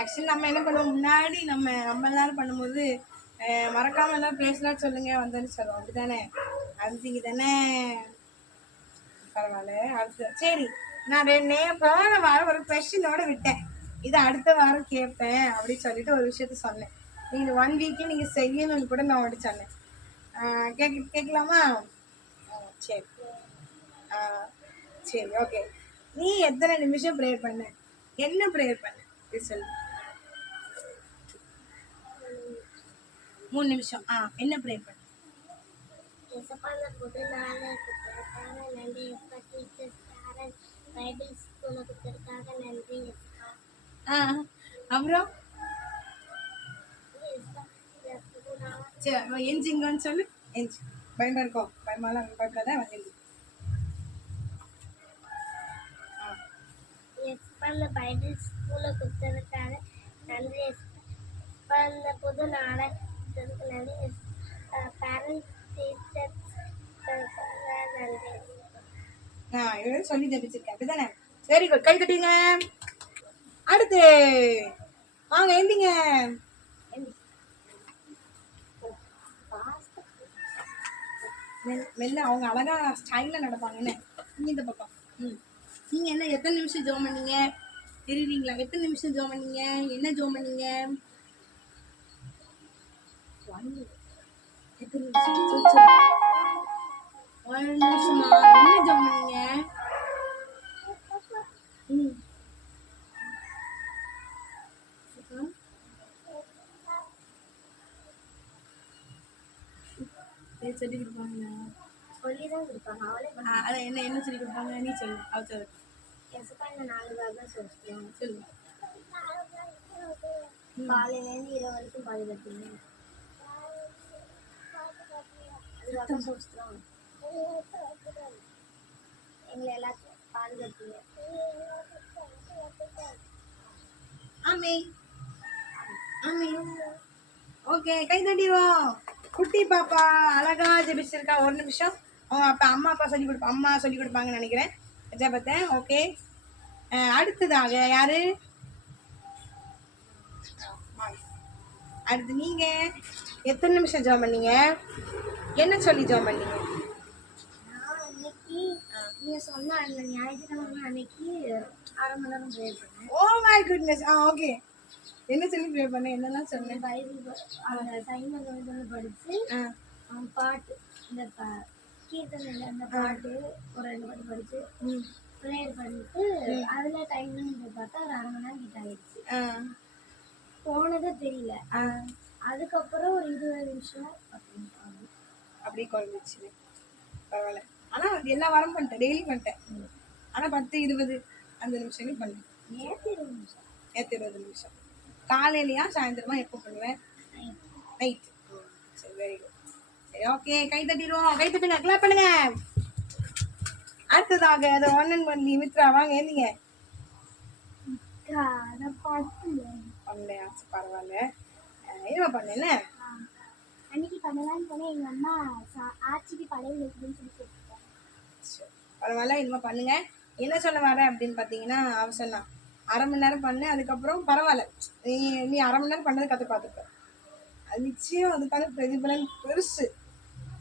Actually நம்ம என்ன பண்ணுவோம், முன்னாடி நம்ம எல்லாரும் பண்ணும்போது மறக்காம எல்லாம் பேசலாம் சொல்லுங்க வந்தேன்னு சொல்லுவோம். அப்படிதானே? அதுக்கு தானே. பரவாயில்ல. அடுத்து சரி, நான் போன வாரம் ஒரு கொஸ்டினோட விட்டேன். இதை அடுத்த வாரம் கேட்பேன் அப்படின்னு சொல்லிட்டு ஒரு விஷயத்த சொன்னேன். நீங்கள் 1 வீக்கு நீங்கள் செய்யணும்னு கூட நான் அப்படி சொன்னேன். கேட்கலாமா? சரி. சரி, ஓகே. நீ எத்தனை நிமிஷம் ப்ரேயர் பண்ண? என்ன ப்ரேயர் பண்ண சொல்லு. 3 நிமிஷம். என்ன ப்ரேயர் பண்ண? அப்புறம் சரி, எஞ்சிங்கன்னு சொல்லு. எஞ்சி பயமா இருக்கும். பயமாலாம் பயப்படாத. வந்து பைபிள் ஸ்கூல்ல கொடுத்ததுக்காக நன்றி. இந்த புது நாடகத்துக்கு நன்றி. பேரண்ட்ஸ் நன்றி. சொல்லி தப்பிச்சிருக்கேன். அப்படிதானே? Very good. கை கட்டுங்க. அடுத்து வாங்க, எழுந்திங்க. மெல்ல. அவங்க அழகா ஸ்டைல்ல நடப்பாங்கன்னு. இந்த பக்கம். நீங்க என்ன எத்தனை நிமிஷம் ஜோம் பண்ணீங்க தெரியுறீங்களா? எத்தனை நிமிஷம் ஜோம் பண்ணீங்க? என்ன ஜோம் பண்ணீங்க? எத்தனை நிமிஷம்? 1 நிமிஷமா? என்ன ஜோம் பண்ணீங்க? சொல்லி கொடுப்பாங்க. சொல்லிதான் கொடுப்பாங்க. அவளே என்ன சொல்லி கொடுப்பாங்க? நீ சொல்லு. அவ சொல்லு. சொல்லு. காலையிலேருந்து இரவு வரைக்கும் பாதுகாத்தீங்க. எங்களை எல்லாத்தையும் பாதுகாத்தீங்க. ஆமே. ஓகே, கை தட்டிடுவோம். குட்டி பாப்பா அழகா ஜெபிச்சிருக்கா. 1 நிமிஷம். அவங்க அம்மா அப்பா சொல்லி கொடுப்பாங்கன்னு நினைக்கிறேன் ஜெபத்தை. ஓகே, அடுத்ததாக யாரு? அடுத்து நீங்க எத்தனை நிமிஷம் ஜெபம் பண்ணீங்க? என்ன சொல்லி ஜெபம் பண்ணீங்க? அன்னைக்கு நீங்க சொன்ன அந்த ஞாயிற்றுக்கிழமை அன்னைக்கு 1/2 மணி நேரம் ப்ரே பண்ணேன். Oh my goodness. ஓகே, என்ன சொல்லி ப்ரே பண்ண? என்னெல்லாம் சொன்னேன்? பைபிள் அந்த சைமன் படிச்சு பாட்டு, இந்த கீர்த்தனை அந்த பாட்டு ஒரு 2 பாட்டு படிச்சு ப்ரேயர் பண்ணிட்டு அதுல டைம் பார்த்தா ஒரு 1/2 மணி நேரம் கிட்ட ஆயிடுச்சு. போனதே தெரியல. அதுக்கப்புறம் ஒரு 20 நிமிஷம் அப்படி குறைஞ்சிச்சு. பரவாயில்ல. ஆனா எல்லா வாரம் பண்ணிட்டேன், டெய்லி பண்ணிட்டேன். ஆனா 10-20 அந்த நிமிஷங்கள் பண்ணேன். நேற்று 20 நிமிஷம். காலையிலையா சாயந்தரமா எப்போ பண்ணுவேன்? நைட். சரி, வெரி குட். சரி, ஓகே, கை தட்டிடுவோம். கை தட்டுங்க, கிளாப் பண்ணுங்க. அடுத்ததாக அது 1 and 1 மித்ரா வாங்க. ஏந்திங்க. பண்ணலையா? பரவாயில்ல. என்ன பண்ண? என்ன அன்னைக்கு பண்ணலான்னு போனேன். எங்க அம்மா ஆட்சிக்கு படையில் இருக்குதுன்னு சொல்லி சொல்லிட்டாங்க. பரவாயில்ல, இனிமே பண்ணுங்க. என்ன சொல்ல வரேன் அப்படின்னு பார்த்தீங்கன்னா, அவ சொன்னா 1/2 மணி நேரம் பண்ணு. அதுக்கப்புறம் பரவாயில்ல, நீ 1/2 மணி நேரம் பண்ணது கற்று பார்த்துக்க. அது நிச்சயம் அதுக்கான பிரதிபலன் பெருசு.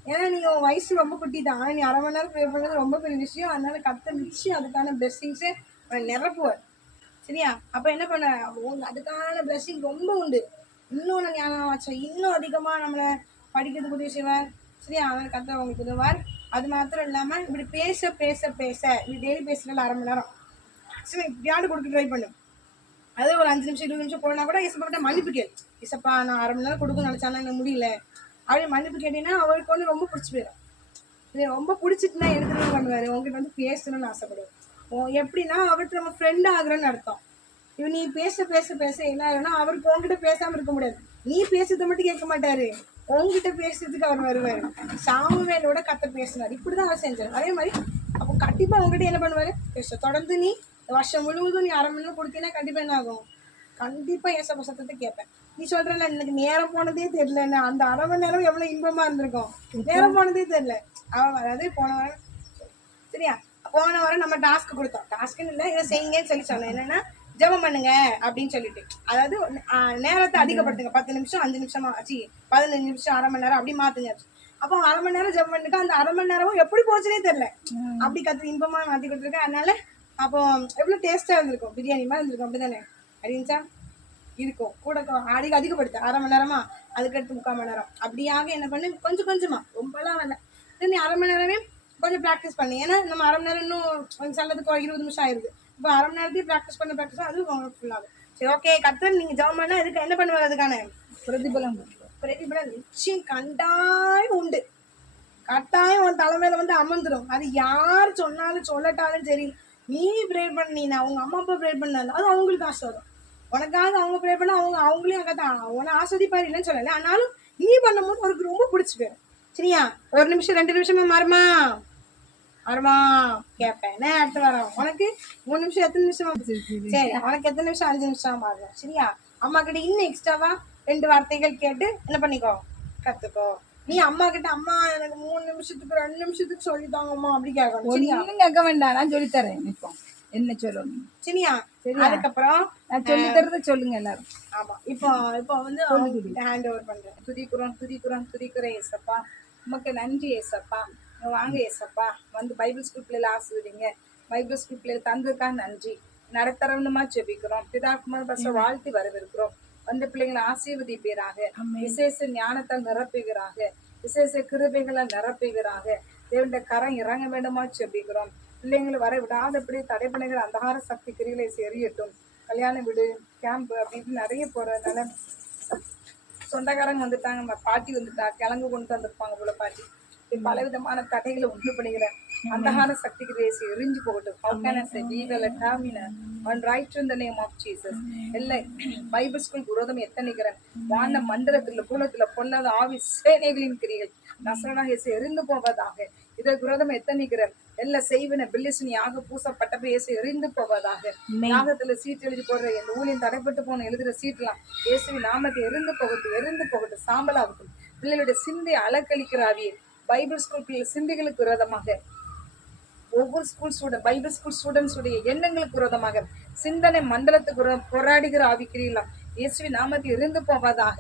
ஏன்னா நீங்கள் உன் வயசு ரொம்ப குட்டி தான். நீ 1/2 மணி நேரம் ப்ரே பண்ணது ரொம்ப பெரிய விஷயம். அதனால கற்று நிச்சயம் அதுக்கான பிளெஸ்ஸிங்ஸை நிரப்புவார். சரியா? அப்போ என்ன பண்ண, அதுக்கான பிளெஸ்ஸிங் ரொம்ப உண்டு. இன்னும் நான் ஞாபகம் வச்சேன், இன்னும் அதிகமாக நம்மளை படிக்கிறதுக்கு உதவி செய்வார். சரியா? அவன் கற்று அவங்களுக்கு உதவார். அது மாத்திரம் இல்லாமல் இப்படி பேச பேச பேச இப்படி டெய்லி பேசுகிறதுல 1/2 மணி நேரம் மேக்ஸிமம் இப்படியாவது கொடுக்க ட்ரை பண்ணு. அது ஒரு 5 நிமிஷம் 20 நிமிஷம் போனா கூட இசப்பாட்ட மன்னிப்பு கேள். இசப்பா, நான் 1/2 மணி நேரம் கொடுக்கணும்னு நினச்சாலும் எனக்கு முடியல அப்படின்னு மன்னிப்பு கேட்டீங்கன்னா அவருக்கு வந்து ரொம்ப பிடிச்சி போயிடும். இது ரொம்ப பிடிச்சிட்டுனா எடுத்துகிட்டு பண்ணுவார். உங்ககிட்ட வந்து பேசணும்னு ஆசைப்படுவார். எப்படின்னா அவருக்கு நம்ம ஃப்ரெண்ட் ஆகுறேன்னு அர்த்தம். இவன் நீ பேச பேச பேச என்ன ஆகுன்னா அவருக்கு உங்ககிட்ட பேசாமல் இருக்க முடியாது. நீ பேசுறதை மட்டும் கேட்க மாட்டாரு, உங்ககிட்ட பேசுறதுக்கு அவர் வருவார். சாமுவேலோட கத்த பேசினார். இப்படிதான் அவர் செஞ்சார். அதே மாதிரி அப்போ கண்டிப்பா உங்ககிட்ட என்ன பண்ணுவாரு? பேச தொடர்ந்து நீ வருஷம் முழுவதும் நீ 1/2 மணி நேரம் கொடுத்தீங்கன்னா கண்டிப்பா என்ன ஆகும்? கண்டிப்பா ஏசப்ப சத்தத்தை கேட்பேன். நீ சொல்றல எனக்கு நேரம் போனதே தெரியல, அந்த 1/2 மணி நேரம் எவ்வளவு இன்பமா இருந்திருக்கும். நேரம் போனதே தெரியல. அதாவது போன வாரம் சரியா, போன வாரம் நம்ம டாஸ்க் கொடுத்தோம். டாஸ்க்குன்னு இல்லை, இதை செய்யுங்கன்னு சொல்லி சொன்னேன். என்னன்னா ஜெபம் பண்ணுங்க அப்படின்னு சொல்லிட்டு, அதாவது நேரத்தை அதிகப்படுத்துங்க. 10 நிமிஷம் 5 நிமிஷமா ஆச்சு, 15 நிமிஷம், அரை மணி நேரம் அப்படி மாத்துங்க. அப்போ அரை மணி நேரம் ஜெபம் பண்ணிட்டு அந்த அரை மணி நேரமும் எப்படி போச்சுனே தெரியல, அப்படி கத்து இன்பமா மாத்தி கொடுத்துருக்கேன். அதனால அப்போ எவ்வளவு டேஸ்டா இருந்திருக்கும், பிரியாணி மாதிரி இருந்திருக்கும். அப்படிதானே அப்படின்ச்சா இருக்கும். கூட அதிகப்படுத்த அரை மணி நேரமா, அதுக்கடுத்து 3/4 மணி நேரம் அப்படியாக என்ன பண்ணு, கொஞ்சம் கொஞ்சமா, ரொம்பலாம் வேலை. நீ அரை மணி நேரமே கொஞ்சம் ப்ராக்டிஸ் பண்ணி, ஏன்னா நம்ம அரை மணி நேரம் இன்னும் சிலதுக்கு 20 நிமிஷம் ஆயிருது. இப்போ அரை மணி நேரத்தையும் ப்ராக்டிஸ் பண்ண அது ஃபுல் ஆகும். சரி, ஓகே. கர்த்தர் நீங்க ஜெபம் பண்ணா இதுக்கு என்ன பண்ணுவாங்க, அதுக்கான பிரதிபலம் நிச்சயம் கண்டாயம் உண்டு. கட்டாயம் உன் தலைமையில வந்து அமர்ந்துடும். அது யார் சொன்னாலும் சொல்லட்டாலும் சரி, நீ ப்ரே பண்ணினா, உங்க அம்மா அப்பா ப்ரே பண்ணாலும் அது அவங்களுக்கு ஆசீர்வாதம். உனக்காக அவங்க ப்ரே பண்ணா அவங்களையும் அங்கதான் உன ஆஸ்வதிப்பாரு, இல்லைன்னு சொல்லலை. ஆனாலும் நீ பண்ணும்போது உனக்கு ரொம்ப பிடிச்சி போயிடும். சரியா? 1 நிமிஷம் 2 நிமிஷமா மாறுமா கேட்பேன். என்ன அடுத்து வரோம் உனக்கு 3 நிமிஷம், எத்தனை நிமிஷமா? சரி, உனக்கு எத்தனை நிமிஷம்? 5 நிமிஷமா மாறும். சரியா? அம்மா கிட்ட இன்னும் எக்ஸ்ட்ராவா 2 வார்த்தைகள் கேட்டு என்ன பண்ணிக்கோ, கத்துக்கோ. நீ அம்மா கிட்ட, அம்மா எனக்கு 3 நிமிஷத்துக்கு 2 நிமிஷத்துக்கு சொல்லித்தாங்கம்மா அப்படி கேட்கணும். கேட்க வேண்டாம், நான் சொல்லித்தரேன். இப்போ என்ன சொல்லணும்? சரியா? அதுக்கப்புறம் நான் சொல்லி தரத சொல்லுங்க எல்லாரும். ஆமா, இப்போ இப்போ வந்து ஹேண்ட் ஓவர் பண்றேன். துதிக்கிறேன் ஏசப்பா, உமக்கு நன்றி ஏசப்பா. வாங்க ஏசப்பா, வந்து பைபிள் ஸ்கூல் பிள்ளைல ஆசிர்வதிங்க. பைபிள் ஸ்கூல் பிள்ளைல தந்ததுக்கா நன்றி. நடத்தரவணுமா ஜெபிக்கிறோம். பிதாகுமார் பச வாழ்த்தி வரவிருக்கிறோம். வந்த பிள்ளைங்களை ஆசீர்வதிப்பீராக, விசேஷ ஞானத்தை நிரப்புகிறாக, விசேஷ கிருபைகளை நிரப்புகிறாக. தேவனுடைய கரம் இறங்க வேண்டுமா ஜெபிக்கிறோம். பிள்ளைங்களை வர விடாதபடி தடை பண்ணுகிற அந்தகார சக்தி கிரிகளை எரியட்டும். கல்யாண வீடு, கேம்ப் அப்படி நிறைய போறதுனால சொந்தக்காரங்க வந்துட்டாங்க, பாட்டி வந்துட்டா, கிழங்கு கொண்டு வந்திருப்பாங்க போல பாட்டி. பல விதமான தடைகளை உண்டு பண்ணுகிற அந்தகார சக்திக்கு தேசி எரிஞ்சு போகட்டும். How can I say? We will determine one right in the name of Jesus. எல்லா பைபிள் ஸ்கூல் விரோதம் எத்தனைக்கிறேன். வான மண்டலத்துல பூலத்துல பொல்லாத ஆவி சேனைகளின் கிரிகள் நசரனாக இயேசு எரிந்து போவதாக. இதை விரோதம் எத்தனைக்கிறேன். எல்லா செய்வன பில்லிசன் யாக பூசப்பட்ட இயேசு எரிந்து போவதாக. யாகத்துல சீட்டு எழுதி போடுற இந்த ஊழியம் தடைப்பட்டு போன எழுதுற சீட்லாம் இயேசுவின் நாமத்தை எரிந்து போகட்டும், சாம்பலாகட்டும். பிள்ளைகளுடைய சிந்தை அலக்களிக்கிற ஆவியே பைபிள் ஸ்கூல் பிள்ளை சிந்தைகளுக்கு விரோதமாக, ஒவ்வொரு பைபிள் ஸ்கூல் ஸ்டூடெண்ட்ஸ் உடைய எண்ணங்களுக்கு விரோதமாக, சிந்தனை மண்டலத்துக்கு போராடுகிற ஆவிக்கிறீங்களா இயேசுவின் நாமத்தை இருந்து போவதாக.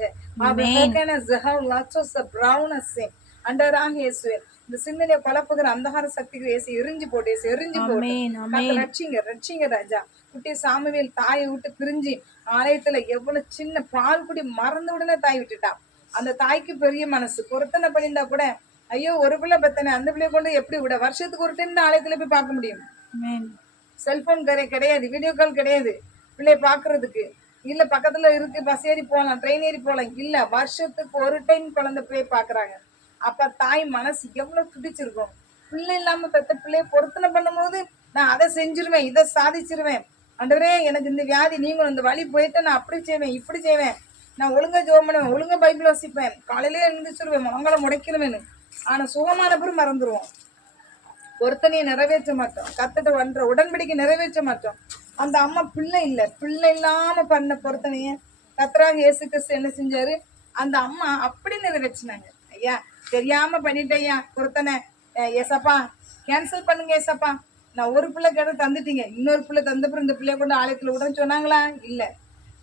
அண்டராக இயேசுவே, இந்த சிந்தனையை குழப்புகிற அந்தகார சக்திகள் இயேசு எரிஞ்சு போட்டு ரட்சிங்க ராஜா. குட்டி சாமுவேல் தாயை விட்டு பிரிஞ்சு ஆலயத்துல எவ்வளவு சின்ன பால் குடி மறந்து உடனே தாய் விட்டுட்டான். அந்த தாய்க்கு பெரிய மனசு, பொருத்தனை பண்ணியிருந்தா கூட, ஐயோ ஒரு பிள்ளை பத்தனை, அந்த பிள்ளைய கொண்டு எப்படி விட, வருஷத்துக்கு ஒரு டைம் ஆலயத்துல போய் பார்க்க முடியும். செல்போன் கிடையாது, வீடியோ கால் கிடையாது பிள்ளைய பாக்குறதுக்கு. இல்ல பக்கத்துல இருக்கு, பஸ் ஏறி போகலாம், ட்ரெயின் ஏறி போகலாம். இல்ல வருஷத்துக்கு ஒரு டைம் குழந்தை பிள்ளைய பாக்குறாங்க. அப்ப தாய் மனசு எவ்வளவு துடிச்சிருக்கும். பிள்ளை இல்லாம பெத்த பிள்ளைய பொருத்தனை பண்ணும் போது, நான் அதை செஞ்சிருவேன், இதை சாதிச்சிருவேன், ஆண்டவரே எனக்கு இந்த வியாதி நீங்களும் இந்த வழி போயிட்டு நான் அப்படி செய்வேன், இப்படி செய்வேன், நான் ஒழுங்கா ஜெபம் பண்ணுவேன், ஒழுங்கா பைபிள் வாசிப்பேன், காலையிலே எழுந்திரிச்சிருவேன், மங்கள முடைக்கிறவேன்னு. ஆனா சுகமான பிறகு மறந்துடுவோம். ஒருத்தனையை நிறைவேற்ற மாட்டோம், கத்துட்டு வந்த உடன்படிக்கை நிறைவேற்ற மாட்டோம். அந்த அம்மா பிள்ளை இல்லாம பண்ண பொருத்தனைய கத்தராக இயேசு கிறிஸ்து என்ன செஞ்சாரு, அந்த அம்மா அப்படி நிறைவேற்றினாங்க. ஐயா தெரியாம பண்ணிட்டேன் ஐயா பொருத்தனை, ஏசப்பா கேன்சல் பண்ணுங்க ஏசப்பா, நான் ஒரு பிள்ளை கேட்ட தந்துட்டீங்க, இன்னொரு பிள்ளை தந்தப்பறம் இந்த பிள்ளைய கொண்டு ஆலயத்துல விட சொன்னாங்களா? இல்ல,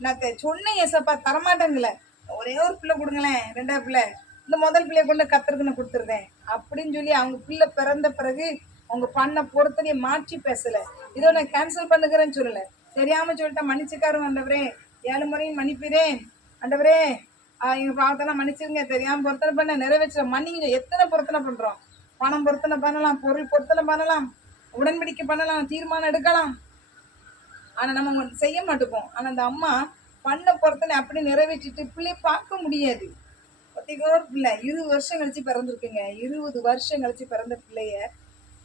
நான் சொன்னேன் ஏசப்பா தரமாட்டேங்கள, ஒரே ஒரு பிள்ளை கொடுங்களேன், 2வது பிள்ளை, இந்த முதல் பிள்ளைய கொண்டு கத்தருக்கு நான் கொடுத்துருந்தேன் அப்படின்னு சொல்லி அவங்க பிள்ளை பிறந்த பிறகு அவங்க பண்ண பொருத்தனையை மாற்றி பேசல. இதோ நான் கேன்சல் பண்ணுகிறேன்னு சொல்லல, தெரியாம சொல்லிட்டேன், மன்னிச்சுக்காரு ஆண்டவரே, 7 முறையும் மன்னிப்பிறேன் ஆண்டவரே, எங்க பாவத்தெல்லாம் மன்னிச்சிருங்க, தெரியாம பொருத்தனை பண்ண நிறைவேற்ற மன்னிங்க. எத்தனை பொருத்தனை பண்றோம், பணம் பொருத்தனை பண்ணலாம், பொருள் பொருத்தனை பண்ணலாம், உடன்படிக்கை பண்ணலாம், தீர்மானம் எடுக்கலாம், ஆனா நம்ம செய்ய மாட்டோம். ஆனா அந்த அம்மா பண்ண பொருத்தனை அப்படி நிறைவேற்றிட்டு பிள்ளைய பார்க்க முடியாது. பிள்ளை 20 வருஷம் கழிச்சு பிறந்திருக்குங்க. 20 வருஷம் கழிச்சு பிறந்த பிள்ளைய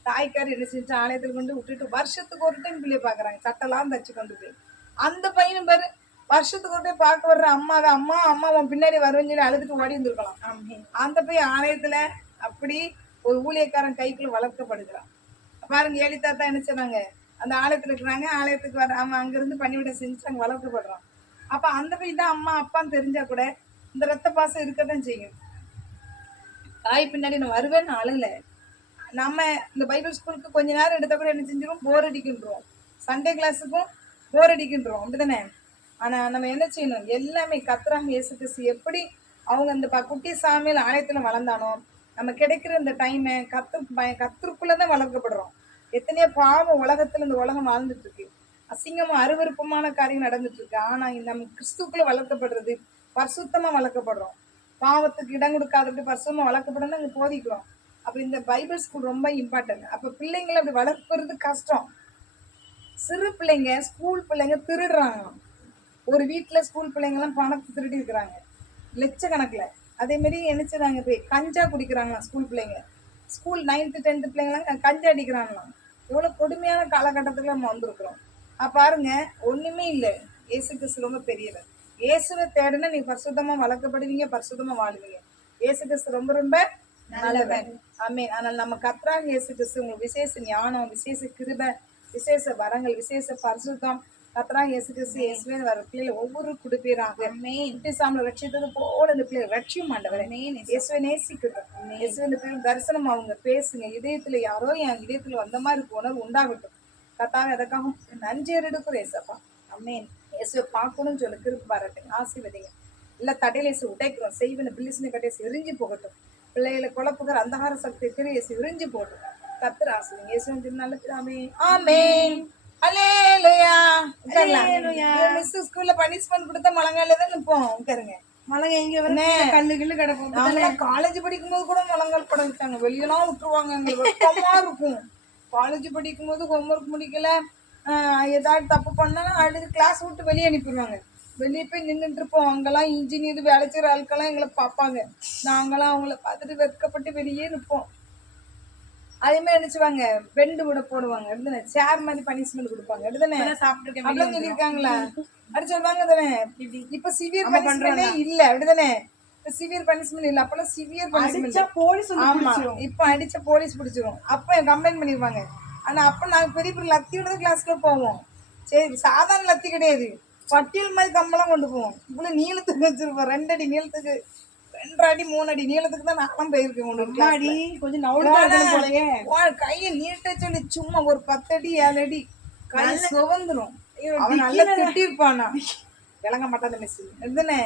தாய்க்கார் என்ன செஞ்சு ஆலயத்துல கொண்டு விட்டுட்டு வருஷத்துக்கு ஒரு டைம் பிள்ளைய பாக்குறாங்க, சட்டெல்லாம் தச்சு கொண்டு போய். அந்த பையனும் பாரு வருஷத்துக்கு ஒரு டைம் பார்க்க வர்ற அம்மாவை, அம்மா அவன் பின்னாடி வருவேன்னு சொல்லி அழுதுட்டு ஓடி இருந்திருக்கலாம். அந்த பையன் ஆலயத்துல அப்படி ஒரு ஊழியக்காரன் கைக்குள்ள வளர்க்கப்படுகிறான். பாருங்க, ஏழி தாத்தா என்ன சொன்னாங்க, அந்த ஆலயத்துல இருக்கிறாங்க, ஆலயத்துக்கு வர அவன் அங்கிருந்து பணிவிட செஞ்சு அங்க வளர்க்கப்படுறான். அப்ப அந்த பையன் தான் அம்மா அப்பான்னு தெரிஞ்சா கூட இந்த ரத்த பாசம் இருக்கதான் செய்யும். தாய் பின்னாடி நான் வருவேன்னு அழல. நம்ம இந்த பைபிள் ஸ்கூலுக்கு கொஞ்ச நேரம் எடுத்த கூட என்ன செஞ்சிடும், போர் அடிக்கின்றோம். சண்டே கிளாஸுக்கும் போர் அடிக்கின்றோம் அப்படிதானே. ஆனா நம்ம என்ன செய்யணும், எல்லாமே கர்த்தராகிய இயேசு கிறிஸ்து எப்படி அவங்க அந்த குட்டி சாமியில் ஆலயத்துல வளர்ந்தானோ, நம்ம கிடைக்கிற இந்த டைமை கர்த்தருக்குள்ளதான் வளர்க்கப்படுறோம். எத்தனையோ பாவம் உலகத்துல இந்த உலகம் வாழ்ந்துட்டு இருக்கு, அசிங்கமா அருவருப்பமான காரியம் நடந்துட்டு இருக்கு. ஆனா நம்ம கிறிஸ்துக்குள்ள வளர்க்கப்படுறது, பரிசுத்தமா வளர்க்கப்படுறோம். பாவத்துக்கு இடம் கொடுக்காதபடி பரிசுத்தமா வளர்க்கப்படணும் நாங்க போதிக்கிறோம். அப்ப இந்த பைபிள் ஸ்கூல் ரொம்ப இம்பார்ட்டன்ட். அப்ப பிள்ளைங்களை அப்படி வளர்க்கறது கஷ்டம். சிறு பிள்ளைங்க, ஸ்கூல் பிள்ளைங்க திருடுறாங்க. ஒரு வீட்டுல ஸ்கூல் பிள்ளைங்க எல்லாம் பணத்தை திருடி இருக்கிறாங்க லட்சக்கணக்குல. அதே மாதிரி என்ன செய்றாங்க, போய் கஞ்சா குடிக்கிறாங்களாம் ஸ்கூல் பிள்ளைங்க. ஸ்கூல் 9th 10th பிள்ளைங்களாம் கஞ்சா அடிக்கிறாங்களாம். எவ்வளவு கொடுமையான காலகட்டத்துல நம்ம வந்திருக்கிறோம். பாருங்க, ஒண்ணுமே இல்லை, இயேசு கிறிஸ்து ரொம்ப பெரியவர். இயேசுவை தேடுனா நீ பரிசுத்தமா வளர்க்கப்படுவீங்க, பரிசுத்தமா வாழுவீங்க. இயேசு கிறிஸ்து ரொம்ப ரொம்ப நல்லவர். ஆமென். ஆனால் நம்ம கர்த்தராகிய இயேசு கிறிஸ்து உங்களுக்கு விசேஷ ஞானம், விசேஷ கிருபை, விசேஷ வரங்கள், விசேஷ பரிசுத்தம் கர்த்தராகிய இயேசு கிறிஸ்து இயேசுவே வர பிள்ளைகளை ஒவ்வொரு குடுப்பீராக. சாமியில் ரட்சித்தது போல இந்த பிள்ளை ரட்சியும் ஆண்டவரே. இயேசுவை நேசிக்கட்டும். இயேசுவை இந்த பிள்ளை தரிசனம் அவங்க பேசுங்க. இதயத்துல யாரோ என் இதயத்துல வந்த மாதிரி உணர்வு உண்டாகட்டும். கர்த்தாவே அதற்காக நன்றி எடுக்கிறோம் ஏசப்பா. அமேன். இயேசுவை பார்க்கணும்னு சொல்லி கிருபை பாராட்டுங்க, ஆசீர்வதிங்க. இல்லை தடையில இயேசு உடைக்கிறோம், செய்வன பிள்ளிசின கட்டையை எரிஞ்சு போகட்டும். பிள்ளைகளை குழப்புகிற அந்தகார சக்தி இயேசு எரிஞ்சு போகட்டும். கர்த்தர் ஆசீர்வதிங்க. இயேசுவின் நல்ல பிதாவே. ஆமென். அல்லேலூயா. மிஸ் ஸ்கூல்ல பனிஷ்மென்ட் கொடுத்தா முழங்கால தான் நிப்போம். உட்காருங்க. மழை எங்க வந்து கல்லு கில்லு கிடக்கும். காலேஜ் படிக்கும் போது கூட முழங்கால் படம் வச்சாங்க. வெளியெல்லாம் விட்டுருவாங்க, எங்களுக்கு வெக்கமா இருக்கும். காலேஜ் படிக்கும் போது ஹோம்ஒர்க் முடிக்கல, ஏதாவது தப்பு பண்ணா அடுத்து கிளாஸ் விட்டு வெளியே அனுப்பிடுவாங்க. வெளியே போய் நின்றுட்டு இருப்போம். அங்கெல்லாம் இன்ஜினியர் வேலை செய்கிற ஆட்கள்லாம் எங்களை பார்ப்பாங்க. நாங்களாம் அவங்கள பார்த்துட்டு வெட்கப்பட்டு வெளியே நிற்போம். அதே மாதிரி நினைச்சுவாங்க, பெண்டு கூட போடுவாங்க, எடுத்துனே சேர் மாதிரி பனிஷ்மெண்ட் கொடுப்பாங்க, எடுத்துனே அப்படிலாம் சொல்லியிருக்காங்களா? அப்படி சொல்லுவாங்க தானே. இப்ப சிவியர் பனிஷ்மெண்டே இல்ல, அப்படிதானே? சிவியர் பனிஷ்மெண்ட் இல்ல, அப்பெல்லாம் சிவியர் பனிஷ்மெண்ட். போலீஸ் ஆமா, இப்ப அடிச்ச போலீஸ் பிடிச்சிரும். அப்ப கம்ப்ளைண்ட் பண்ணிருவாங்க. ஆனா அப்ப நாங்க பெரிய பெரிய லத்தியோட கிளாஸ்ல போவோம். சரி, சாதாரண லத்தி கிடையாது, பட்டியல் மாதிரி கம்பெல்லாம் கொண்டு போவோம். இவ்வளவு நீளத்துக்கு வச்சிருப்போம். 2 அடி நீளத்துக்கு, 2 அடி 3 அடி நீளத்துக்கு தான் நானும் போயிருக்கேன். கொஞ்சம் கையை நீட்ட சொல்லி சும்மா ஒரு 10 அடி 7 அடி கை சுவந்துரும். நல்லா திட்டிருப்பானா, விளங்க மாட்டாத மிஸ் எடுத்துனே.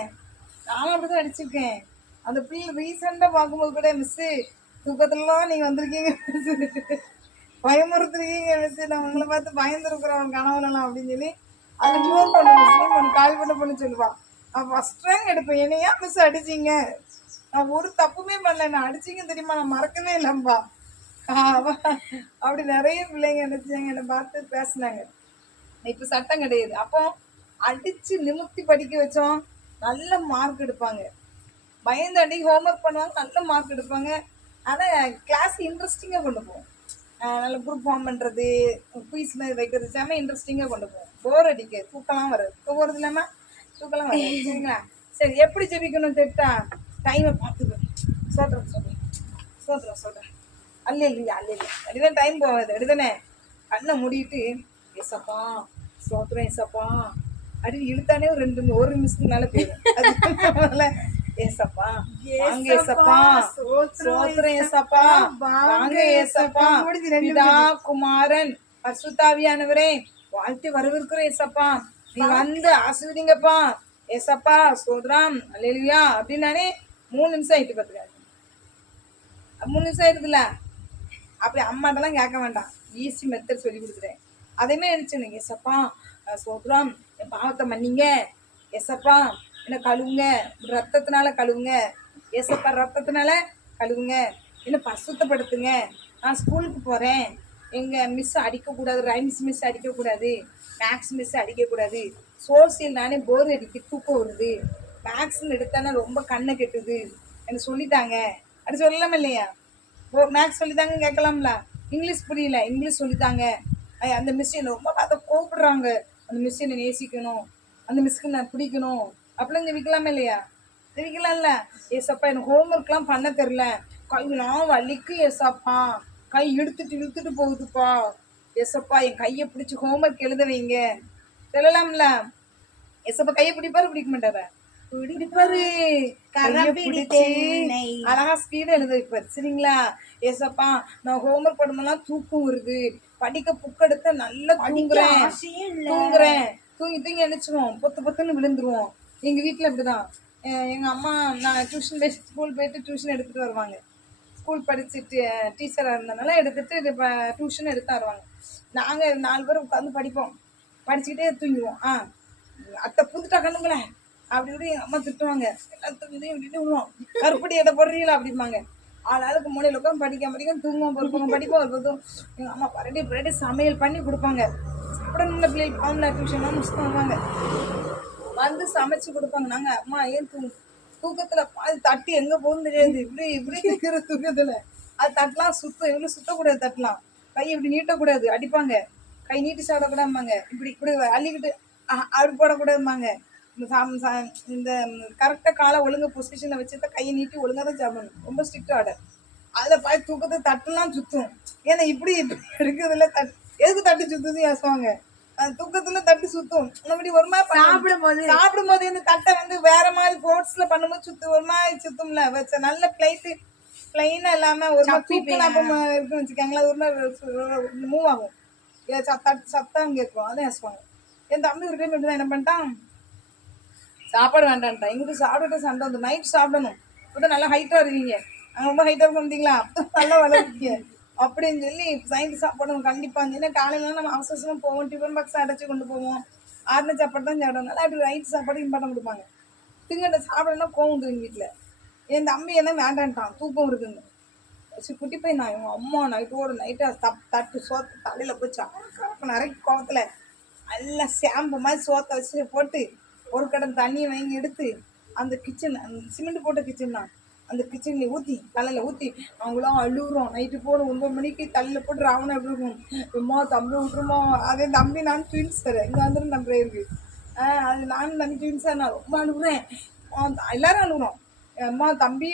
நானும் அப்படிதான் அடிச்சிருக்கேன். அந்த பிள்ளை ரீசெண்டா பார்க்கும்போது கூட, மிஸ் தூக்கத்துலலாம் நீங்க வந்திருக்கீங்க மிஸ், பயமுறுத்துருக்கீங்க மிஸ், நான் உங்களை பார்த்து பயந்துருக்குறோம் கனவுலாம் அப்படின்னு சொல்லி அது இன்னொரு பொண்ணு மிஸ் கால் பண்ண சொல்லுவான். நான் ஃபர்ஸ்ட் ரேங்க் எடுப்பேன். என்னையா மிஸ் அடிச்சிங்க? நான் ஒரு தப்புமே பண்ணல, நான் அடிச்சிங்க தெரியுமா, நான் மறக்கவே இல்லைம்பா. அப்படி நிறைய பிள்ளைங்க நினைச்சாங்க, என்னை பார்த்து பேசினாங்க. இப்போ சட்டம் கிடையாது. அப்போ அடிச்சு நிமித்தி படிக்க வச்சோம், நல்ல மார்க் எடுப்பாங்க. பயந்து அன்னைக்கு ஹோம்ஒர்க் பண்ணுவாங்க, நல்ல மார்க் எடுப்பாங்க. ஆனால் கிளாஸ் இன்ட்ரெஸ்டிங்காக கொண்டு போவோம். நல்ல குரூப் ஃபார்ம் பண்ணுறது, குயிஸ் வைக்கிறது எல்லாமே இன்ட்ரெஸ்டிங்காக கொண்டு போவோம். போர் அடிக்க, தூக்கலாம் வராது. போகிறது இல்லாமல் தூக்கலாம் வராது. சரிங்களா? சரி, எப்படி ஜெபிக்கணும் தெரிட்டா? டைமை பார்த்துக்கணும். சொல்கிறேன் அல்ல இல்லையா, அப்படிதான் டைம் போகாது. அப்படிதானே? கண்ணை மூடிட்டு ஏசப்பா சோத்திரம் ஏசப்பா அப்படின்னு இழுத்தானே ஒரு நிமிஷத்துக்கு மேலே போயிடும். ஏசப்பா வாங்க, ஏசப்பா சோத்திரம் ஏசப்பா வாங்க, ஏசப்பா பிதா குமாரன் பரிசுத்தாவியானவரே வாழ்த்து வரவிருக்கிறோம் ஏசப்பா, நீ வந்து ஆசீர்வதிங்கப்பா ஏசப்பா சோத்ராம் அல்லேலூயா அப்படின்னானே 3 நிமிஷம் ஆயிட்டு. பார்த்துக்காரு, 3 நிமிஷம் ஆயிடுதுல. அப்படி அம்மாட்டெல்லாம் கேட்க வேண்டாம், ஈஸி மெத்தட் சொல்லி கொடுக்குறேன். அதேமே நினச்சுங்க, ஏசப்பா சோத்ராம் என் பாவத்தை மன்னிங்க, ஏசப்பா என்ன கழுவுங்க, ரத்தத்தினால கழுவுங்க, ஏசப்பா ரத்தத்தினால கழுவுங்க, என்ன பரிசுத்தப்படுத்துங்க. நான் ஸ்கூலுக்கு போகிறேன், எங்கள் மிஸ் அடிக்கக்கூடாது, ரைம்ஸ் மிஸ் அடிக்கக்கூடாது, மேக்ஸ் மிஸ் அடிக்கக்கூடாது, சோசியல் நானே போர் அடிக்க தூக்கம் வருது, மேக்ஸ்ன்னு எடுத்தானே ரொம்ப கண்ணை கெட்டுது, எனக்கு சொல்லித்தாங்க அப்படி சொல்லலாம் இல்லையா? மேக்ஸ் சொல்லித்தாங்க கேட்கலாம்ல. இங்கிலீஷ் புரியல, இங்கிலீஷ் சொல்லித்தாங்க. அந்த மிஸ் என்னை ரொம்ப பார்த்து கூப்பிடுறாங்க, அந்த மிஸ் என்னை நேசிக்கணும், அந்த மிஸ்க்கு நான் பிடிக்கணும் அப்படிலாம் ஜெபிக்கலாமே இல்லையா? ஜெபிக்கலாம்ல. ஏசப்பா எனக்கு ஹோம்ஒர்க்லாம் பண்ண தெரில, கையெல்லாம் வலிக்கு ஏசப்பா, கை இழுத்துட்டு போகுதுப்பா, ஏசப்பா என் கையை பிடிச்சி ஹோம்ஒர்க் எழுத வைங்க சொல்லலாம்ல. ஏசப்பா கையை பிடிப்பாரு, பிடிக்க மாட்டாரா? பிடிப்பாரு கையை பிடிச்சு அழகா ஸ்பீடு எழுத வைப்பாரு. சரிங்களா? ஏசப்பா நான் ஹோம்ஒர்க் பண்ணும்போதெல்லாம் தூக்கம் வருது, படிக்க புக் எடுத்து நல்லா தூங்குறேன் தூங்கி தூங்கி எழுச்சிருவோம், பொத்துன்னு விழுந்துருவோம். எங்க வீட்டுல இப்படிதான். எங்க அம்மா நான் டியூஷன் போய் ஸ்கூல் போயிட்டு டியூஷன் எடுத்துட்டு வருவாங்க. ஸ்கூல் படிச்சுட்டு டீச்சராக இருந்தனால எடுத்துட்டு டியூஷன் எடுத்து வருவாங்க. நாங்கள் 4 பேர் உட்காந்து படிப்போம், படிச்சுக்கிட்டே தூங்கிடுவோம். அத்தை பூந்துட்டா கண்ணுங்களே அப்படி இப்படி எங்கள் அம்மா திட்டுவாங்க. எல்லாத்துக்கும் இப்படி விடுவோம், கருப்படி எடை போடுறீங்களா அப்படிம்பாங்க. ஆளாளுக்கு மூலையில் உட்காந்து படிக்க தூங்குவோம், பொறுப்போம் படிப்போம். ஒரு பொறுத்தும் எங்கள் அம்மா பரட்டி சமையல் பண்ணி கொடுப்பாங்க. சாப்பிடணும்ல பிள்ளைகள் பாவம்ல, டியூஷன்லாம் முடிச்சுட்டு வருவாங்க, வந்து சமைச்சு கொடுப்பாங்க. நாங்கள் அம்மா ஏன் தூக்கத்துல பாதி தட்டு எங்க போகுதுன்னு தெரியாது, இப்படி இப்படி இருக்கிற தூக்கத்துல அது தட்டலாம் சுத்தம், எவ்வளவு சுத்தக்கூடாது, தட்டலாம் கை இப்படி நீட்டக்கூடாது, அடிப்பாங்க. கை நீட்டி சாப்பிடக்கூடாதுமாங்க, இப்படி இப்படி அள்ளிக்கிட்டு அப்படி போடக்கூடாதுமாங்க. இந்த கரெக்டாக காலை ஒழுங்கா பொசிஷனை வச்சுதான் கையை நீட்டி ஒழுங்கா தான் சாப்பிடணும். ரொம்ப ஸ்ட்ரிக்ட் ஆர்டர். அதில் பாதி தூக்கத்தை தட்டுலாம் சுத்தும். ஏன்னா இப்படி இப்படி எடுக்கிறதுல எதுக்கு தட்டு சுத்துது யோசிவாங்க. தூக்கத்துல தட்டு சுத்தும். அப்படி ஒரு மாதிரி சாப்பிடும் போது இந்த தட்டை வந்து வேற மாதிரி ஸ்போர்ட்ஸ்ல பண்ணும்போது சுத்து ஒரு மாதிரி சுத்தும்ல. வச்ச நல்ல பிளைட்டு பிளைனா இல்லாம ஒரு மாதிரி தூக்கலாப்பம் இருக்குன்னு வச்சுக்காங்களா, ஒரு மாதிரி மூவ் ஆகும், சத்தம் கேட்கும், அதான் யோசிப்பாங்க. என் தம்பி ஒரு டைம் இப்படிதான் என்ன பண்ணிட்டான், சாப்பாடு வேண்டான்ட்டான். எங்களுக்கு சாப்பிட்டு சண்டை வந்து நைட் சாப்பிடணும், இப்போ நல்லா ஹைட்டா இருக்கீங்க, அங்கே ரொம்ப ஹைட்டா இருக்கும் வந்தீங்களா, நல்லா வளர்க்கீங்க அப்படின்னு சொல்லி சைன்ஸ் சாப்பிடணும் கண்டிப்பாக. ஏன்னா காலையில நம்ம அவசரமாக போவோம், டிஃபன் பாக்ஸ் அடைச்சி கொண்டு போவோம், ஆறுன சாப்பாடு தான் சாப்பிடணும். நல்லா அப்படி நைட் சாப்பாடு இம்பார்ட்டன் கொடுப்பாங்க. திங்கட்ட சாப்பிடணும்னா கோவம் வந்து எங்கள் வீட்டில். என் தம்பி என்ன வேண்டான்ட்டான், தூக்கம் இருக்குங்க. வச்சு குட்டி போய் நான் இவங்க அம்மா நைட்டாக தட்டு சோத்து தலையில் போச்சா நிறைய கோவத்தில் நல்லா ஷாம்பு மாதிரி சோத்தை வச்சு போட்டு ஒரு கடன் தண்ணியை வாங்கி எடுத்து அந்த கிச்சன், அந்த சிமெண்ட் போட்ட கிச்சன் தான், அந்த கிச்சனில் ஊற்றி தலையில் ஊற்றி அவங்களாம் அழுகுறோம். நைட்டு போகிற 9 மணிக்கு தலையில் போட்டு ராவணம் எப்படி இருக்கும், அம்மா தம்பி விட்டுருமோ. அதே தம்பி நான் ட்வின்ஸ் சார், இங்கே வந்துடும் தம்பி இருக்கு. அது நானும் தம்பி ட்வின்ஸாக நான் ரொம்ப அழுகுறேன். எல்லாரும் அழுகுறோம், அம்மா தம்பி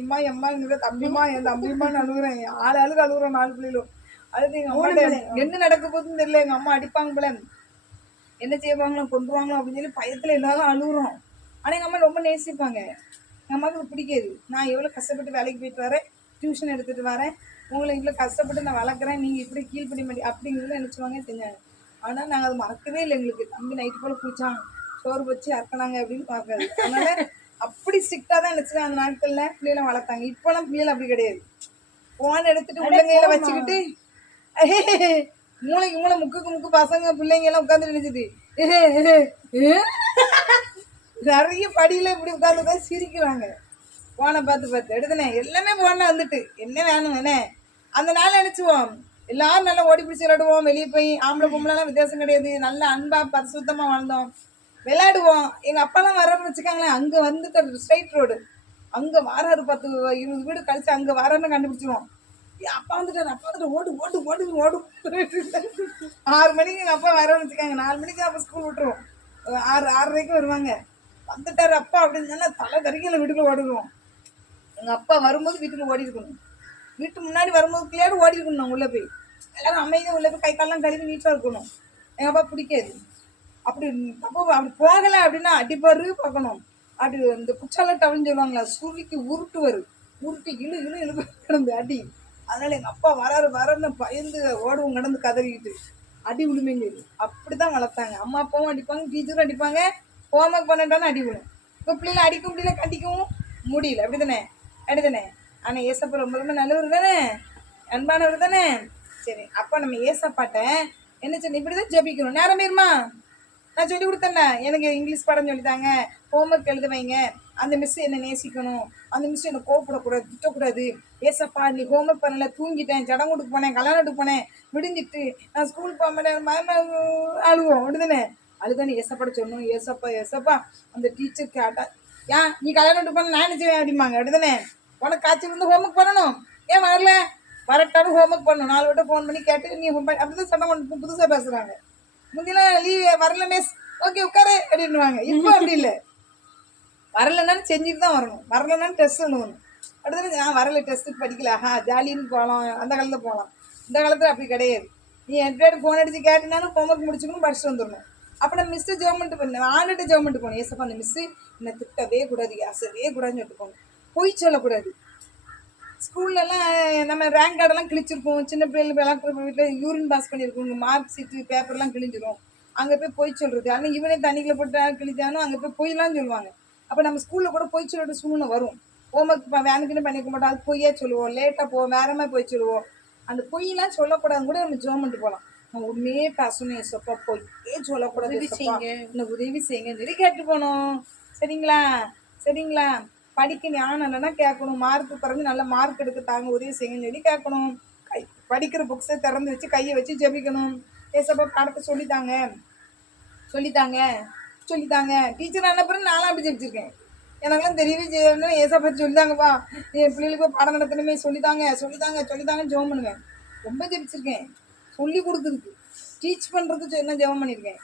எம்மா எங்கிட்ட தம்பிமா என் தம்பிமான்னு அழுகுறேன். ஆளுக்கு அழுகுறோம் 4 பிள்ளைகளும். அதுக்கு எங்கள் அம்மா என்ன நடக்க போகுதுன்னு தெரியல. எங்கள் அம்மா அடிப்பாங்க போல, என்ன செய்வாங்களோ கொண்டுருவாங்களோ அப்படின்னு சொல்லி பயத்தில் எல்லாரும் அழுகுறோம். ஆனால் எங்கள் அம்மா ரொம்ப நேசிப்பாங்க. எங்கள் அம்மாவுக்கு பிடிக்காது. நான் எவ்வளோ கஷ்டப்பட்டு வேலைக்கு போயிட்டு வரேன், டியூஷன் எடுத்துகிட்டு வரேன், உங்களை இவ்வளோ கஷ்டப்பட்டு நான் வளர்க்குறேன், நீங்கள் இப்படி கீழ் பண்ணி மாட்டேன் அப்படிங்கிறத நினச்சிவாங்க செஞ்சாங்க. ஆனால் நாங்கள் அது மறக்கவே இல்லை. எங்களுக்கு தம்பி நைட்டு போல் குளிச்சாங்க, சோறு வச்சு அறக்கினாங்க அப்படின்னு பார்க்காது. அதனால் அப்படி ஸ்ட்ரிக்டாக தான் நினச்சிதான் அந்த நாட்களில் பிள்ளைகளை வளர்த்தாங்க. இப்போலாம் பிள்ளைகள் அப்படி கிடையாது. ஃபோன் எடுத்துகிட்டு உள்ளங்கையில வச்சுக்கிட்டு மூளை முக்கு பசங்க பிள்ளைங்க எல்லாம் உட்காந்து நினைச்சுது நிறைய படியில இப்படி உட்காந்து சிரிக்கிறாங்க. போனை பார்த்து எடுத்துனே எல்லாமே போனா வந்துட்டு என்ன வேணும் என்ன அந்த நாள் நினைச்சுவோம். எல்லாரும் நல்லா ஓடி பிடிச்சி விளையாடுவோம், வெளியே போய் ஆம்பளை பொம்பளைலாம் வித்தியாசம் கிடையாது, நல்லா அன்பா பரிசுத்தமா வாழ்ந்தோம், விளையாடுவோம். எங்க அப்பாலாம் வர்றன்னு வச்சுக்காங்களேன், அங்க வந்துட்டு ஸ்ட்ரைட் ரோடு, அங்க வாராரு 10-20 வீடு கழிச்சு அங்க வாரான்னு கண்டுபிடிச்சிருவோம். அப்பா வந்துட்டு ஓடு 6 மணிக்கு எங்கள் அப்பா வரன்னு வச்சுக்காங்க, 4 மணிக்கு அப்போ ஸ்கூல் விட்டுருவோம், 6:30 வருவாங்க. வந்துட்டார் அப்பா அப்படின்னு சொன்னால் தலை கறிக்கல வீட்டுக்குள்ள ஓடிடுவோம். எங்கள் அப்பா வரும்போது வீட்டுக்குள்ள ஓடி இருக்கணும், வீட்டு முன்னாடி வரும்போது பிள்ளையாடு ஓடி இருக்கணும். நாங்கள் உள்ளே போய் எல்லாரும் அமைதியாக உள்ளே போய் கை காலெல்லாம் கழுவி வீட்டில் இருக்கணும். எங்கள் அப்பா பிடிக்காது. அப்படி போகலை அப்படின்னா அடிப்பாரு பார்க்கணும். அப்படி இந்த குச்சால டவுன் சொல்லுவாங்களா, சுருக்கி உருட்டி இழு கிடந்து அடி. அதனால எங்கள் அப்பா வராருன்னு பயந்து ஓடுவோம், கிடந்து கதறிக்கிட்டு அடி விழுமைங்க. அப்படி தான் வளர்த்தாங்க. அம்மா அப்பாவும் அடிப்பாங்க, டீச்சரும் அடிப்பாங்க, ஹோம்ஒர்க் பண்ணிட்டாலும் அடி விழும். இப்போ பிள்ளைங்களை அடிக்க முடியல, கண்டிக்கவும் முடியல. அப்படிதானே ஆனால் ஏசப்பா ரொம்ப ரொம்ப நல்லவர் தானே, அன்பானவர் தானே. சரி, அப்போ நம்ம ஏசப்பாட்ட என்ன சொன்ன, இப்படி தான் ஜெபிக்கணும். நேரம் மீறுமா, நான் சொல்லி கொடுத்தேன்ல, எனக்கு இங்கிலீஷ் பாடம் சொல்லித்தாங்க, ஹோம்ஒர்க் எழுத வைங்க, அந்த மிஸ் என்னை நேசிக்கணும், அந்த மிஸ் என்னை கோவப்படக்கூடாது, திட்டக்கூடாது. ஏசப்பா நீ ஹோம்ஒர்க் பண்ணல, தூங்கிட்டேன், சடங்குடுக்கு போனேன், கல்யாணத்துக்கு போனேன், விடிஞ்சிட்டு நான் ஸ்கூல் போக மாட்டேன் அழுவோம். அப்படிதானே அழுதானே ஏசப்பாட சொன்னோம். ஏசப்பா அந்த டீச்சர் கேட்டா, ஏன் நீ கல்யாணத்துக்கு போன நான் நினச்சேன் அப்படிம்பாங்க. அப்படிதானே உனக்கு காய்ச்சல் வந்து ஹோம்ஒர்க் பண்ணணும், ஏன் வரல, வரட்டாலும் ஹோம்ஒர்க் பண்ணணும். 4 வட்டம் ஃபோன் பண்ணி கேட்டு நீ அப்படிதான் சட்டம் கொண்டு புதுசாக பேசுகிறாங்க. முந்திலாம் லீவ் வரல மிஸ், ஓகே உட்காரு அப்படின்வாங்க. இப்போ அப்படி இல்லை, வரலைன்னாலும் செஞ்சுட்டு தான் வரணும், வரலைன்னாலும் டெஸ்ட் ஒன்று அடுத்தது நான் வரலை டெஸ்ட்டுக்கு படிக்கல, ஜாலின்னு போகலாம், அந்த காலத்தில் போகலாம். இந்த காலத்தில் அப்படி கிடையாது. நீ எப்படியாவது ஃபோன் அடித்து கேட்டினாலும் ஹோம்ஒர்க் முடிச்சுக்கணும், படிச்சுட்டு வந்துடணும். அப்ப நம்ம மிஸ்டர் ஜெர்மெண்ட் பண்ண ஆண்டுட்டு ஜெர்மெண்ட் போகணும். ஏசப்பா அந்த மிஸ் என்னை திட்டவே கூடாது, அசவே கூடாதுன்னு சொல்லிட்டு போகணும். பொய் சொல்லக்கூடாது. ஸ்கூல்லலாம் நம்ம ரேங்க் கார்டெல்லாம் கிழிச்சிருப்போம். சின்ன பிள்ளைகள் விளாட்ற வீட்டில் யூரின் பாஸ் பண்ணியிருக்கோம், மார்க் ஷீட்டு பேப்பர்லாம் கிழிஞ்சிரும். அங்கே போய் பொய் சொல்கிறது. ஆனால் இவனே தண்ணிக்குள்ள போட்டு கிழிச்சானோ அங்கே போய் பொய்லாம் சொல்லுவாங்க. அப்போ நம்ம ஸ்கூலில் கூட பொய் சொல்லிட்டு சூழ்நிலை வரும். ஹோம்ஒர்க் வேனுக்குன்னு பண்ணிக்க மாட்டோம், அது பொய்யா சொல்லுவோம். லேட்டாக போவோம், வேற மாதிரி பொய் சொல்லுவோம். அந்த பொய்யெல்லாம் சொல்லக்கூடாதுன்னு கூட நம்ம ஜெர்மெண்ட் போகலாம். நான் உண்மையே பேசணும் ஏசப்பா, பொய்யே சொல்லக்கூடாது, இன்னும் உதவி செய்யுங்கன்னு சொல்லி கேட்டு போகணும். சரிங்களா? சரிங்களா? படிக்க ஞானம் இல்லைன்னா கேட்கணும். மார்க் பிறகு நல்ல மார்க் எடுக்க தாங்க, உதவி செய்யுங்கன்னு சொல்லி கேட்கணும். படிக்கிற புக்ஸை திறந்து வச்சு கையை வச்சு ஜெபிக்கணும். ஏசப்பா பாடத்தை சொல்லித்தாங்க சொல்லித்தாங்க சொல்லித்தாங்க. டீச்சர் அனுப்புறேன் நானும் அப்படி ஜெபிச்சிருக்கேன். எனக்குலாம் தெரியவே செய்யணும். ஏசப்பா சொல்லித்தாங்கப்பா, என் பிள்ளைகளுக்கு பாடம் நடத்தணுமே, சொல்லித்தாங்க சொல்லித்தாங்க சொல்லித்தாங்கன்னு ஜெபம் பண்ணுவேன். ரொம்ப ஜெபிச்சிருக்கேன். சொல்லி கொடுக்குறதுக்கு, டீச் பண்ணுறதுக்கு என்ன ஜெபம் பண்ணியிருக்கேன்.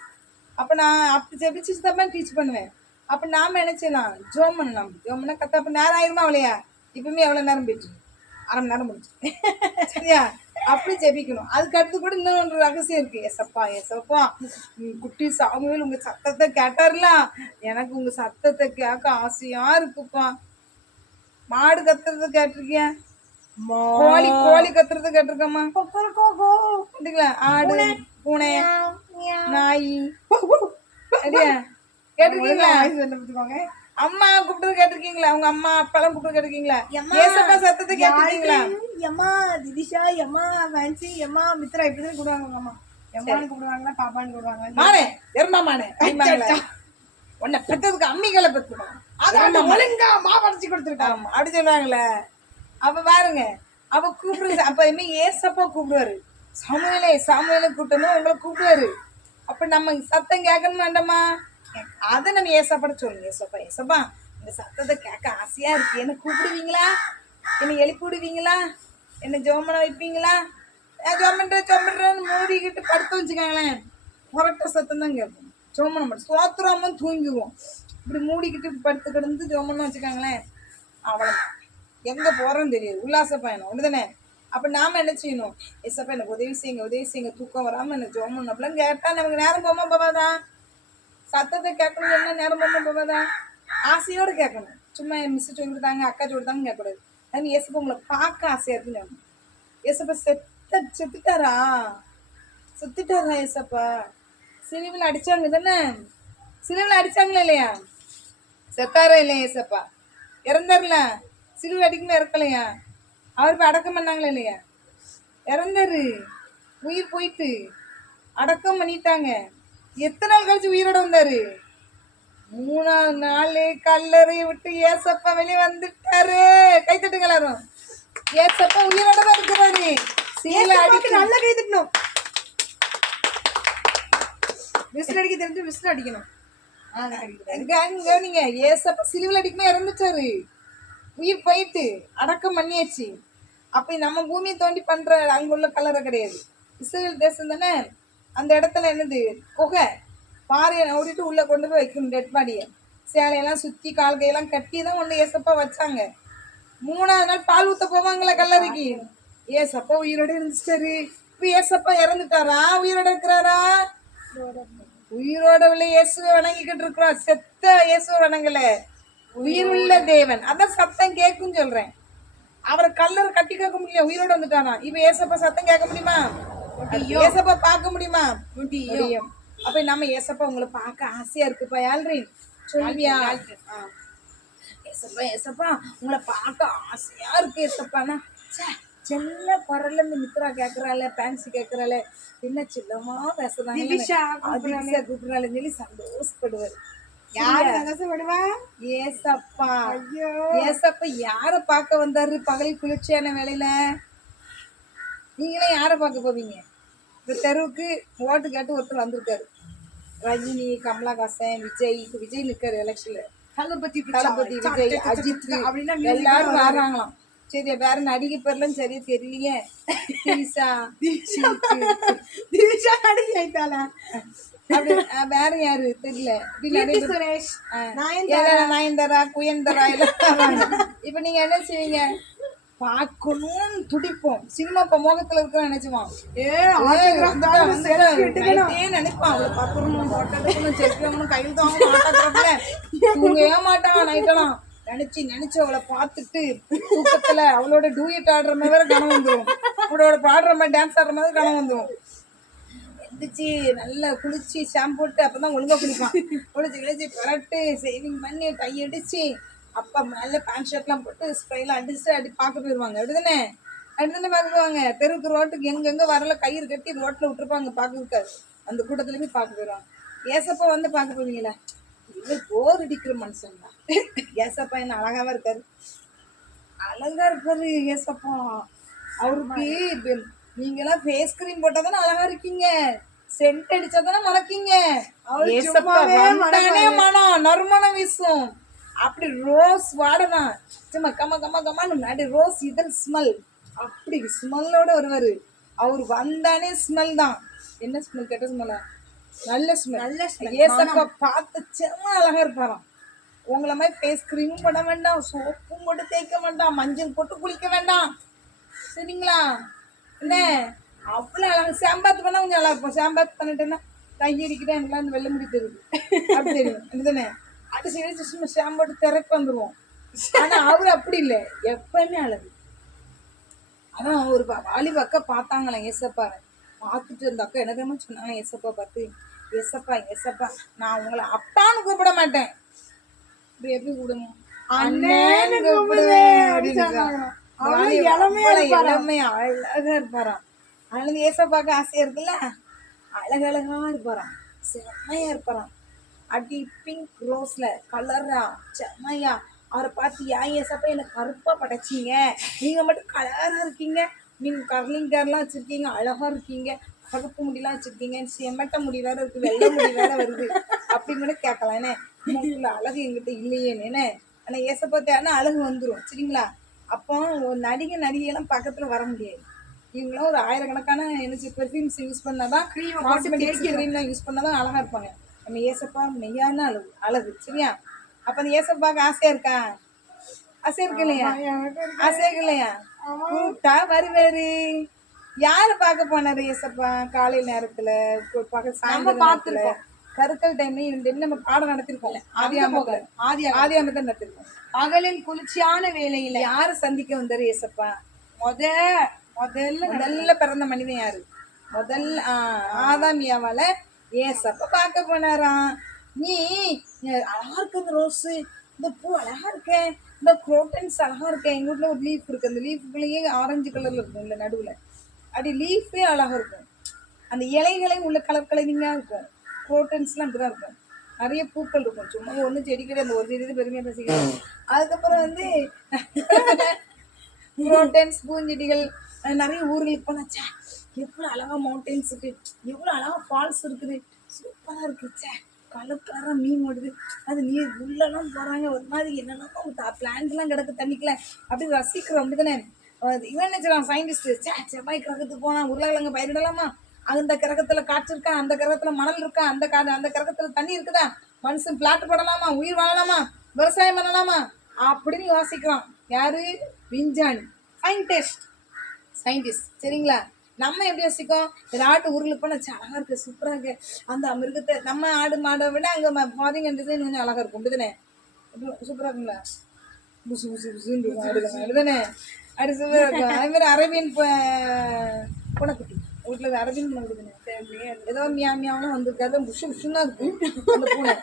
அப்போ நான் அப்படி ஜெபிச்சு தான் டீச் பண்ணுவேன். அப்போ நாம் நினச்சேன்னா ஜெபம் பண்ணலாம். ஜெபம் பண்ணால் கத்த அப்போ நேரம் ஆயிருமா அவளையா? இப்பவுமே எவ்வளோ நேரம் போயிட்டு, அரை மணி நேரம் முடிச்சு. சரியா? அப்படி ஜெபிக்கணும். அதுக்கு அடுத்து கூட இன்னொன்று ரகசியம் இருக்கு. ஏசப்பா ஏசப்பா, குட்டி சாமுவேல் உங்க சத்தத்தை கேட்டார்ல, எனக்கு உங்க சத்தத்தை கேட்க ஆசையா இருக்குப்பா. மாடு கத்துறது கேட்டிருக்கேன், கோழி கோழி கத்துறது கேட்டிருக்கம்மா. ஆடு, பூனை, நாய் கேட்டிருக்கீங்களா? அம்மா கூப்பிட்டு கேட்டிருக்கீங்களா? உங்க அம்மா அப்பாலாம் கூப்பிட்டு கேட்டிருக்கீங்களா? ஏசப்பா சத்தத்தை கேட்டிருக்கீங்களா? எம்மா திதிஷா, எம்மா ஃபேன்சி, எம்மா மித்ரா இப்படிதான் கூப்பிடுவாங்க. உங்க அம்மா எம்மான்னு கூப்பிடுவாங்களா, பாப்பான்னு கூப்பிடுவாங்க? மானே எருமா மானே உன்னை பெற்றதுக்கு அம்மிகளை பெற்றுக்கணும். அதான் ஒழுங்கா மாவரைச்சி கொடுத்துருக்காங்க அப்படி சொல்லுவாங்களே. அப்ப பாருங்க, அவ கூப்பிடுறது அப்ப இனிமே ஏசப்பா கூப்பிடுவாரு. சாமுவேலே சாமுவேலை கூப்பிட்டணும் உங்களை கூப்பிடுவாரு. அப்ப நம்ம சத்தம் கேட்கணும் வேண்டாமா? அதை நம்ம ஏசப்பாட சொல்லணும். ஏசப்பா ஏசப்பா, இந்த சத்தத்தை கேட்க ஆசையா இருக்கு, என்ன கூப்பிடுவீங்களா? என்னை எழுப்பி விடுவீங்களா? என்னை ஜோமனை வைப்பீங்களா? ஜோமன்றேன்னு மூடிக்கிட்டு படுத்து வச்சுக்காங்களேன், புரட்ட சத்தம் தான் கேட்போம். ஜோமனை மட்டும் சோத்திராம தூங்கிடுவோம். இப்படி மூடிக்கிட்டு படுத்து கிடந்து ஜோமன்னு வச்சுக்காங்களேன், அவ்வளோதான். எங்கே போகிறோன்னு தெரியாது. உல்லாச பயணம் ஒன்றுதானே. அப்போ நாம் என்ன செய்யணும்? ஏசப்பா எனக்கு உதவி செய்யுங்க, தூக்கம் வராமல் எனக்கு ஜோமன் அப்படிலாம் கேட்டால் நமக்கு நேரம் போமா போவாதான்? சத்தத்தை கேட்கணும், என்ன நேரம் போமா போவாதான்? ஆசையோடு கேட்கணும். சும்மா என் மிஸ் சொல்லி கொடுத்தாங்க, அக்கா சொல்லி கொடுத்தாங்க கேட்கக்கூடாது. அது ஏசப்பா உங்களை பார்க்க ஆசையாக இருக்குன்னு கேட்கணும். ஏசப்பா செத்துட்டாரா ஏசப்பா? சிலுவையில் அடித்தாங்க தானே? சிலுவையில் அடித்தாங்களா இல்லையா? செத்தாரா இல்லையா? ஏசப்பா இறந்தார்ல, சிலுவை அடிக்குமே இறக்கலையா? அவர் போய் அடக்கம் பண்ணாங்களா இல்லையா? இறந்தாரு, உயிர் போயிட்டு அடக்கம் பண்ணிட்டாங்க. எத்தனை நாள் கழிச்சு உயிரோட வந்தாரு? 3ஆவது நாள் கல்லறையை விட்டு ஏசப்பா வெளியே வந்துட்டாரு. கைத்தட்டுங்க எல்லாரும். ஏசப்பா உயிரோட தான் இருக்கிறாரு. சீலை அடிக்க நல்லா கை தட்டணும். விசில் அடிக்க தெரிஞ்சு விசில் அடிக்கணும். நீங்க ஏசப்பா சிலுவையில் அடிக்குமே இறந்துட்டாரு, உயிர் போயிட்டு அடக்கம் பண்ணியாச்சு. அப்ப நம்ம பூமியை தோண்டி பண்ற அங்க உள்ள கல்லறை கிடையாது, இஸ்ரேல் தேசம் தானே. அந்த இடத்துல என்னது? குகை, பாறையை ஓடிட்டு உள்ள கொண்டு போய் வைக்கணும் டெட் பாடியை. சேலையெல்லாம் சுத்தி கால் கையெல்லாம் கட்டி தான் கொண்டு ஏசப்பா வச்சாங்க. 3ஆவது நாள் பால் ஊத்த போவாங்களா கல்லறைக்கு. ஏசப்பா உயிரோட இருந்துச்சாரு. இப்ப ஏசப்பா இறந்துட்டாரா, உயிரோட இருக்கிறாரா? உயிரோட உள்ள இயேசுவை வணங்கிக்கிட்டு இருக்கிறோம். செத்த இயேசுவை வணங்கல, உயிருள்ள தேவன். அதான் சத்தம் கேட்கும் சொல்றேன். அவரை கல்லறை கட்டி கேட்க முடியல, உயிரோட வந்துட்டானா. இப்ப ஏசப்பா சத்தம் கேட்க முடியுமா? ஏசப்பா பார்க்க முடியுமா? முடியும். அப்ப நம்ம ஏசப்பா உங்களை பார்க்க ஆசையா இருக்குப்பா யாழ்றீன் சொல்லுவியா? ஏசப்பா ஏசப்பா உங்களை பார்க்க ஆசையா இருக்கு ஏசப்பானா. செல்ல குரல்ல இந்த மித்ரா கேட்கறாள், பேன்சி கேட்கறாள், என்ன செல்லமா பேசுறாங்க கூப்பிடுறாள் சொல்லி சந்தோஷப்படுவாரு. யாரு சந்தோஷப்படுவா? ஏசப்பா. ஏசப்பா யார பார்க்க வந்தாரு பகலில் குளிர்ச்சியான வேலையில? நீங்களே யாரை பார்க்க போவீங்க? இந்த தெருவுக்கு ஓட்டு கேட்டு ஒருத்தர் வந்திருக்காரு. ரஜினி, கமலஹாசன், விஜய் நிற்காரு எலெக்ஷன்ல. தளபதி, விஜய், அஜித் எல்லாரும் வர்றாங்களாம். சரி, வேற நடிகை பேர்லாம் சரியா தெரியலையே. திரிஷா நடிகை ஆயிட்டாளா? அப்படி வேற யாரு தெரியல. நயன்தாரா, குயன்தாரா எல்லாம். இப்ப நீங்க என்ன செய்வீங்க? பார்க்கணும்னு துடிப்போம். சினிமா இப்ப மோகத்துல இருக்கிற நினைச்சுவான் நினைப்பான் அவளை பார்க்கணும், போட்டோ எடுக்கணும், செல்ஃபி வாங்கணும், கையில் தாங்கணும், ஆட்டோகிராஃப்ல தூங்கவே மாட்டான். நைட்டெல்லாம் நினைச்சு அவளை பார்த்துட்டு தூக்கத்துல அவளோட டூயட் ஆடுற மாதிரி வேற கனவு வந்துடும், அவளோட பாடுற மாதிரி டான்ஸ் ஆடுற மாதிரி கனவு வந்துடும். எந்திரிச்சு நல்லா குளிச்சு ஷாம்பு போட்டு அப்பதான் ஒழுங்கா குளிப்பான். குளிச்சு பரட்டு சேவிங் பண்ணி கையடிச்சு அப்பா மேல பேண்ட் ஷர்ட்லாம் போட்டு ஸ்ப்ரைலாம் அடி பார்க்க போயிடுவாங்க. அப்படிதானே பார்க்க போவாங்க. தெருவுக்கு ரோட்டுக்கு எங்கெங்க வரல கயிறு கட்டி ரோட்ல விட்டுருப்பாங்க பார்க்க இருக்காது. அந்த கூட்டத்துல போய் பார்க்க போயிடுவாங்க. ஏசப்பா வந்து பார்க்க போவீங்களா? இவர் போர் அடிக்கிற மனுஷன் தான். ஏசப்பா என்ன அழகாவா இருக்காரு? அழகா இருக்காரு ஏசப்பா. அவருக்கு நீங்கெல்லாம் ஃபேஸ் கிரீம் போட்டா தானே அழகா இருக்கீங்க, சென்ட் அடிச்சா தானே மணக்கீங்க. மனம் நறுமணம் வீசும். அப்படி ரோஸ் வாடனா சும்மா கம்மன்னு முன்னாடி ரோஸ் இதழ் ஸ்மெல், அப்படி ஸ்மெல்லோட வருவாரு. அவரு வந்தானே ஸ்மெல் தான். என்ன ஸ்மெல்? கெட்ட ஸ்மெல்லா? நல்ல ஸ்மெல். நல்ல ஸ்மெல். ஏசப்பா பார்த்து செம்ம அழகா இருப்பாராம். உங்களை மாதிரி ஃபேஸ் கிரீமும் போட வேண்டாம், சோப்பும் போட்டு தேய்க்க வேண்டாம், மஞ்சள் போட்டு குளிக்க வேண்டாம், சரிங்களா? என்ன அவ்வளோ அழகா. சாம்பாத் பண்ணா கொஞ்சம் நல்லா இருக்கும். சாம்பாத் பண்ணிட்டேன்னா கையடிக்கிட்டா எனக்கு அந்த வெள்ளை முடி தெரியுது, அப்படி தெரியும். இதுதானே அது சரி சும்மா ஷாம்போட்டு திறக்க வந்துருவோம். ஆனா அவரு அப்படி இல்லை, எப்பவுமே அழகு. அதான் ஒரு வாலிப அக்கா பார்த்தாங்களாம் ஏசப்பா. பார்த்துட்டு அந்த அக்கா என்ன தெரியுமா சொன்னாங்க ஏசப்பா பார்த்து, ஏசப்பா நான் உங்களை அப்பான்னு கூப்பிட மாட்டேன், எப்படி கூப்பிடுங்க, அண்ணன்னு கூப்பிடுவேன் அப்படின்னு. இளமையா அழகா இருப்பாராம். அதனால ஏசப்பாக்கு ஆசையா இருக்குல்ல, அழகழகா இருப்பாராம், செம்மையா இருப்பாராம். அடி பிங்க் ரோஸ்ல கலரா செம்மையா. அவரை பார்த்து ஏன் ஏசப்பா என்ன கருப்பா படைச்சிங்க, நீங்க மட்டும் கலரா இருக்கீங்க, நீங்க கர்லிங் கேர்லாம் வச்சிருக்கீங்க, அழகா இருக்கீங்க, கருப்பு முடியெல்லாம் வச்சிருக்கீங்க, செம்மட்ட முடி வேற இருக்கு, வெள்ளை முடி வேற வருது அப்படின்னு கூட கேட்கலாம். என்ன உங்களுக்குள்ள அழகு எங்கிட்ட இல்லையேன்னு. என்ன ஆனா ஏசப்பா தேவைன்னா அழகு வந்துடும், சரிங்களா? அப்போ ஒரு நடிகையெல்லாம் பக்கத்துல வர முடியாது. இவங்களாம் ஒரு ஆயிரக்கணக்கான என்ன பெர்ஃப்யூம்ஸ் யூஸ் பண்ணாதான், க்ரீம்லாம் யூஸ் பண்ணாதான் அழகா இருப்பாங்க. நம்ம ஏசப்பா மெய்யான அழகு, சரியா? அப்ப அந்த ஏசப்பாக்கு ஆசையா இருக்கா? ஆசையா இருக்கு இல்லையா? ஆசையா இருக்கு இல்லையா? கூப்பிட்டா வருவாரு. யாரு பார்க்க போனாரு ஏசப்பா? காலை நேரத்துல, சாயந்தரத்துல, கருக்கல் டைம்ல நம்ம பாடம் நடத்திருக்கோம். ஆதியாமத்தை நடத்திருக்கோம். பகலின் குளிர்ச்சியான வேலையில யாரு சந்திக்க வந்தாரு ஏசப்பா? முதல்ல பிறந்த மனிதன் யாரு? ஆதாம் ஏவால ஏசப்பா பார்க்க போனாராம். நீ அழகா இருக்கு இந்த ரோஸு, இந்த பூ அழகா இருக்கேன், இந்த குரோட்டன்ஸ் அழகா இருக்கேன். எங்க வீட்டுல ஒரு லீஃப் இருக்கு, அந்த லீஃபுக்குள்ளேயே ஆரஞ்சு கலர்ல இருக்கும், இல்ல நடுவுல அப்படி லீஃபே அழகா இருக்கும். அந்த இலைகளையும் உள்ள கலர் கலரிங்கா இருக்கும். குரோட்டன்ஸ்லாம் இப்படிதான் இருக்கும், நிறைய பூக்கள் இருக்கும். சும்மா ஒன்றும் செடி கிடையாது, அந்த ஒரு செடி பெருமையா பேசிக்கிறேன். அதுக்கப்புறம் வந்து குரோட்டன்ஸ் பூஞ்செடிகள் நிறைய ஊர்களுக்கு போனாச்சா, எவ்வளோ அழகா மவுண்டெயின்ஸ் இருக்கு, எவ்வளோ அழகா ஃபால்ஸ் இருக்குது, சூப்பராக இருக்குச்சே, கலர் கலராக மீன் ஓடுது, அது நீர் உள்ளெல்லாம் போகிறாங்க, ஒரு மாதிரி என்னென்னா பிளான்ட்லாம் கிடக்கு தண்ணிக்கல, அப்படி ரசிக்கிறோம். அப்படி தானே இவன் என்ன செய்யலாம் சயின்டிஸ்ட், செவ்வாய் கிரகத்துக்கு போனால் உருளைக்கிழங்கு பயிரிடலாமா, அந்த கிரகத்தில் காற்று இருக்கா, அந்த கிரகத்தில் மணல் இருக்கா, அந்த கிரகத்தில் தண்ணி இருக்குதா, மனுஷன் பிளாட் போடலாமா, உயிர் வாழலாமா, விவசாயம் பண்ணலாமா அப்படின்னு யோசிக்கிறான். யாரு? விஞ்ஞானி, சயின்டிஸ்ட், சரிங்களா? நம்ம எப்படி யோசிக்கோம்? ஆட்டு ஊருக்கு போனால் அழகா இருக்கு, சூப்பராக இருக்கு, அந்த மிருகத்தை நம்ம ஆடு மாடை விட அங்கே ஃபாரின் கண்ட்ரிஸ் கொஞ்சம் அழகா இருக்கும், அப்படிதானே? சூப்பராக இருக்குங்களா? புசு புசு புசுன்னு இருக்கும் ஆடுங்க, அப்படிதானே? அது சூப்பராக இருக்கும். அதே மாதிரி அரேபியன் பூனைக்குட்டி வீட்டில் அரேபியன் பூனை கொடுக்குதுன்னு ஏதோ மியாமியாவும் வந்திருக்காது, புஷு புஷுன்னா இருக்கும் அந்த பூனை.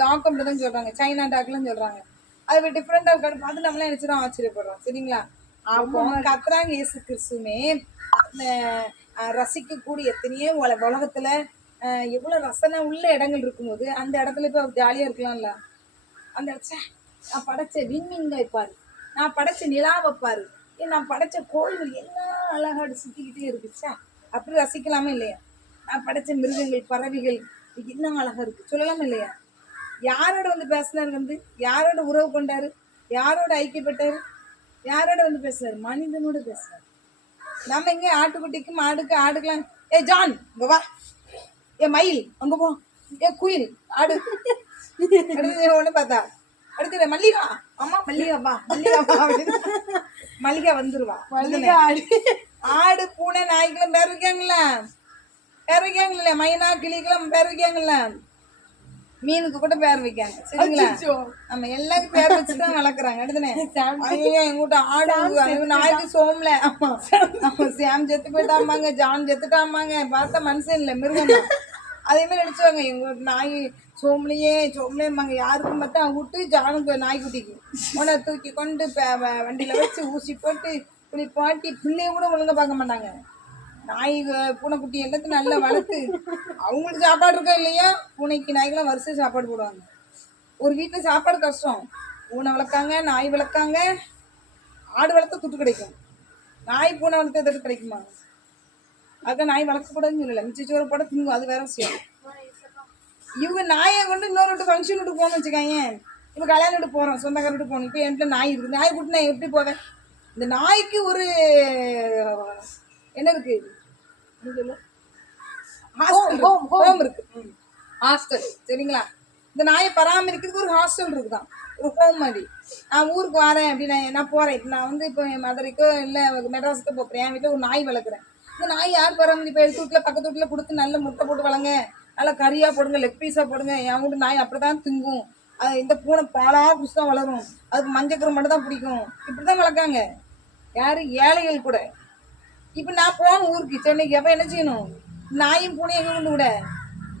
டாக் அப்படிதான் சொல்றாங்க, சைனா டாக்லாம் சொல்றாங்க. அது டிஃப்ரெண்டா இருக்காது, பார்த்து நம்மளாம் நினைச்சுதான் ஆச்சரியப்படுறோம், சரிங்களா? அப்போ கத்துறாங்க இயேசு கிறிஸ்துமே ரசிக்கக்கூடிய எத்தனையோ உலகத்துல எவ்வளவு ரசனை உள்ள இடங்கள் இருக்கும்போது அந்த இடத்துல இப்ப ஜாலியா இருக்கலாம்ல. அந்த இடத்துல நான் படைச்ச விண்மீன்கள் பாரு, நான் படைச்ச நிலாவை பாரு, நான் படைச்ச கோள்கள் எல்லாம் அழகாடு சுத்திக்கிட்டே இருக்குச்சா, அப்படி ரசிக்கலாமா இல்லையா? நான் படைச்ச மிருகங்கள் பறவைகள் இன்னும் அழகா இருக்கு சொல்லலாமா இல்லையா? யாரோட வந்து பேசினார்? வந்து யாரோட உறவு கொண்டாரு? யாரோட ஐக்கியப்பட்டாரு? யாரோட வந்து பேசுறாரு? மனிதனோட பேசுறாரு. நம்ம இங்கே ஆட்டுக்குட்டிக்கு மாடுக்கு ஆடுக்கலாம், ஏ ஜான் இங்க வா, ஏ மயில் அங்க போ, ஏ குயில் ஆடு ஒண்ணு பார்த்தா அடுத்து மல்லிகா, அம்மா மல்லிகாப்பா மல்லிகாப்பா அப்படின்னு மல்லிகா வந்துருவா. மல்லிகா ஆடு. ஆடு பூனை நாய்க்கெல்லாம் பேர் வைக்காங்களா? பேர் வைக்காங்கல்ல. மைனா கிளிக்கெல்லாம் பேர் வைக்காங்கல்ல. மீனுக்கு கூட பேர் வைக்காங்க. சரிங்களா? நம்ம எல்லாருக்கும் பேர் வச்சுதான் வளர்க்குறாங்க. அடுத்துனே ஐயோ எங்கிட்ட ஆடு நாய்க்கு சோம்ல. ஆமா ஆமா சாம் செத்து போயிட்டாமாங்க, ஜான் செத்துட்டாமாங்க. பார்த்தா மனுஷன் இல்லை மிருகம். அதே மாதிரி நினைச்சுவாங்க எங்க நாய் சோம்லையேம்பாங்க. யாருக்கும் பார்த்தா விட்டு ஜானுக்கு நாய்க்குட்டிக்கு உடனே தூக்கி கொண்டு வண்டியில வச்சு ஊசி போட்டு குளிப்பாட்டி பிள்ளைய கூட ஒழுங்கா பார்க்க மாட்டாங்க. நாய் பூனைக்குட்டி எல்லாத்தையும் நல்லா வளர்த்து அவங்களுக்கு சாப்பாடு இருக்கா இல்லையா, பூனைக்கு நாய்க்கெல்லாம் வருஷம் சாப்பாடு போடுவாங்க. ஒரு வீட்டில் சாப்பாடு கஷ்டம். பூனை வளர்க்காங்க, நாய் வளர்க்காங்க. ஆடு வளர்த்தா துட்டு கிடைக்கும். நாய் பூனை வளர்த்து எதாவது கிடைக்குமா? அதுதான் நாய் வளர்க்கக்கூடாதுன்னு சொல்லலை. மிச்சோரை போட திங்கும், அது வேற விஷயம். இவங்க நாயை கொண்டு இன்னொரு வீட்டு ஃபங்க்ஷன் வீட்டுக்கு போகணும்னு வச்சுக்காங்க. இப்போ கல்யாணம் வீட்டு போகிறோம், சொந்தக்கார வீட்டு போகணும். இப்போ என்கிட்ட நாய் இருக்குது. நாய் கூட்டு நான் எப்படி போவேன்? இந்த நாய்க்கு ஒரு என்ன இருக்கு சொல்லு, ஹோம் இருக்கு, ஹாஸ்டல். சரிங்களா? இந்த நாயை பராமரிக்கிறதுக்கு ஒரு ஹாஸ்டல் இருக்குதான், ஒரு ஹோம் மாதிரி. நான் ஊருக்கு வரேன் அப்படின்னா நான் போகிறேன். இப்போ நான் வந்து இப்போ மதுரைக்கோ இல்லை மெட்ராஸுக்கோ போகிறேன். என் வீட்டில் ஒரு நாய் வளர்க்குறேன். இந்த நாய் யார் பராமரிப்பு? எடுத்து வீட்டில் பக்கத்து வீட்டில் கொடுத்து நல்ல முட்டை போட்டு வளங்க, நல்லா கறியாக போடுங்க, லெக் பீஸாக போடுங்க. என் வீட்டு நாய் அப்படி தான் திங்கும். அது இந்த பூனை பாலாக குடிச்சு தான் வளரும். அதுக்கு மஞ்சக்கரை மட்டும் தான் பிடிக்கும். இப்படி தான் வளர்க்காங்க. யார்? ஏழைகள் கூட. இப்போ நான் போகணும் ஊருக்கு, சென்னைக்கு. அப்போ என்ன செய்யணும்? நாயும் பூனையும் எங்கே கொண்டு விட?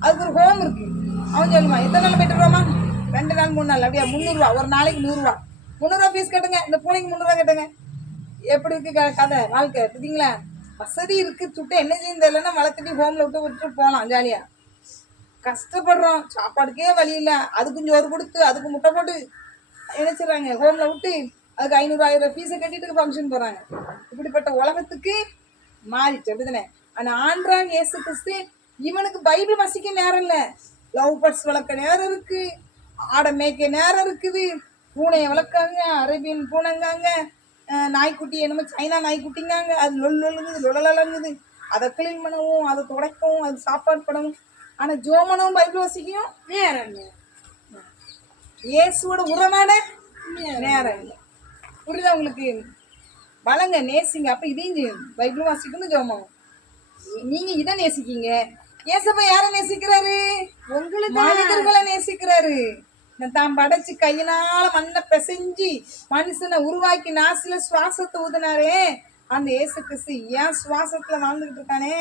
அதுக்கு ஒரு ஹோம் இருக்கு. அவன் சொல்லுமா எத்தனை நாள் போயிட்டு வருவாமா? 2 நாள் 3 நாள். அப்படியா? 300 ரூபா. ஒரு நாளைக்கு 100 ரூபா. 300 ரூபா ஃபீஸ் கட்டுங்க. இந்த பூனைக்கு 300 ரூபா கட்டுங்க. எப்படி இருக்கு கதை வாழ்க்கை? பார்த்தீங்களா? வசதி இருக்கு, சுட்டு என்ன செய்யும் தெரியலன்னா வளர்த்துட்டு ஹோம்ல விட்டு போகலாம் ஜாலியா. கஷ்டப்படுறோம், சாப்பாடுக்கே வழி இல்லை. அதுக்கும் சோறு கொடுத்து அதுக்கு முட்டை போட்டு நினைச்சிடறாங்க. ஹோம்ல விட்டு அதுக்கு 500 1000 ஃபீஸை கட்டிட்டு ஃபங்க்ஷன் போறாங்க. இப்படிப்பட்ட உலகத்துக்கு மாறிச்சு. அப்படிதானே? ஆனா ஆண்டவராகிய இயேசு கிறிஸ்து இவனுக்கு பைபிள் வாசிக்க நேரம் இல்லை. லவ் பேர்ட்ஸ் வளர்க்க நேரம் இருக்கு, ஆடை மேய்க்க நேரம் இருக்குது, பூனையை வளர்க்காங்க, அரேபியன் பூனைங்காங்க, நாய்க்குட்டி என்னமோ சைனா நாய்க்குட்டிங்காங்க. அது லொல்லுங்குது, லொலலங்குது. அதை கிளீன் பண்ணவும், அதை துடைக்கவும், அது சாப்பாடு பண்ணவும். ஆனா ஜோமனும் பைபிள் வாசிக்கும் நேரம் இல்லை. இயேசுவோட உறவாட நேரம் இல்லை. புரியுதா உங்களுக்கு? வளங்க, நேசிங்க. அப்ப இதையும் செய்யும். பைபிள் வாசிக்கணும், ஜோமனும். நீங்க இதை நேசிக்கீங்க. ஏசப்பா யாரை நேசிக்கிறாரு? உங்களுக்கு மனிதர்களை நேசிக்கிறாரு. தான் படைச்சு கையினால மண்ணை பிசைஞ்சு மனுஷனை உருவாக்கி நாசில சுவாசத்தை ஊதினாரே அந்த இயேசு கிறிஸ்து ஏன் சுவாசத்துல வாழ்ந்துகிட்டு இருக்கானே.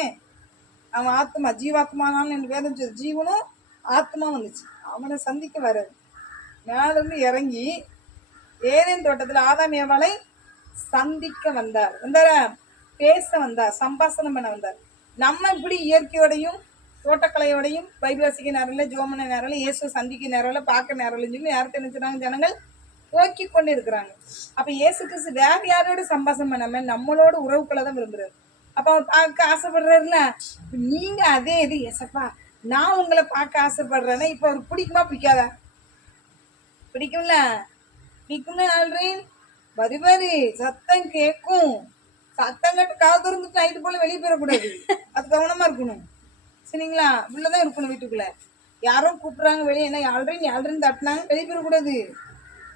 அவன் ஆத்மா ஜீவாத்மானான்னு எனக்கு வேதம் சொல்லுது. ஜீவனும் ஆத்மா வந்துச்சு. அவனை சந்திக்க வர்றாரு. மேலிருந்து இறங்கி ஏதேன் தோட்டத்துல ஆதாம் ஏவாளை சந்திக்க வந்தார். பேச வந்தார், சம்பாஷணம் பண்ண வந்தார். நம்ம இப்படி இயற்கையோடையும் தோட்டக்கலையோடையும் பைபிள் வாசிக்க நேரம் இல்லை, ஜோமன நேரம் இல்லை, இயேசு சந்திக்க நேரம் இல்லை, பார்க்க நேரம் இல்லைன்னு சொல்லி யார்கிட்ட நினைச்சுறாங்க? ஜனங்கள் போக்கி கொண்டு இருக்கிறாங்க. அப்ப இயேசு கிறிஸ்து வேற யாரோட சம்பாஷணம் பண்ணாம நம்மளோட உறவுக்களை தான் விரும்புறாரு. அப்ப அவர் பார்க்க ஆசைப்படுறாருல. நீங்க அதே இது ஏசப்பா நான் உங்களை பார்க்க ஆசைப்படுறேன்னா இப்ப அவருக்கு பிடிக்குமா பிடிக்காதா? பிடிக்கும்ல. பிடிக்கும்ல. ஆல்ரெடி வருவாரு, சத்தம் கேட்கும். சத்தம் கேட்டு காது திறந்துட்டு நைட்டு போல வெளியே போயிடக்கூடாது. அது கவனமா இருக்கணும். சரிங்களா? உள்ளதான் இருக்கணும் வீட்டுக்குள்ள. யாரும் கூப்பிடுறாங்க வெளியே, என்ன ஆல்ரெடி தட்டினாங்க, வெளியே போயிடக்கூடாது.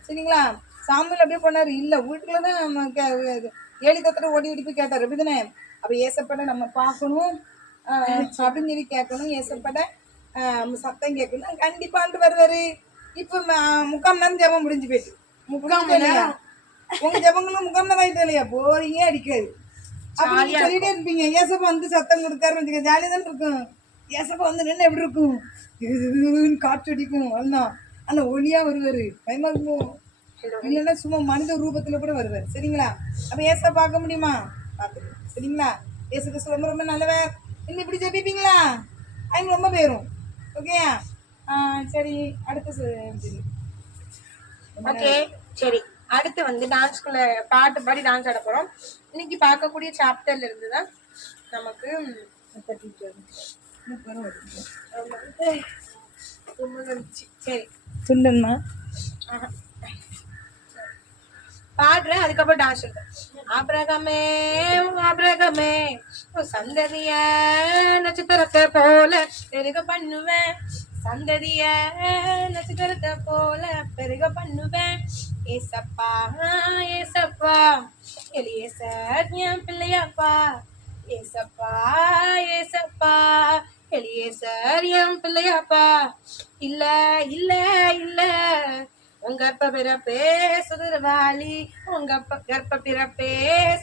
சரிங்களா? சாமியில் அப்படியே பண்ணாரு. இல்லை, வீட்டுக்குள்ளதான் ஏழி தத்திர ஓடி ஓடி போய் கேட்டார். அப்படிதானே? அப்போ ஏசப்பட நம்ம பார்க்கணும் அப்படின்னு சொல்லி கேட்கணும். ஏசப்பட சத்தம் கேட்கணும். கண்டிப்பான்ட்டு வருவாரு. இப்போ 3/4 நேரம் ஜபம் முடிஞ்சு போயிட்டு 3/4 நேரம் உங்க ஜபங்களும் 3/4 நேரம் ஆயிட்டு இல்லையா? போரிங்கே அடிக்காது. அப்ப நீங்க சொல்லிட்டே இருப்பீங்க ஏசப்பா வந்து சத்தம் கொடுக்காருன்னு. ஜாலியா தான் இருக்கும். ஏசப்பா வந்து நின்று எப்படி இருக்கும்? காற்று அடிக்கும். எல்லாம் அந்த ஒளியா வருவாரு. பயமா இருக்கும். இல்லைன்னா சும்மா மனித ரூபத்துல கூட வருவார். சரிங்களா? அப்ப ஏசப்பா பார்க்க முடியுமா? பார்த்துருங்க. சரிங்களா? ஏசு கிறிஸ்து ரொம்ப ரொம்ப நல்லவர். இன்னும் இப்படி ஜெபிப்பீங்களா? அவங்க ரொம்ப பேரும். ஓகே சரி. அடுத்து ஓகே சரி. அடுத்து வந்து டான்ஸ்குள்ள பாட்டு பாடி டான்ஸ் ஆட போறோம். இன்னைக்கு பார்க்கக்கூடிய சாப்டர்ல இருந்து தான் நமக்கு சரி சொல்லுமா பாடுறேன். அதுக்கப்புறம் டான்ஸ் இருக்கு. ஆபிரகமே ஆபிரகமே சந்ததிய நட்சத்திரத்தை போல பெருக பண்ணுவேன், சந்ததிய நட்சத்திரத்தை போல பெருக பண்ணுவேன். ஏசப்பா ஏசப்பா எலியேசர் என் பிள்ளையாப்பா. ஏசப்பா ஏசப்பா எலியேசர் என் பிள்ளையாப்பா. இல்ல இல்ல இல்ல உங்க அப்ப பிறப்பே சுதந்திரவாளி, உங்க அப்ப கர்ப்ப பிறப்பே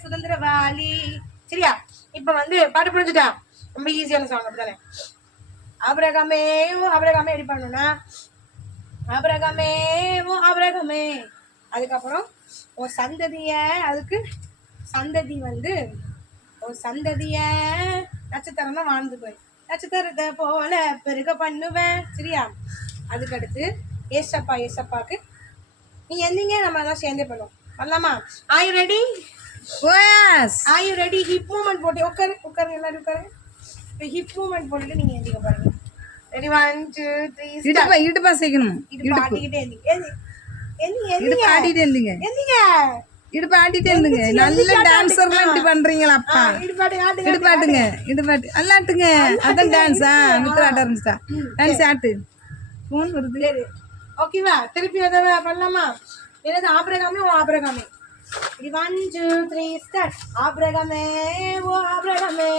சுதந்திரவாளி. சரியா? இப்ப வந்து பாட்டு புரிஞ்சுட்டா? ரொம்ப ஈஸியான சாங் அப்படித்தானே? ஆபிரகாமே ஓ ஆபிரகாமே எப்படி பண்ணணும்னா, ஆபிரகாமே ஓ ஆபிரகாமே, அதுக்கப்புறம் உன் சந்ததிய, அதுக்கு சந்ததி வந்து உன் சந்ததிய நட்சத்திரம் தான் வாழ்ந்து போய் நட்சத்திரத்தை போல பெருக பண்ணுவேன். சரியா? அதுக்கடுத்து ஏசப்பா ஏசப்பாக்கு நீங்க எந்தீங்க, நம்ம எல்லாம் சேர்ந்தே பண்ணுவோம். பண்ணலாமா? Are you ready? OS are you ready? Hip movement போட்டு உட்காரு உட்காரு எல்லாரும் உட்காரு. இப்போ ஹிப் மூவ்மெண்ட் போட்டுட்டு நீங்க எந்திங்க பாருங்க. ரெடி 1 2 3 இடுப்பா இடுப்பா சேர்க்கணும். இடுப்பு ஆட்டிக்கிட்டே எந்திங்க. எந்திங்க இடுப்பு எந்திங்க ஆட்டிட்டே இருந்தீங்க. எந்திங்க. இடுப்பு ஆட்டிட்டே இருந்துங்க. நல்ல டான்சர்லாம் இப்படி பண்றீங்களாப்பா? இடுப்பாட்டு ஆட்டுங்க. இடுப்பாட்டுங்க இடுப்பாட்டு அல்லாட்டுங்க. அதான் டான்ஸா? மித்திர ஆட்ட ஆரம்பிச்சிட்டா. டான்ஸ் ஆட்டு. ஃபோன் வருது. சரி ஓகேவா? திருப்பி அதை பண்ணலாமா? என்னது? ஆபிரகாமே ஓ ஆபிரகாமே. இது 1 2 3 ஸ்டார்ட். ஆபிரகாமே ஓ ஆபிரகாமே,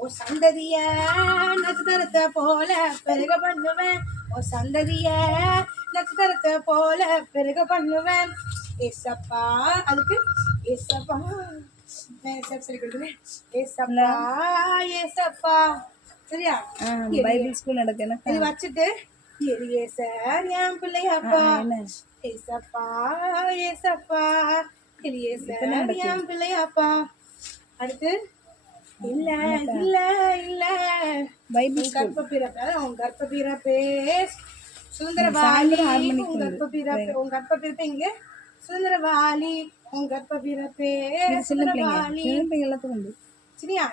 ஓ சந்ததிய நட்சத்திரத்தை போல பெருக பண்ணுவேன். ஓ சந்ததிய நட்சத்திரத்தை போல பெருக பண்ணுவேன். ஏசப்பா, அதுக்கு ஏசப்பா சொல்லி கொடுக்குறேன். ஏசப்பா ஏசப்பா. சரியா? பைபிள் ஸ்கூல் நடக்கு. எனக்கு இது வச்சுட்டு எலியேசர் என் பிள்ளையாப்பா. ஏசப்பா ஏசப்பா எலியேசர் என் பிள்ளையாப்பா. அடுத்து இல்ல இல்ல இல்ல பைபிள் கற்ப பிறப்ப உன் கற்ப பிறப்பே சுதந்திரவாளி. உன் கற்ப பிறப்பு உன் கற்ப பிறப்பு இங்க சுதந்திரவாளி. உன் கற்ப பிறப்பே சுதந்திரவாளி. எல்லாத்துக்கும் உண்டு. சரியா?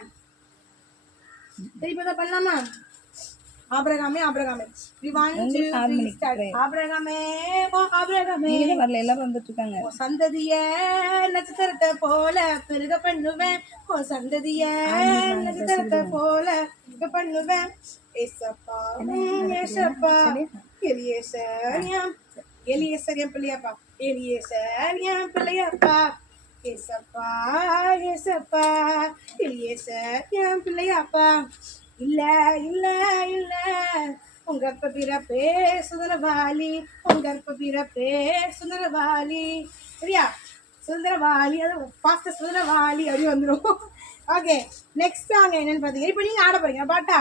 திருப்பி தான் பண்ணலாமா? ஆபிரகாமே ஆபிரகாமே. ஆபிரகாமே ஓ ஆபிரகாமே, வரல எல்லாரும் வந்துட்டு இருக்காங்க. ஓ சந்ததிய நட்சத்திரத்தை போல பெருக பண்ணுவேன். ஓ சந்ததிய நட்சத்திரத்தை போல பெருக பண்ணுவேன். ஏசப்பா ஏசப்பா எலியேசர் என் பிள்ளையாப்பா. எலியேசர் என் பிள்ளையாப்பா. ஏசப்பா ஏசப்பா எலியேசர் என் பிள்ளையாப்பா. இல்ல இல்ல இல்ல உங்க அப்ப பிறப்பே சுதந்திரவாளி. உங்க அப்ப பிறப்பே சுதந்திரவாளி. சரியா? சுதந்திரவாளி, அது ஃபாஸ்ட் சுதந்திரவாளி அப்படி வந்துடும். ஓகே, நெக்ஸ்ட் சாங் என்னன்னு பார்த்தீங்கன்னா, இப்போ நீங்க ஆட போறீங்க பாட்டா.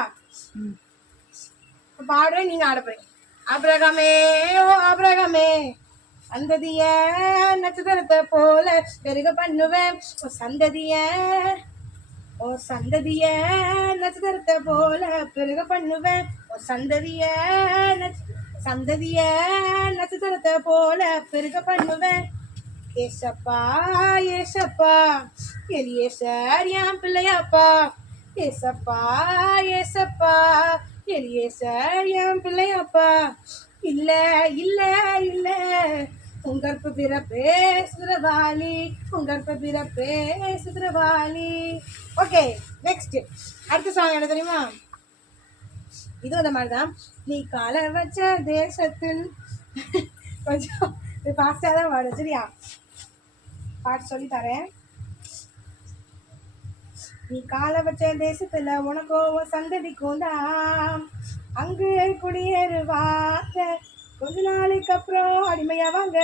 பாடுறேன், நீங்க ஆட போறீங்க. ஆபிரகாமே ஓ ஆபிரகாமே, சந்ததிய நட்சத்திரத்தை போல பெருக பண்ணுவேன். ஓ சந்ததிய ஓ சந்ததிய நட்சத்திரத்தை போல பெருக பண்ணுவேன். ஓ சந்ததிய சந்ததிய நட்சத்திரத்தை போல பெருக பண்ணுவேன். ஏசப்பா ஏசப்பா எலியேசர் என் பிள்ளையாப்பா. ஏசப்பா ஏசப்பா எலியேசர் என் பிள்ளையாப்பா. இல்ல இல்ல இல்ல உன் கற்ப பிறப்பே சுதந்திரவாளி. உன் கற்ப பிறப்பே சுதந்திரவாளி. ஓகே, நெக்ஸ்ட் அடுத்த சாங் என்ன தெரியுமா? இதுவும் அந்த மாதிரிதான். நீ கால வச்ச தேசத்தில் கொஞ்சம் ஃபாஸ்டா தான் பாடு. சரியா? பாட்டு சொல்லி தரேன். நீ கால வச்ச தேசத்துல உனக்கோ சந்ததிக்கும் தான் அங்கு குடியேறுவாங்க. கொஞ்ச நாளைக்கு அப்புறம் அடிமையாவாங்க.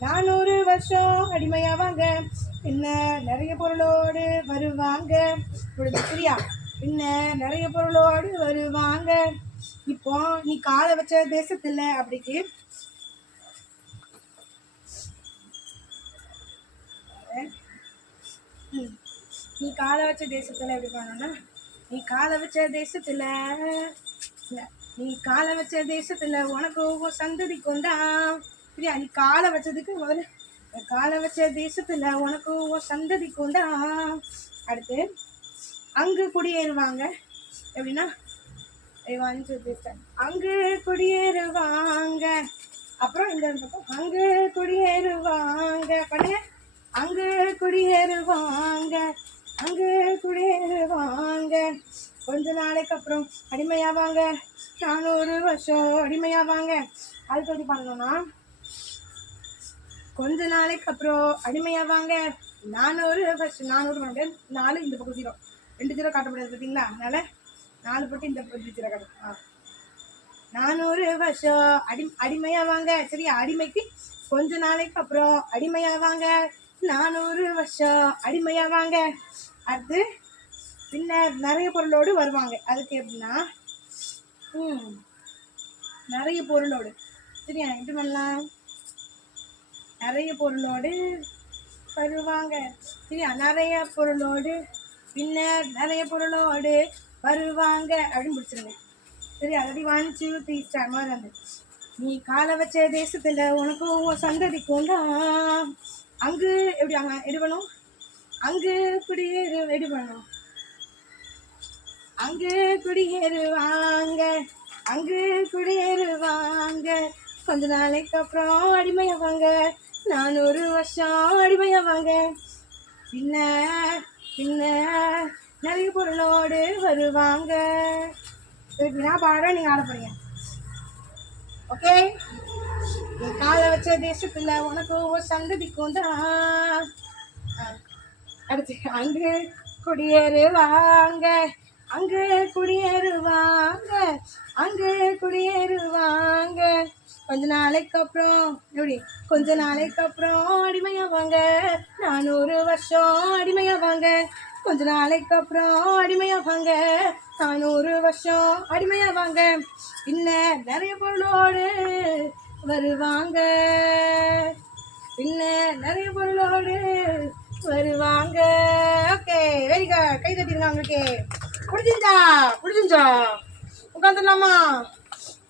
400 வருஷம் அடிமையாவாங்க. பின்ன நிறைய பொருளோடு வருவாங்க. சரியா? பின்ன நிறைய பொருளோடு வருவாங்க. இப்போ நீ கால வச்ச தேசத்துல அப்படிக்கு நீ கால வச்ச தேசத்துல எப்படி பண்ணணும்னா, நீ கால வச்ச தேசத்துல நீ கால வச்ச தேசத்துல உனக்கு ஒவ்வொரு சந்ததிக்கும் தான். சரியா? நீ கால வச்சதுக்கு முதல்ல கால வச்ச தேசத்துல உனக்கு ஒவ்வொரு சந்ததிக்கும் தான். அடுத்து அங்கு குடியேறுவாங்க. எப்படின்னா அங்கு குடியேறுவாங்க. அப்புறம் இந்த பக்கம் அங்கு குடியேறுவாங்க பண்ணுங்க. அங்கு குடியேறுவாங்க. அங்கு குடியேறுவாங்க. கொஞ்ச நாளைக்கு அப்புறம் அடிமையாவாங்க. 400 வருஷம் அடிமையாவாங்க. அதுக்கு எப்படி பண்ணணும்னா, கொஞ்ச நாளைக்கு அப்புறம் அடிமையாவாங்க. 400 வருஷம், 400 வாங்க, 4 இந்த பக்கம் 0, 2 0 காட்ட முடியாது பார்த்தீங்களா? அதனால 4 போட்டு இந்த பக்கம் 0 காட்டும். 400 வருஷம் அடிமையாவாங்க. சரியா? அடிமைக்கு கொஞ்ச நாளைக்கு அப்புறம் அடிமையாவாங்க. 400 வருஷம் அடிமையாவாங்க. அடுத்து பின்ன நிறைய பொருளோடு வருவாங்க. அதுக்கு எப்படின்னா, நிறைய பொருளோடு. சரியா? எப்படி பண்ணலாம்? நிறைய பொருளோடு வருவாங்க. சரியா? நிறைய பொருளோடு பின்னர் நிறைய பொருளோடு வருவாங்க அப்படின்னு பிடிச்சிருங்க. சரி, ஆல்ரெடி 1 2 3 ஸ்டார் மாதிரி வந்து, நீ காலை வச்ச தேசத்துல உனக்கும் உன் சந்ததிக்கும் தான் அங்கு எப்படி அங்க எடுக்கணும், அங்கு குடியேறு எப்படி பண்ணணும், அங்கு குடியேறுவாங்க, அங்கு குடியேறுவாங்க. கொஞ்ச நாளைக்கு அப்புறம் அடிமையாவாங்க. 400 வருஷம் அடிமையாவாங்க. பின்ன பின்ன நிறைய பொருளோடு வருவாங்க. நான் பாடுறேன், நீங்க ஆட போறீங்க. ஓகே? நீ காலை வச்ச தேசத்துல உனக்கு ஒரு சந்ததிக்கும் தான் அடுத்து அங்கு குடியேறுவாங்க, அங்கு குடியேறுவாங்க, அங்கு குடியேறுவாங்க. கொஞ்ச நாளைக்கு அப்புறம் எப்படி, கொஞ்ச நாளைக்கு அப்புறம் அடிமையாவாங்க. 400 வருஷம் அடிமையாவாங்க. கொஞ்ச நாளைக்கு அப்புறம் அடிமையாவாங்க. 400 வருஷம் அடிமையாவாங்க. பின்ன நிறைய பொருளோடு வருவாங்க. பின்ன நிறைய பொருளோடு வருவாங்க. Okay, very good. கை தட்டிருங்க உங்களுக்கு. பிடிச்சிருந்தா உட்காந்துடலாமா?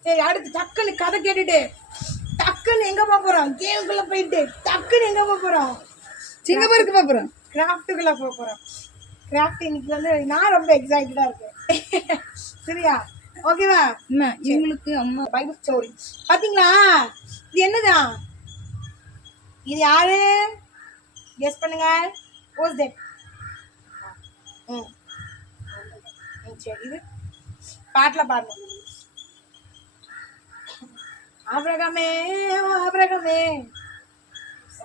சரி, அடுத்து டக்குன்னு கதை கேட்டுட்டு டக்குன்னு எங்க போக போறோம்? கேமுக்குள்ள போயிட்டு டக்குன்னு எங்க போக போறோம்? சிங்கப்பூருக்கு போகிறோம். கிராஃப்ட்டுக்குள்ள போக போறோம். கிராஃப்ட் இன்னைக்கு வந்து நான் ரொம்ப எக்ஸைட்டடா இருக்கேன். சரியா? ஓகேவா? இவங்களுக்கு அம்மா பைபிள் ஸ்டோரி பாத்தீங்களா? இது என்னதான்? இது யாரு கெஸ் பண்ணுங்க. What's that? சரி, இது பாட்டுல பாடணும். ஆபிரகாமே ஆபிரகாமே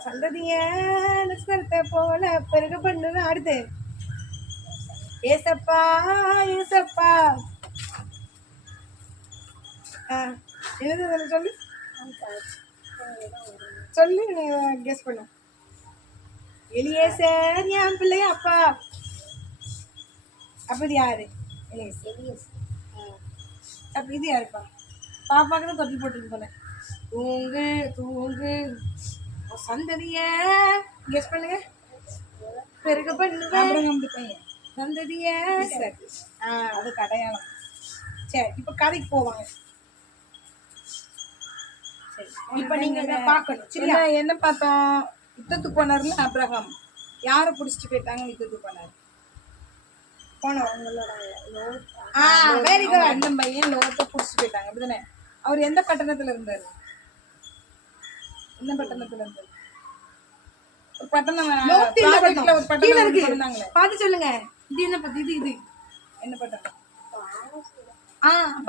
சந்ததிய நட்சத்திரத்தை போல பெருக பண்ணுவேன். அடுத்து ஏசப்பா ஏசப்பா. என்னது சொல்லு சொல்லு, நீ கெஸ் பண்ணு. எலியேசர் என் பிள்ளைய அப்பா. அப்படி யாரு? அப்ப இது யாருப்பா? பாப்பாக்கு தான் தொட்டில் போட்டுருக்கு போல. தூங்கு தூங்கு சந்ததிய கெஸ் பண்ணுங்க. பெருக பண்ணுவேன் சந்ததிய. அது அடையாளம். சரி, இப்ப கதைக்கு போவாங்க. சரி, இப்ப நீங்க பார்க்கணும். சரியா? என்ன பார்த்தோம்? யுத்தத்துக்கு போனார்ல ஆபிரகாம். யாரை பிடிச்சிட்டு போயிட்டாங்க? யுத்தத்துக்கு போனார். Very good. அந்த பையன் லோத்தை பிடிச்சிட்டு போயிட்டாங்க, அப்படிதானே? அவர் எந்த பட்டணத்துல இருந்தாரு? என்ன பட்டணத்துல இருந்தாரு? ஒரு பட்டணம், ஒரு பட்டணம் இருந்தாங்களே, பார்த்து சொல்லுங்க. இது என்ன பத்தி? இது இது என்ன பட்டணம்?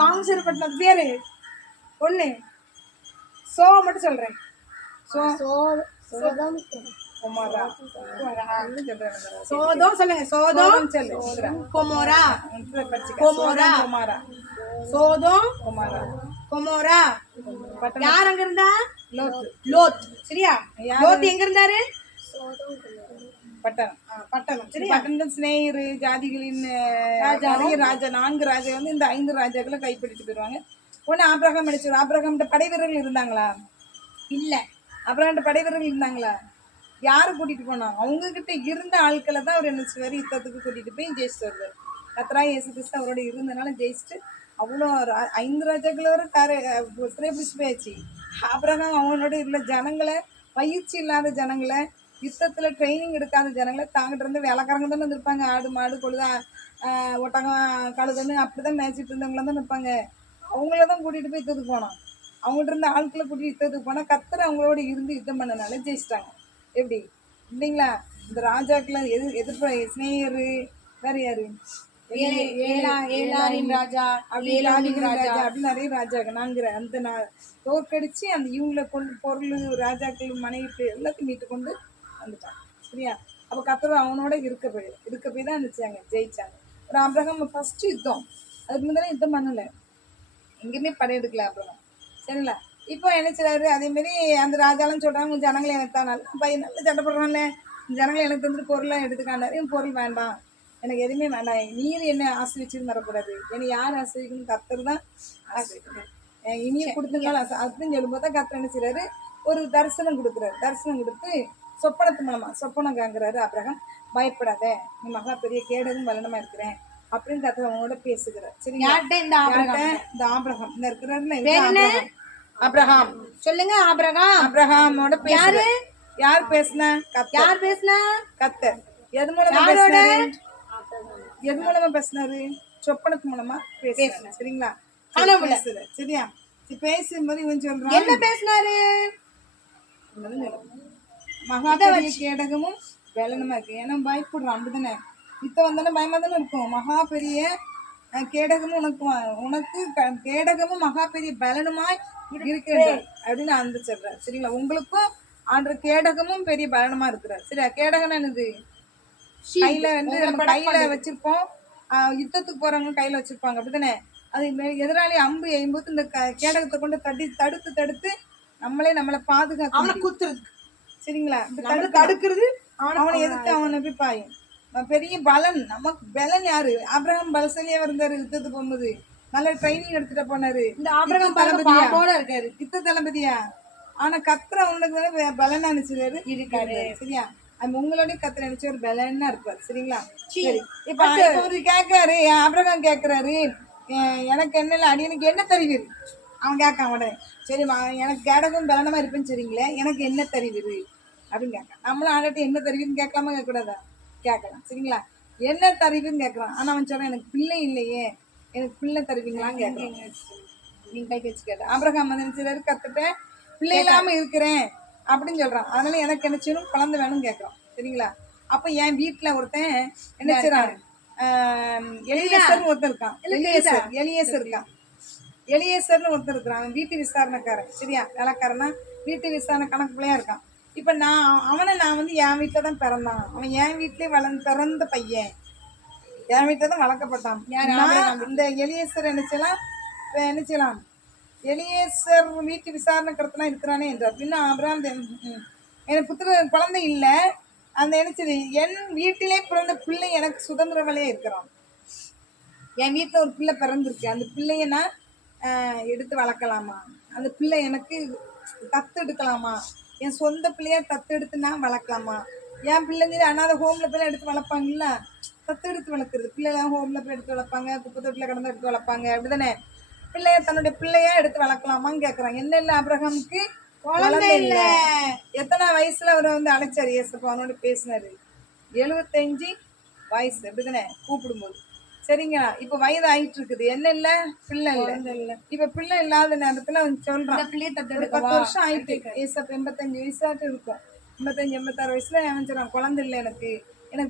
பாமசேர பட்டணம் பேரு ஒண்ணு. மட்டும் சொல்றேன். சோதம் சொல்லுங்க. சோதம் கொமோரா. கொமோரா. சோதம் கொமோரா. யார் அங்க இருந்தா? லோத். சரியா? லோத் எங்க இருந்தாரு? பட்டணம். பட்டணம். சரியா? பட்டணம் சிநேகிரு ஜாதிகளின் ராஜா 4 ராஜா வந்து இந்த 5 ராஜாக்களை கைப்பிடிச்சு போயிடுவாங்க. உடனே ஆபிரகாம் அடிச்சு. ஆபிரகாம் படை வீரர்கள் இருந்தாங்களா? இல்ல. ஆபிரகாம் படை வீரர்கள் இருந்தாங்களா? யாரு கூட்டிட்டு போனாங்க? அவங்க கிட்ட இருந்த ஆட்களை தான் அவர் என்ன செய்வாரு? யுத்தத்துக்கு கூட்டிட்டு போய் ஜெயிச்சுட்டு வருவார். கர்த்தராகிய இயேசு கிறிஸ்து அவரோட இருந்தனால ஜெயிச்சுட்டு அவ்வளோ 5 ராஜாக்களோட பிடிச்சு போயாச்சு. ஆபிரகாம் அவனோட இல்ல ஜனங்களை, பயிற்சி இல்லாத ஜனங்களை, யுத்தத்துல ட்ரைனிங் எடுக்காத ஜனங்களை தாங்கிட்டு இருந்து வேலைக்காரங்க தானே இருப்பாங்க. ஆடு மாடு கொழுதா ஒட்டகம் கழுதுன்னு அப்படிதான் மேய்ச்சிட்டு இருந்தவங்கள தான் இருப்பாங்க. அவங்களதான் கூட்டிட்டு போய் யுத்தத்துக்கு போனோம். அவங்கள்ட்ட இருந்த ஆட்களை கூட்டிட்டு யுத்தத்துக்கு போனா கர்த்தர் அவங்களோட இருந்து யுத்தம் பண்ணனால ஜெயிச்சிட்டாங்க. எப்படி இல்லைங்களா? இந்த ராஜாக்களை எதிர்ப்பு ஸ்னேயரு வேற யாரு ஏலாரின் ராஜா அப்படின்னு நிறைய ராஜாக்கள் நான்கிற அந்த தோற்கடிச்சு அந்த இவங்களை கொண்டு பொருள் ராஜாக்கள் மனைவி எல்லாத்தையும் மீட்டு கொண்டு வந்துட்டாங்க. சரியா? அப்போ கர்த்தர் அவனோட இருக்க போய் தான் இருந்துச்சாங்க ஜெயிச்சாங்க. ஒரு ஆபிரகாம் ஃபர்ஸ்ட் யுத்தம், அதுக்கு முன்னாடி யுத்தம் பண்ணல, எங்கேயுமே படையெடுக்கல ஆபிரகாம். சரிங்களா? இப்போ என்ன செய்றாரு, அதே மாதிரி அந்த ராஜாலாம் சொல்றாங்க உன் ஜனங்களை எனக்கு தான் நல்ல பையன் நல்ல சண்டை போடுறான்ல, ஜனங்களை எனக்கு தந்துட்டு பொருளாக எடுத்துக்காண்டாரு. என் பொருள் வேண்டாம், எனக்கு எதுவுமே வேண்டாம், நீர் என்ன ஆசிரிச்சுன்னு வரக்கூடாது, என்னை யார் ஆசிரிக்கணும், கர்த்தர் தான் ஆசிரிக்கணும், இனியும் கொடுத்துருந்தாலும் அதுன்னு சொல்லும்போது தான் கர்த்தர் என்ன செய்றாரு, ஒரு தரிசனம் கொடுக்குறாரு. தரிசனம் கொடுத்து சொப்பனத்து மூலமா சொப்பனம் காங்குறாரு. ஆபிரகாம் பயப்படாத, நீ மகா பெரிய கேடதும் வல்லனமா இருக்கிறேன் அப்படின்னு கர்த்தர் அவனோட பேசுகிறார். சரிங்களா? இந்த ஆபிரகாம் இந்த இருக்கிறாருல ஆபிரகாம் சொல்லுங்க. ஆபிரகாமோட பேசுறாரு. யார் பேசுனா? யார் பேசுனா? கர்த்தர். எது மூலமா பேசுனாரு? எது மூலமா பேசுனாரு? சொப்பனத்து மூலமா பேசுறாரு. சரிங்களா? பேசுறாரு. சரியா? பேசும்போது இவன் சொல்றான் என்ன பேசினாரு? மகா பெரிய கேடகமும் வேலனுமா இருக்கு. ஏன்னா பயப்படுறான், அப்படிதானே? இத்த வந்தாலும் பயமா தானே இருக்கும். மகா பெரிய கேடகமும் உனக்கு கேடகமும் மகா பெரிய பலனுமாய் இருக்கிறார் அப்படின்னு அந்த சொல்றாரு. சரிங்களா? உங்களுக்கும் ஆண்டு கேடகமும் பெரிய பலனுமா இருக்கிறார். சரியா? கேடகம்னா என்னது? கையில வந்து நம்ம கையில வச்சிருப்போம், யுத்தத்துக்கு போறவங்க கையில வச்சிருப்பாங்க, அப்படித்தானே? அது எதிராளி அம்பு எய்யும்போது இந்த கேடகத்தை கொண்டு தடுத்து நம்மளை பாதுகாக்க குத்துறது. சரிங்களா? தடுக்கிறது, அவனை எதிர்த்து அவனை போய் பாயும். பெரிய பலன். நமக்கு பலன் யாரு? ஆபிரகாம் பலசாலியா இருந்தாரு. யுத்தத்துக்கு போகும்போது நல்ல ட்ரைனிங் எடுத்துட்டு போனாரு. இந்த ஆபிரகாம் தளபதியா இருக்காரு, யுத்த தளபதியா. ஆனா கத்திர அவனுக்கு பலனா நினைச்சாரு இருக்காரு. சரியா? உங்களோட கத்திர நினைச்ச ஒரு பலன்னா இருப்பாரு. சரிங்களா? சரி. இப்ப அவரு கேட்காரு, ஆபிரகாம் கேட்கிறாரு, எனக்கு என்ன அடியனுக்கு என்ன தெரிவிரு? அவன் கேட்கான் உடனே, சரிம்மா எனக்கு கேடகம் பலனமா இருப்பேன்னு சரிங்களே, எனக்கு என்ன தெரிவிரு அப்படின்னு கேட்கான். நம்மளும் ஆண்டாட்டி என்ன தெரிவின்னு கேட்கலாமா கேட்கக்கூடாதா? கேட்கலாம். சரிங்களா? என்ன தருவின்னு கேட்கறான். ஆனா அவன் சொல்றான் எனக்கு பிள்ளை இல்லையே, எனக்கு பிள்ளை தருவீங்களான்னு கேட்கறீங்க. நீங்க கை வச்சு கேட்ட ஆபிரகாம் வந்து நினைச்சாரு, கத்துட்டேன் பிள்ளை இல்லாம இருக்கிறேன் அப்படின்னு சொல்றான். அதனால எனக்கு என்ன செய்யணும், குழந்தை வேணும்னு கேட்கறான். சரிங்களா? அப்ப என் வீட்டுல ஒருத்தன் என்ன செய்றான், எலியேசர்னு ஒருத்தன் இருக்கான். எலியேசர்னு ஒருத்தர் இருக்கிறான். அவன் வீட்டு விசாரணைக்காரன். சரியா? வேலைக்காரனா வீட்டு விசாரணை கணக்கு பிள்ளையா இருக்கான். இப்ப நான் வந்து என் வீட்டுல தான் பிறந்தான். அவன் என் வீட்லயே பிறந்த பையன், என் வீட்டுல தான் வளர்க்கப்பட்டான். இந்த எலியேசர் என்ன செய்யலாம், எலியேசர் வீட்டு விசாரணைக்கிறதுலாம் இருக்கிறானே என்று அப்படின்னா அப்புறம் எனக்கு குழந்தை இல்லை, அந்த நினைச்சது என் வீட்டிலே பிறந்த பிள்ளை எனக்கு சுதந்திரவலையே இருக்கிறான். என் வீட்டுல ஒரு பிள்ளை பிறந்திருக்கு, அந்த பிள்ளைய நான் எடுத்து வளர்க்கலாமா, அந்த பிள்ளை எனக்கு தத்து எடுக்கலாமா, என் சொந்த பிள்ளைய தத்து எடுத்து நான் வளர்க்கலாமா, என் பிள்ளைங்க அனாத ஹோம்ல பிள்ளை எடுத்து வளர்ப்பாங்கல்ல, தத்து எடுத்து வளர்க்குறது. பிள்ளைலாம் ஹோம்ல போய் எடுத்து வளர்ப்பாங்க, குப்பை தொட்டில கிடந்து எடுத்து வளர்ப்பாங்க, அப்படிதானே? பிள்ளைய தன்னுடைய பிள்ளையா எடுத்து வளர்க்கலாமான்னு கேட்கறாங்க. என்ன இல்லை, ஆபிரகாமுக்கு குழந்தை இல்ல. எத்தனை வயசுல அவர் வந்து அழைச்சாரு ஏசப்பா, அவனோட பேசினாரு? 75 வயசு, அப்படிதானே? கூப்பிடும்போது. சரிங்களா? இப்ப வயது ஆயிட்டு இருக்குது, என்ன இல்ல, பிள்ளை இல்ல. இப்ப பிள்ளை இல்லாத நேரத்துல அவன் சொல்றான், 10 வருஷம் ஆயிட்டு, ஏசப்பா 85 வயசாட்டு இருக்கும், 85-86 வயசுல அவன் சொல்றான், குழந்தை இல்லை எனக்கு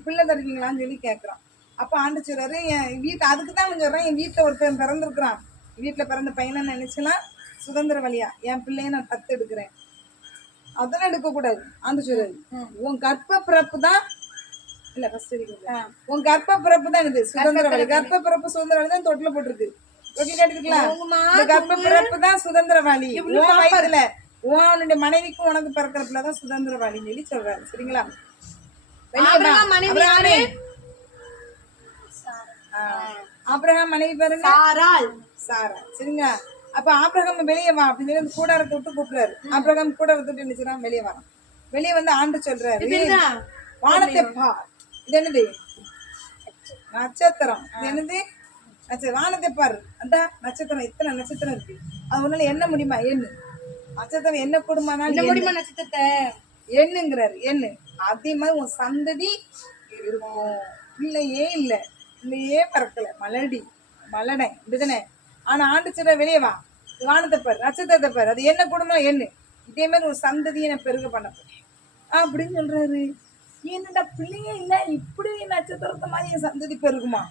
பிள்ளை தருவீங்களான்னு சொல்லி கேட்கறான். அப்ப ஆண்டு சொல்றாரு, என் வீட்டு அதுக்குதான் அவன் சொல்றான், என் வீட்டுல ஒருத்தன் பிறந்திருக்கிறான், வீட்டுல பிறந்த பையனை நினைச்சுலாம் சுதந்திர வழியா என் பிள்ளைய நான் தத்து எடுக்கிறேன், அதெல்லாம் எடுக்க கூடாது. ஆண்டு சொல்றாரு, உன் கர்ப்ப பிறப்பு தான் இல்ல, உன் கர்ப்ப பிறப்பு தான் இது சுதந்திர வழி. கர்ப்ப பிறப்பு சுதந்திர வழி தான் தொட்டில போட்டிருக்கு, தொட்டில் கட்டிருக்கலாம். இந்த கர்ப்ப பிறப்பு தான் சுதந்திர வழி. வயதுல உன்னுடைய மனைவிக்கும் உனக்கு பிறக்கிற பிள்ளைதான் சுதந்திர வழின்னு சொல்லி சொல்றாரு. சரிங்களா? ஆபிரகாம் மனைவி பாருங்க, சாரா. சரிங்களா? அப்ப ஆபிரகாம் வெளியே வா அப்படின்னு சொல்லி கூடாரத்தை விட்டு கூப்பிடுறாரு. ஆபிரகாம் கூடாரத்தை விட்டு நினைச்சுறான், வெளியே வரான். வெளியே வந்து ஆண்டு சொல்றாரு, வானத்தை பார். இது என்னது? நட்சத்திரம். இது என்னது? வானத்தை பாரு, அந்த நட்சத்திரம், இத்தனை நட்சத்திரம் இருக்கு, அது ஒன்னால என்ன முடியுமா? எண்ணு நட்சத்திரம், என்ன கொடுமானா நட்சத்திரத்தை எண்ணுங்கிறாரு. எண்ணு. அதே மாதிரி உன் சந்ததி இருக்கும். பிள்ளையே இல்லை, பிள்ளையே பிறக்கல, மலடை இதுதானே? ஆனா ஆண்டு சொல்ற, வெளியே வா, வானத்தை பாரு, நட்சத்திரத்தை பாரு, அது என்ன குடும்பம் எண்ணு, இதே மாதிரி உன் சந்ததியை நான் பெருக பண்ண போறேன் அப்படின்னு சொல்றாரு. என்னடா பிள்ளையே இல்லை, இப்படி நட்சத்திரத்தை மாதிரி என் சந்ததி பெருகுமா,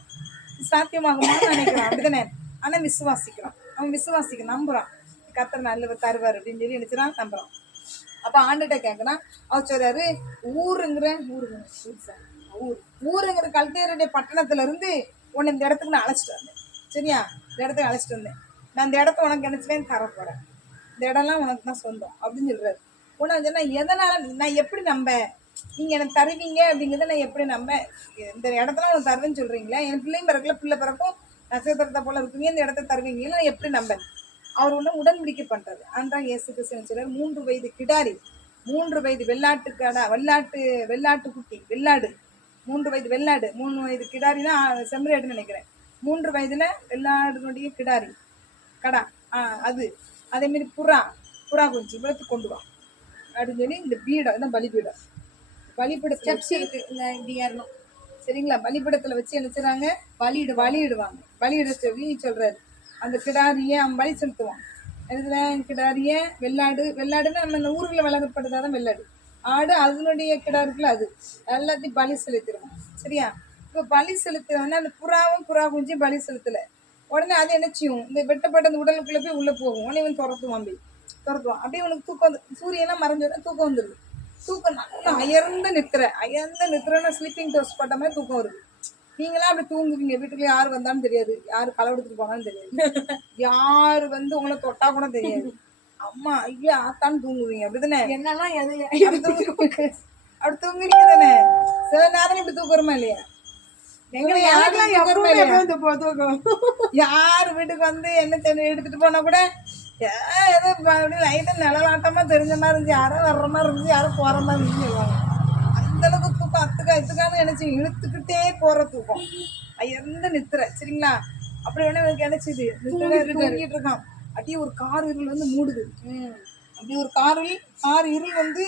சாத்தியமாகுமான்னு நினைக்கிறான். அப்படிதானே? ஆனா விசுவாசிக்கிறான். அவன் விசுவாசிக்க நம்புறான். கர்த்தர் நல்லவர் தருவார் அப்படின்னு சொல்லி நினைச்சுறான், நம்புறான். அப்ப ஆண்டுகிட்ட கேட்கறான். அவர் சொல்றாரு, ஊருங்கிற கல்தேருடைய பட்டணத்துல இருந்து உன்னை இந்த இடத்துக்கு நான் அழைச்சிட்டு வந்தேன். சரியா? இந்த இடத்துக்கு அழைச்சிட்டு வந்தேன். நான் இந்த இடத்த உனக்கு நினைச்சுவேன் தரப்போறேன். இந்த இடம்லாம் உனக்கு தான் சொந்தம் அப்படின்னு சொல்றாரு. உனக்கு சொன்னா எதனால, நான் எப்படி நம்ப, நீங்க எனக்கு தருவீங்க அப்படிங்கிறத நான் எப்படி நம்ப, இந்த இடத்துல உனக்கு தருவேன்னு சொல்றீங்களா, என் பிள்ளையும் பிறக்கல, பிள்ளை பிறக்கும், நட்சத்திரத்தை போல இருக்குங்க, இந்த இடத்த தருவீங்களா, நான் எப்படி நம்ப. அவர் ஒன்று உடன்படிக்கை பண்றாரு. அன்றாக இயேசு கிறிஸ்து சொல்றாரு, 3 வயது கிடாரி, 3 வயது வெள்ளாட்டு குட்டி, வெள்ளாடு, 3 வயது வெள்ளாடு, 3 வயது கிடாரினா செம்மறியாடுன்னு நினைக்கிறேன். 3 வயதுல வெள்ளாடுனுடைய கிடாரி கடா, அது அதே மாதிரி புறா குஞ்சு இவ்வளோத்து கொண்டு வா அப்படின்னு சொல்லி இந்த பீடம் தான் பலிபீடம். பலிபீடத்தை வச்சு இப்படி ஏறணும். சரிங்களா? பலிபீடத்துல வச்சு என்ன செய்றாங்க, பலியிடுவாங்க. பலியிட சொல்லி சொல்றாரு. அந்த கிடாரியை அவன் பலி செலுத்துவான். இதுல கிடாரிய வெள்ளாடுன்னா நம்ம இந்த ஊர்ல வளர்க்கப்படுறதான் வெள்ளாடு. ஆடு அதனுடைய கிடாருக்குள்ள அது எல்லாத்தையும் பலி செலுத்திடுவான். சரியா? இப்போ பலி செலுத்துறவனா அந்த புறா குஞ்சும் பலி செலுத்தல உடனே அது என்ன செய்யும், இந்த வெட்டப்பட்ட அந்த உடலுக்குள்ள போய் உள்ள போகும். உடனே இவன் துரத்துவான். அப்படியே உனக்கு தூக்கம் வந்து, சூரியெல்லாம் மறைஞ்சோட தூக்கம் வந்துடுது. தூக்கம் நல்லா அயர்ந்து நித்திரன்னா ஸ்லீப்பிங் டோஸ் போட்ட மாதிரி தூக்கம் வருது. நீங்களாம் அப்படி தூங்குவீங்க. வீட்டுக்குள்ள யாரு வந்தாலும் தெரியாது, யாரு களை எடுத்துட்டு போனாலும் தெரியாது, யாரு வந்து உங்களை தொட்டா கூட தெரியாது. அம்மா ஐயா ஆத்தான்னு தூங்குவீங்க. அப்படிதானே? என்னன்னா அப்படி தூங்குவீங்க தானே? சில நேரம் இப்படி தூக்கம் வருமா இல்லையா? யாரு வீட்டுக்கு வந்து என்ன எடுத்துட்டு போனா கூட ஏதோ லைட்டா நிலலாட்டமா தெரிஞ்ச மாதிரி இருந்துச்சு, யாரோ வர்ற மாதிரி இருந்துச்சு, யாரோ போற மாதிரி இருந்துச்சு சொல்லுவாங்க. அந்த அளவுக்கு தூக்கம் அத்துக்கான்னு நினைச்சு இழுத்துக்கிட்டே போற தூக்கம், அயர்ந்து நித்துற. சரிங்களா? அப்படி உடனே எனக்கு நினைச்சுது தூங்கிட்டு இருக்கான். அப்படியே ஒரு கார் இருள் வந்து மூடுது. அப்படி ஒரு கார் இருள் வந்து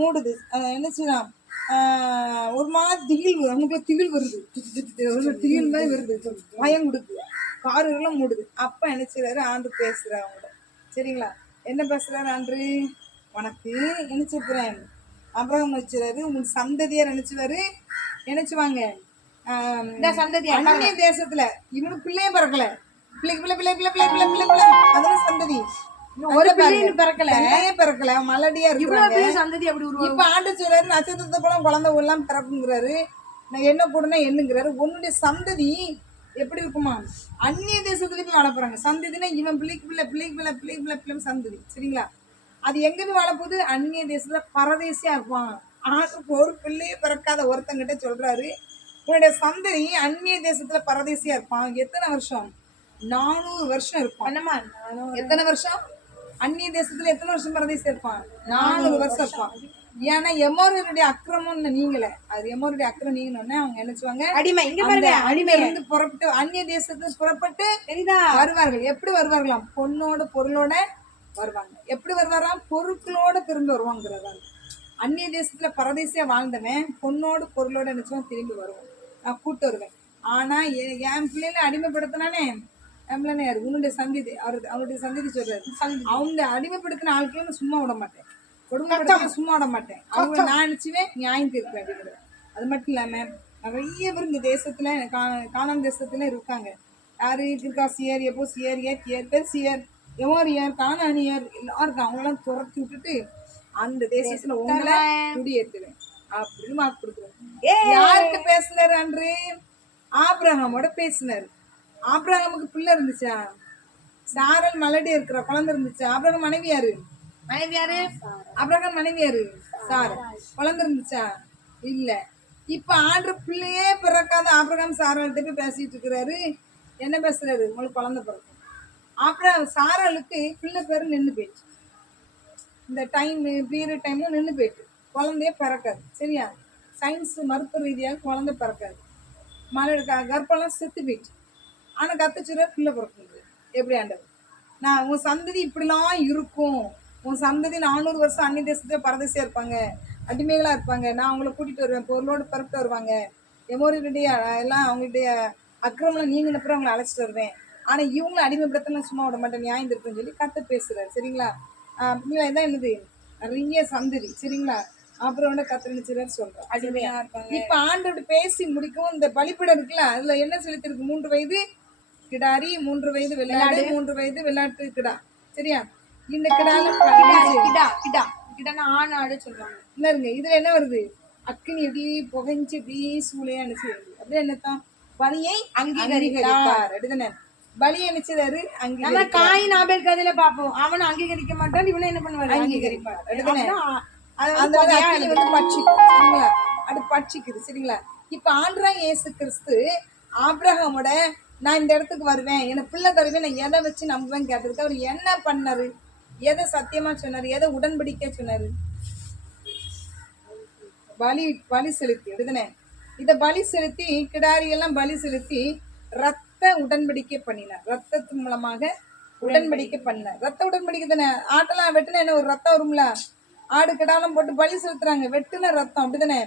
மூடுது. நினைச்சுதான் ஒரு மாதிரி திகில், அவனுக்குள்ள திகில் வருது, திகில் மாதிரி வருது, பயம் கொடுக்குது, கார் இருளும் மூடுது. அப்ப நினைச்சுறாரு ஆண்டு பேசுறாரு அவங்கள. சரிங்களா? என்ன பேசுறாரு ஆண்டு, உனக்கு நினைச்சுக்கிறேன் அப்புறம் வச்சுறாரு, உங்க சந்ததியார் நினைச்சுவாங்க அந்நிய தேசத்துல இவனுக்கு பிள்ளையே பிறக்கல, பிள்ளைக்கு அதெல்லாம் சந்ததி ஒரு பிள்ளைன்னு பிறக்கல, மலடியா இருக்கு சந்ததி. அப்படி இப்ப ஆண்டு சொல்றாரு, நட்சத்திரத்தை போல குழந்தை எல்லாம் பிறக்குங்கிறாரு, நான் என்ன கூடனா என்னங்கிறாரு. உன்னுடைய சந்ததி எப்படி இருக்குமா, அந்நிய தேசத்துல போய் வாழ போறாங்க. சந்ததினா இவன் பிள்ளைக்கு சந்ததி. சரிங்களா? அது எங்க போய் வாழ போகுது, அந்நிய தேசத்துல பரதேசியா இருப்பான். ஆண்டுக்கு ஒரு பிள்ளையே பிறக்காத ஒருத்தங்கிட்ட சொல்றாரு, உன்னுடைய சந்ததி அந்நிய தேசத்துல பரதேசியா இருப்பான். எத்தனை வருஷம்? 400 வருஷம் இருப்பான். எத்தனை வருஷம்? அந்நிய தேசத்துல எத்தனை வருஷம் பரதேசியா இருப்பான்? 400 வருஷம் இருப்பான். ஏன்னா எமோரியருடைய அக்கிரமம் நீங்களே, அது எமோருடைய அக்கிரம் நீங்கணும்னு அவங்க நினைச்சுவாங்க அடிமை. இங்க பாருங்க, அடிமை இருந்து புறப்பட்டு அந்நிய தேசத்துக்கு புறப்பட்டு வருவார்கள். எப்படி வருவார்களாம்? பொண்ணோட பொருளோட வருவாங்க. எப்படி வருவாராம்? பொருட்களோட திரும்பி வருவாங்கிறதா. அந்நிய தேசத்துல பரதேசியா வாழ்ந்தவன் பொண்ணோடு பொருளோட நினைச்சுவான் திரும்பி வருவான், நான் கூட்டு வருவேன். ஆனா என் பிள்ளைல அடிமைப்படுத்தினானே நம்மளானே யாரு, உன்னுடைய சந்ததி, அவருடைய சந்ததி சொல்றாரு, அவங்க அடிமைப்படுத்தின ஆட்களும் சும்மா விட மாட்டேன், கொடுமைப்படுத்த சும்மா விட மாட்டேன், அவங்க நான் நினைச்சுவேன் நியாயம் தீர்ப்பேன் அப்படிங்கிறது. அது மட்டும் இல்லாம நிறைய பேர் இந்த தேசத்துல கானான் தேசத்துல இருக்காங்க. யாரு? கிர்காசியர், எபோசியர், ஏத்தியர், பெர்சியர், எமோரியர், கானானியர் எல்லாம் இருக்கு. அவங்களாம் துரத்தி விட்டுட்டு அந்த தேசத்துல உங்களை குடியேற்றுவேன் அப்படின்னு வாக்கு கொடுக்குறேன். யாருக்கு பேசினாரு அன்று? ஆபிரகாமோட பேசினாரு. ஆபிரகாமுக்கு பிள்ளை இருந்துச்சா? சாரல் மலடி இருக்கிற குழந்தை இருந்துச்சு. ஆபிரகாம் மனைவி யாரு? ஆபிரகாம் மனைவி யாரு? சாரல். குழந்தை இருந்துச்சா? இல்ல. இப்ப ஆண்டு பிள்ளையே பிறக்காத ஆபிரகாம் சாரல்கிட்ட போய் பேசிட்டு இருக்கிறாரு. என்ன பேசுறாரு? உங்களுக்கு குழந்தை பிறக்கும். அப்புறம் சாரலுக்கு பிள்ளை பேரு நின்று போயிடுச்சு. இந்த பீரியட் டைம்ல நின்று போயிட்டு குழந்தைய பிறக்காது. சரியா? சயின்ஸ் மருத்துவ ரீதியாக குழந்தை பிறக்காது. கர்ப்பம்லாம் செத்து போயிடுச்சு. ஆனா கத்துச்சுற பிள்ளை பிறக்குது. எப்படி ஆண்டவர்? நான் உன் சந்ததி இப்படிலாம் இருக்கும், உன் சந்ததி 400 வருஷம் அந்நிய தேசத்துல பரதேசியா இருப்பாங்க, அடிமைகளா இருப்பாங்க, நான் அவங்கள கூட்டிட்டு வருவேன், பொருளோடு பிறப்பிட்டு வருவாங்க, எமோரியுடைய எல்லாம் அவங்களுடைய அக்கிரமம் நீங்க அப்புறம் அவங்களை அழைச்சிட்டு வருவேன், ஆனா இவங்களும் அடிமைப்படுத்தலாம் சும்மா விட மாட்டேன், நியாயம் இருக்குன்னு சொல்லி கத்த பேசுறாரு. சரிங்களா? இதான் என்னது? நிறைய சந்ததி. சரிங்களா? அப்புறம் கத்திரிச்சிருன்னு சொல்றோம். அடிமையா இருப்பாங்க. இப்ப ஆண்டவர் பேசி முடிக்கவும் இந்த பலிப்பீடம் இருக்குல்ல, அதுல என்ன செலுத்திருக்கு? 3 வயது கிடாரி, 3 வயது வெள்ளாடு, 3 வயது வெள்ளாட்டு கிடா. சரியா? இந்த கிடால கிடானா ஆண் ஆடு சொல்லுவாங்க. இருங்க, இதுல என்ன வருது? அக்கினி எப்படி புகைஞ்சு எப்படி சூளையா அனுப்பிச்சு அப்படியே என்னத்தான் பலியை அங்கீகரித்தார். அப்படிதானே? பலி அனுப்பிச்சதாரு நம்ம அங்கீகரித்தார். காயின் ஆபேல் கதையில பாப்போம். அவன் அங்கீகரிக்க மாட்டான், இவனை என்ன பண்ணுவாரு? அங்கீகரிப்பார். அப்படிதானே? அது அந்த அக்கினி பட்சிக்கும். சரிங்களா? அது பட்சிக்குது. சரிங்களா? இப்ப ஆண்டவராகிய இயேசு கிறிஸ்து ஆபிரகாமோட நான் இந்த இடத்துக்கு வருவேன், எனக்கு பிள்ளை தருவேன், நான் எதை வச்சு நம்புவேன் கேட்டதுக்கு அவர் என்ன பண்ணாரு? எதை சத்தியமா சொன்னாரு? எதை உடன்படிக்கை சொன்னாரு? பலி செலுத்தி. அப்படிதானே? இத பலி செலுத்தி கிடாரி எல்லாம் பலி செலுத்தி ரத்த உடன்படிக்கை பண்ணினார். ரத்தத்தின் மூலமாக உடன்படிக்கை பண்ணார். ரத்த உடன்படிக்கை தானே. ஆட்டெல்லாம் வெட்டினா என்ன ஒரு ரத்தம் வரும்ல? ஆடு கிடாலாம் போட்டு பலி செலுத்துறாங்க, வெட்டுன ரத்தம். அப்படிதானே?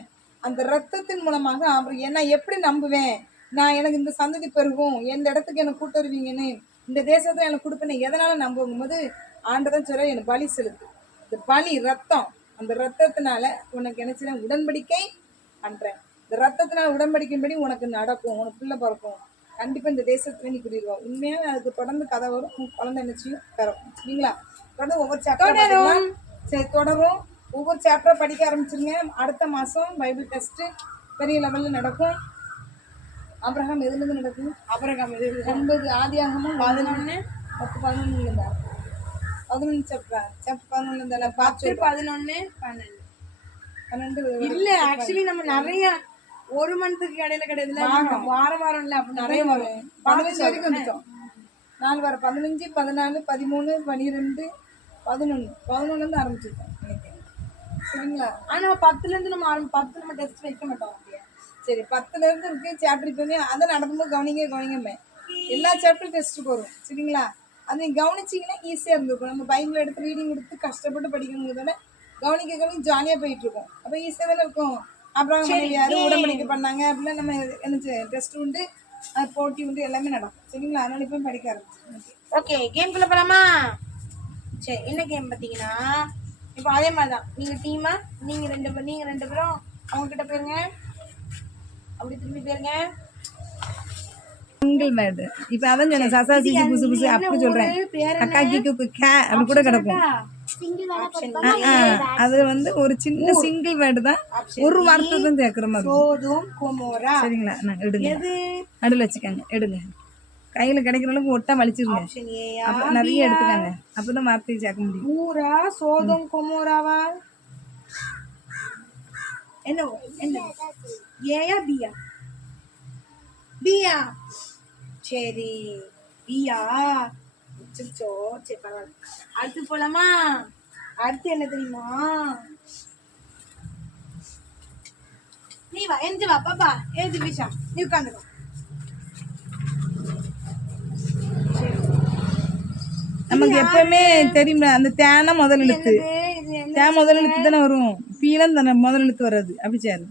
அந்த ரத்தத்தின் மூலமாக அவர் என்ன எப்படி நம்புவேன்? நான் எனக்கு இந்த சந்ததி பெருகும், எந்த இடத்துக்கு எனக்கு கூட்டு வருவீங்கன்னு, இந்த தேசத்துல எனக்கு கொடுப்பேன்னு எதனால நம்பும் போது ஆண்டதான் சொல்ற எனக்கு பலி செலுத்து. இந்த பலி ரத்தம், அந்த ரத்தத்தினால உனக்கு என்ன செய்ய உடன்படிக்கை பண்றேன். இந்த ரத்தத்தினால உடன்படிக்கைப்படி உனக்கு நடக்கும், உனக்கு பிள்ளை பிறக்கும், கண்டிப்பா இந்த தேசத்துல நீ குடியிருவா. உண்மையாவே அதுக்கு தொடர்ந்து கதை வரும், உன் குழந்தை நிச்சயம் பெறும். சரிங்களா? தொடர்ந்து ஒவ்வொரு சாப்டர் சரி தொடரும். ஒவ்வொரு சாப்டரா படிக்க ஆரம்பிச்சிருங்க. அடுத்த மாசம் பைபிள் டெஸ்ட் பெரிய லெவல்ல நடக்கும். ஆபிரகாம் எதுலேருந்து நடக்கும்? ஆபிரகாம் 9 ஆதியாகமும் 11 10 11 11 சாப்டர் 11 பார்த்து 11 12 இல்ல. ஆக்சுவலி நம்ம நிறைய ஒரு மந்த்துக்கு இடையில கிடையாதுல, வாரம் வாரம் இல்ல, அப்ப நிறைய வரும். 15 வரைக்கும் வந்துட்டோம். 4 வாரம் 15 14 13 12 11 11 இருந்து ஆரம்பிச்சிருக்கோம். சரிங்களா? ஆனா 10ல இருந்து நம்ம 10 நம்ம டெஸ்ட் வைக்க மாட்டோம். சரி 10ல இருந்து இருக்கு சாப்டர் பண்ணி அதை நடக்கும்போது கவனிங்க எல்லா சாப்டரும் டெஸ்ட்டுக்கு வரும். சரிங்களா? அதை நீங்க கவனிச்சிங்கன்னா ஈஸியாக இருந்திருக்கும். நம்ம பைபிள் எடுத்து ரீடிங் கொடுத்து கஷ்டப்பட்டு படிக்கணுங்கிறத கவனிக்க ஜாலியாக போயிட்டு இருக்கோம். அப்போ ஈஸியாக தானே இருக்கும். அப்புறம் யாரு உடம்படிக்கை பண்ணாங்க அப்படின்னா நம்ம என்ன டெஸ்ட் உண்டு, அது போட்டி உண்டு, எல்லாமே நடக்கும். சரிங்களா? அதனால இப்போ படிக்க ஆரம்பிச்சு. ஓகே, கேம்குள்ள போலாமா? சரி, என்ன கேம் பார்த்தீங்கன்னா இப்போ அதே மாதிரி தான். நீங்கள் டீமா, நீங்கள் ரெண்டு பேரும் அவங்க கிட்ட போயிருங்க, அப்படி திரும்பி போயிருங்க. Single word. இப்போ அதான் சொன்னேன், சசா சிசி புசு புசு அப்படி சொல்கிறேன். கக்காக்கிக்கு கே அப்படி கூட கிடக்கும். அது ஒரு சின்ன சிங்கிள் வேர்டு தான், ஒரு வார்த்தை தான் சேர்க்குற மாதிரி. Sodom Gomorrah. சரிங்களா? நான் எடுங்க, நடுவில் வச்சுக்கோங்க, எடுங்க, கையில் கிடைக்கிற அளவுக்கு ஒட்டா வலிச்சிருங்க. அப்போ நிறைய எடுத்துக்காங்க, அப்போதான் வார்த்தையை சேர்க்க முடியும். ஊரா சோதோம் கொமோராவா? என்ன ஏயா பியா? பியா. சரி பியா. சரி பரவாயில்ல. அடுத்து போலாமா? அடுத்து என்ன தெரியுமா? நீ வா, எந்த வா பாப்பா, எழுதி விஷா, நீ உட்காந்துக்கோ. நமக்கு எப்பவுமே தெரியுமா அந்த தேனை முதல் எழுத்து, தேன் முதல் எழுத்து தானே வரும், பீலம் தானே முதல் எழுத்து வர்றது. அப்படி சாரு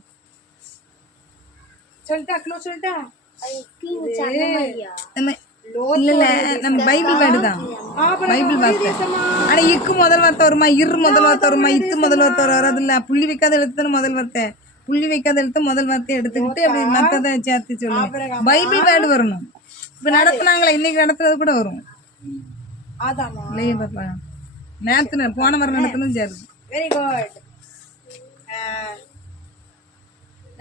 சொல்லிட்டா க்ளோஸ் சொல்லிட்டா. இல்ல நம்ம பைபிள் வேர்டு தான், பைபிள் வார்த்தை. ஆனா இக்கு முதல் வார்த்தை வருமா, இரு முதல் வார்த்தை வருமா, இத்து முதல் வார்த்தை வராது இல்ல. புள்ளி வைக்காத எழுத்துன்னு முதல் வார்த்தை, புள்ளி வைக்காத எழுத்து முதல் வார்த்தை எடுத்துக்கிட்டு அப்படி மற்றதை சேர்த்து சொல்லுங்க. பைபிள் வேர்டு வரணும். இப்ப நடத்துனாங்களே, இன்னைக்கு நடத்துறது கூட வரும். ஆதாமா இல்லையே பாப்பா, நேரத்துல போன வாரம் நடத்தணும். சரி வெரி குட்.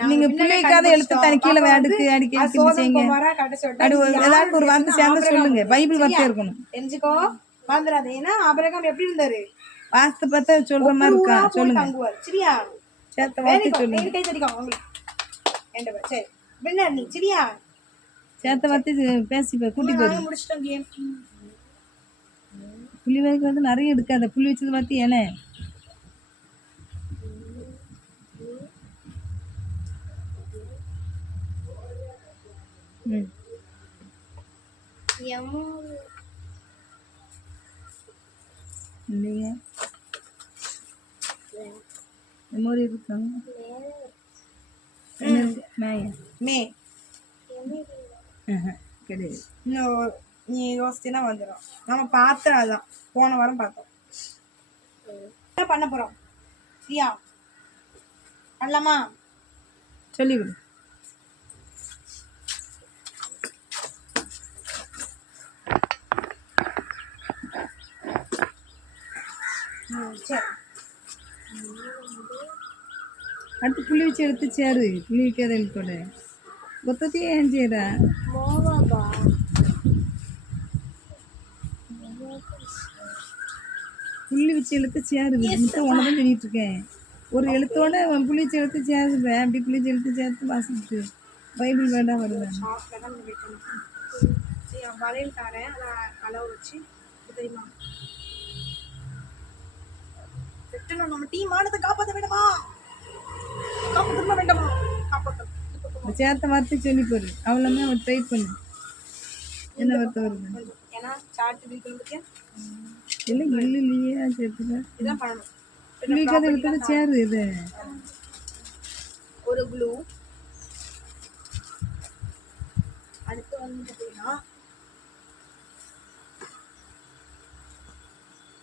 நீங்க பிள்ளைக்காத எழுத்து தனி கீழே வேடுக்கு அடிக்கி செய்யுங்க. ஏதாவது ஒரு வார்த்தை சேர்ந்து சொல்லுங்க, பைபிள் வார்த்தை இருக்கணும். தெரிஞ்சுக்கோ, மறந்துடாத. ஏன்னா ஆபிரகாம் எப்படி இருந்தாரு? வாஸ்து பார்த்தா சொல்ற மாதிரி இருக்கா? சொல்லுங்க. சரியா? சேர்த்த வார்த்தை சொல்லுங்க. கை தட்டிக்கோ உங்களுக்கு. சரி வின்னர் நீ. சரியா? சேர்த்த வார்த்தை பேசி கூட்டி போய் முடிச்சிட்டோம் கேம். புள்ளி வைக்க நிறைய எடுக்காத, புள்ளி வச்சது பார்த்து ஏனே இல்லையா மெமோரி இருக்காங்க. மே கிடையாது. இன்னும் நீ யோசிச்சுன்னா வந்துடும். நம்ம பார்த்தோம், அதான் போன வாரம் பார்த்தோம். என்ன பண்ண போறோம்? சரியா? பண்ணலாமா? சொல்லி கொடு. சரி. அடுத்து புளி வச்சு எடுத்து சேரு. புளி வைக்காத எழுத்தோட மொத்தத்தையும் ஏன் செய்யற? மோவாபா புள்ளி வச்சு எழுத்து சேரு. மொத்தம் ஒன்று தான் சொல்லிட்டு இருக்கேன். ஒரு எழுத்தோட புளி வச்சு எழுத்து சேருவேன். அப்படி புளி வச்சு எழுத்து சேர்த்து வாசிச்சு பைபிள் வேண்டாம் வருவேன். ஷாப்பில் தான் வைக்கணும். சரி, வளையல் தரேன். அதை அளவு வச்சு தெரியுமா வெட்டணும். நம்ம டீம் ஆனதை காப்பாற்ற வேண்டுமா? காப்பாற்ற வேண்டாமா? காப்பாற்ற சேர்த்த வார்த்தை சொல்லி போரு. அவ்வளோமே அவன் ட்ரை பண்ணு. என்ன வார்த்தை வருது? ஏன்னா சாட்டு வீக்கணும் பற்றியா இல்லை இல்லையே சேர்த்துக்க. இதான் பண்ணணும். புளி வைக்காத எழுத்தோட சேரு. இது ஒரு க்ளூ. அடுத்து வந்து பார்த்தீங்கன்னா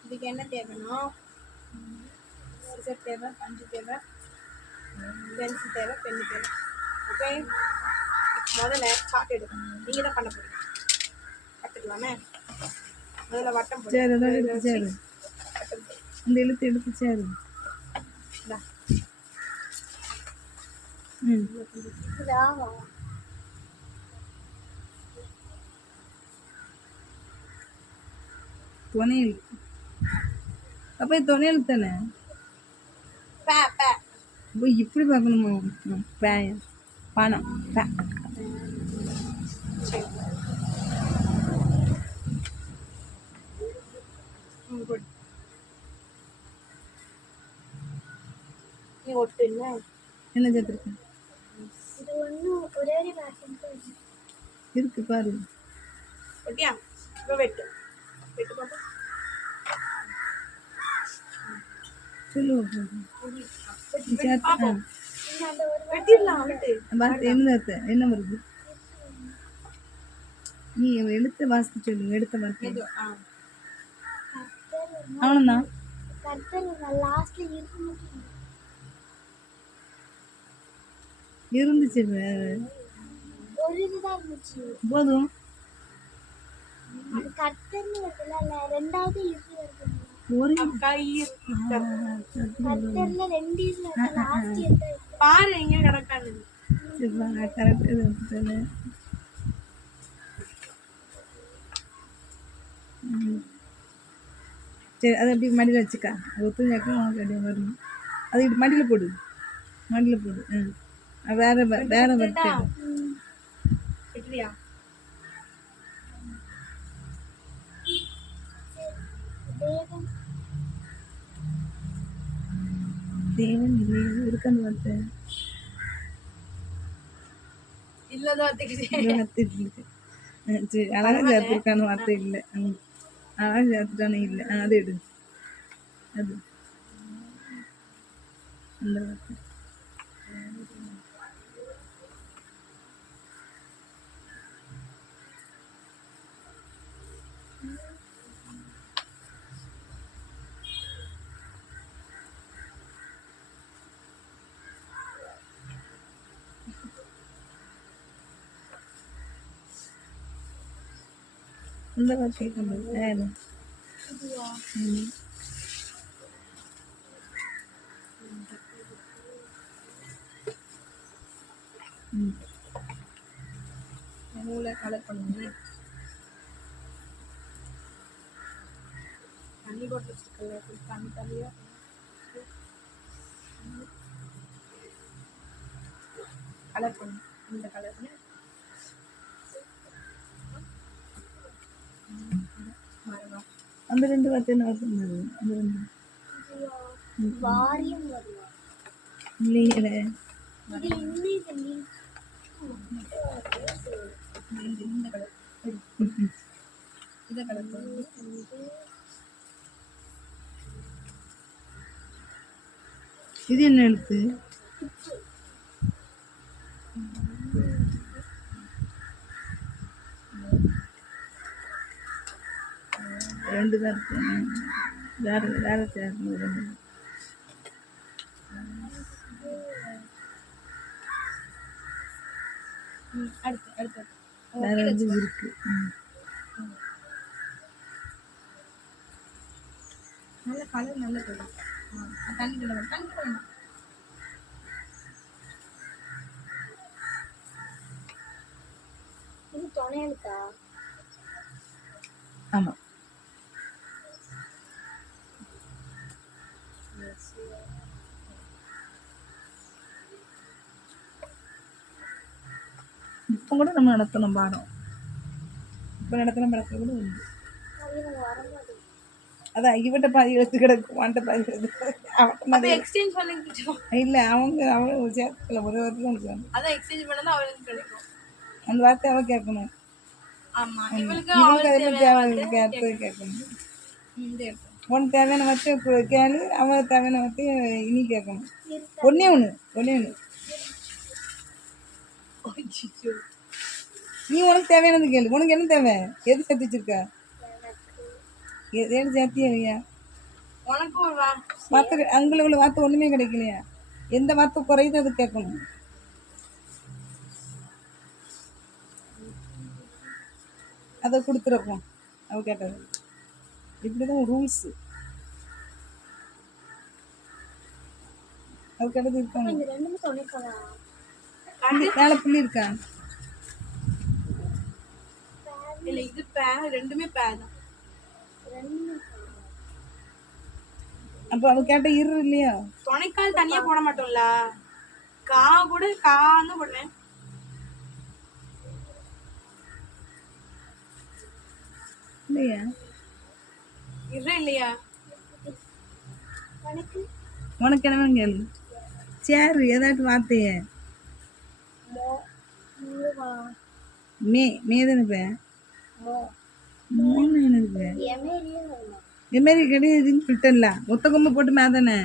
இதுக்கு என்ன தேவைன்னா சிசர் தேவை, பஞ்சு தேவை, பென்சில் தேவை, பென்னு தேவை. ஓகே, முதல்ல சார்ட் எடுக்கணும். நீங்கள் தான் பண்ண போகிறீங்க. கற்றுக்கலாமே. முதல்ல வட்டம் போடு. சரி, அதான் எடுத்து சேரு. இந்த எழுத்து எடுத்து சேரு. இந்தா. ம் ராவா துணை எழுத்து. அப்போ இது துணை எழுத்து தானே? பே பே இப்போ இப்படி பார்க்கணுமா? பே பணம் பே. சரி. குட். நீ ஒட்டு இல்லை என்ன சேர்த்துருக்கேன்? இது ஒன்றும் ஒரே ஒரு வேஷம் தான் இருக்கு பாரு. ஒட்டியா? இப்போ வெட்டு வெட்டு பார்ப்போம். சொல்லுவோம் சேர்த்து. ஆ அந்த ஒரு வெட்டிடலாம். வெட்டு. வார்த்தை என்ன அர்த்தம்? என்ன வருது? நீ எழுத்த வாசித்து சொல்லு. எடுத்த வார்த்தை ஆ அவனதான் கர்த்தர் லாஸ்ட்ல இருக்கு இருந்துச்சு. ஒரு இதுதான் இருந்துச்சு. போதும். அது கர்த்தர்னு வருதுல, ரெண்டாவது இருக்கு வருது. ஒரு கயிறு கர்த்தர்ல ரெண்டு இது வருது. லாஸ்ட் எந்த பாரு எங்க கிடக்காது. கரெக்டாக. சரி, அது அப்படி மடியில் வச்சுக்கா. அது ஒத்துஞ்சாக்கா உனக்கு அப்படியே வரணும். அது இப்படி மடியில் போடு. மடியில் போடு. வேற வேற வார்த்தை. வெட்டுறியா? தேவன் தேவன் இல்லையே இருக்கு அந்த வார்த்தை. இல்லதான் வார்த்தை இருக்கு. சரி, அழகா சேர்த்துருக்கான வார்த்தை இல்லை. அழகா சேர்த்துட்டானே இல்லை. அது எடு. அது அந்த வார்த்தை. அந்த வார்த்தை கொண்டு வேறு. நூலை கலர் பண்ணுங்க. தண்ணி போட்டு வச்சுருக்கல, தண்ணி தண்ணியா கலர் பண்ணு. இந்த கலர் அந்த ரெண்டு வார்த்தை என்ன வார்த்தை? அந்த ரெண்டு வாரியம் வருவா. இல்லையே. இது இங்கிலீஷ் இந்த கலர் இந்த கலர் பண்ணு. இது என்ன எழுத்து? ரெண்டு தான் இருக்கு. வேற வேற சேர்ந்து அடுத்து அடுத்து வேற எது இருக்கு? நல்ல கலர் நல்ல கலர். தண்ணி கலர் தண்ணி கலர். இது துணை இருக்கா? ஆமா. இப்போ கூட நம்ம நடத்தணும் பாடம். இப்போ நடத்தின படத்தில் கூட உண்டு. அது எனக்கு வர மாட்டேங்குது. அதான் இவட்ட பாதி எடுத்து கிடக்கும், வாண்ட பாதி எடுத்து அப்ப எக்ஸ்சேஞ்ச் பண்ணிக்கிட்டோம். இல்லை அவங்க சேர்த்துல ஒரு வாரத்தில் உனக்கு அதான் எக்ஸ்சேஞ்ச் பண்ணா அவளுக்கு கிடைக்கும். அந்த வார்த்தை அவ கேட்கணும். ஆமா இவளுக்கு இவங்க அதில் தேவை கேட்கணும். உனக்கு தேவையான வார்த்தை கேளு, அவளுக்கு தேவையான வார்த்தை இனி கேட்கணும். ஒன்னே ஒன்று நீ உனக்கு தேவையானது கேளு. உனக்கு என்ன தேவை? எது சேர்த்து வச்சிருக்க? எது சேர்த்தியா இல்லையா? உனக்கு ஒரு வார்த்தை அவங்களுக்கு உள்ள வார்த்தை ஒன்றுமே கிடைக்கலையா? எந்த வார்த்தை குறையுதோ அது கேட்கணும். அதை கொடுத்துருப்போம் அவ கேட்டது. இப்படிதான் ரூல்ஸு. அவ கேட்டது இருக்காங்க. இந்த ரெண்டுமே துணைக்கலா? மேலே புள்ளி இருக்கா? இல்ல இது பே ரெண்டுமே பே தான். அப்போ அவ கேட்ட இரு இல்லையா? துணைக்கால் தனியா போட மாட்டோம்ல. கா கூட கான்னு போடுவேன். இல்லையா? இரு இல்லையா? உனக்கு என்ன வேணும் கேளு. சேரு ஏதாட்டும் வார்த்தைய மேதனுப்ப மூணு எனக்கு எமேரி கிடையாதுன்னு சொல்லிட்டேன்ல. ஒத்த கொம்பு போட்டு மேதானே.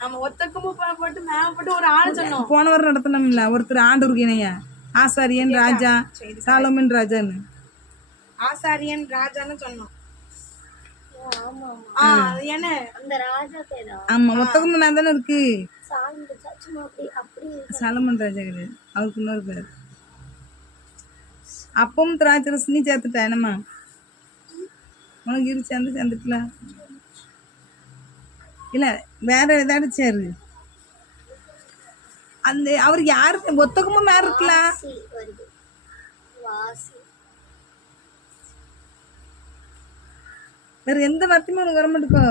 நம்ம ஒத்த கொம்பு போட்டு மேல போட்டு ஒரு ஆளு சொன்னோம். போன வாரம் நடத்தினோம்ல ஒருத்தர் ஆண்டூருக்கு இணையா ஆசாரியன் ராஜா சாலமன் ராஜான்னு. ஆசாரியன் ராஜான்னு சொன்னோம். என்ன அந்த ராஜா பேரா? ஆமா ஒத்த கொம்பு மேதானே இருக்கு. அப்படி சாலமன் ராஜா கிடையாது, அவருக்கு இன்னொரு பேர். அப்பவும் திராட்சை ரசம் நீ சேர்த்துட்ட என்னம்மா? உனக்கு இரு சேர்ந்துக்கல. இல்லை வேற ஏதாவது சேரு. அந்த அவருக்கு யாரு ஒத்தகமா மேல இருக்கலாம். வேற எந்த வார்த்தையுமே உனக்கு வர மாட்டேக்கோ.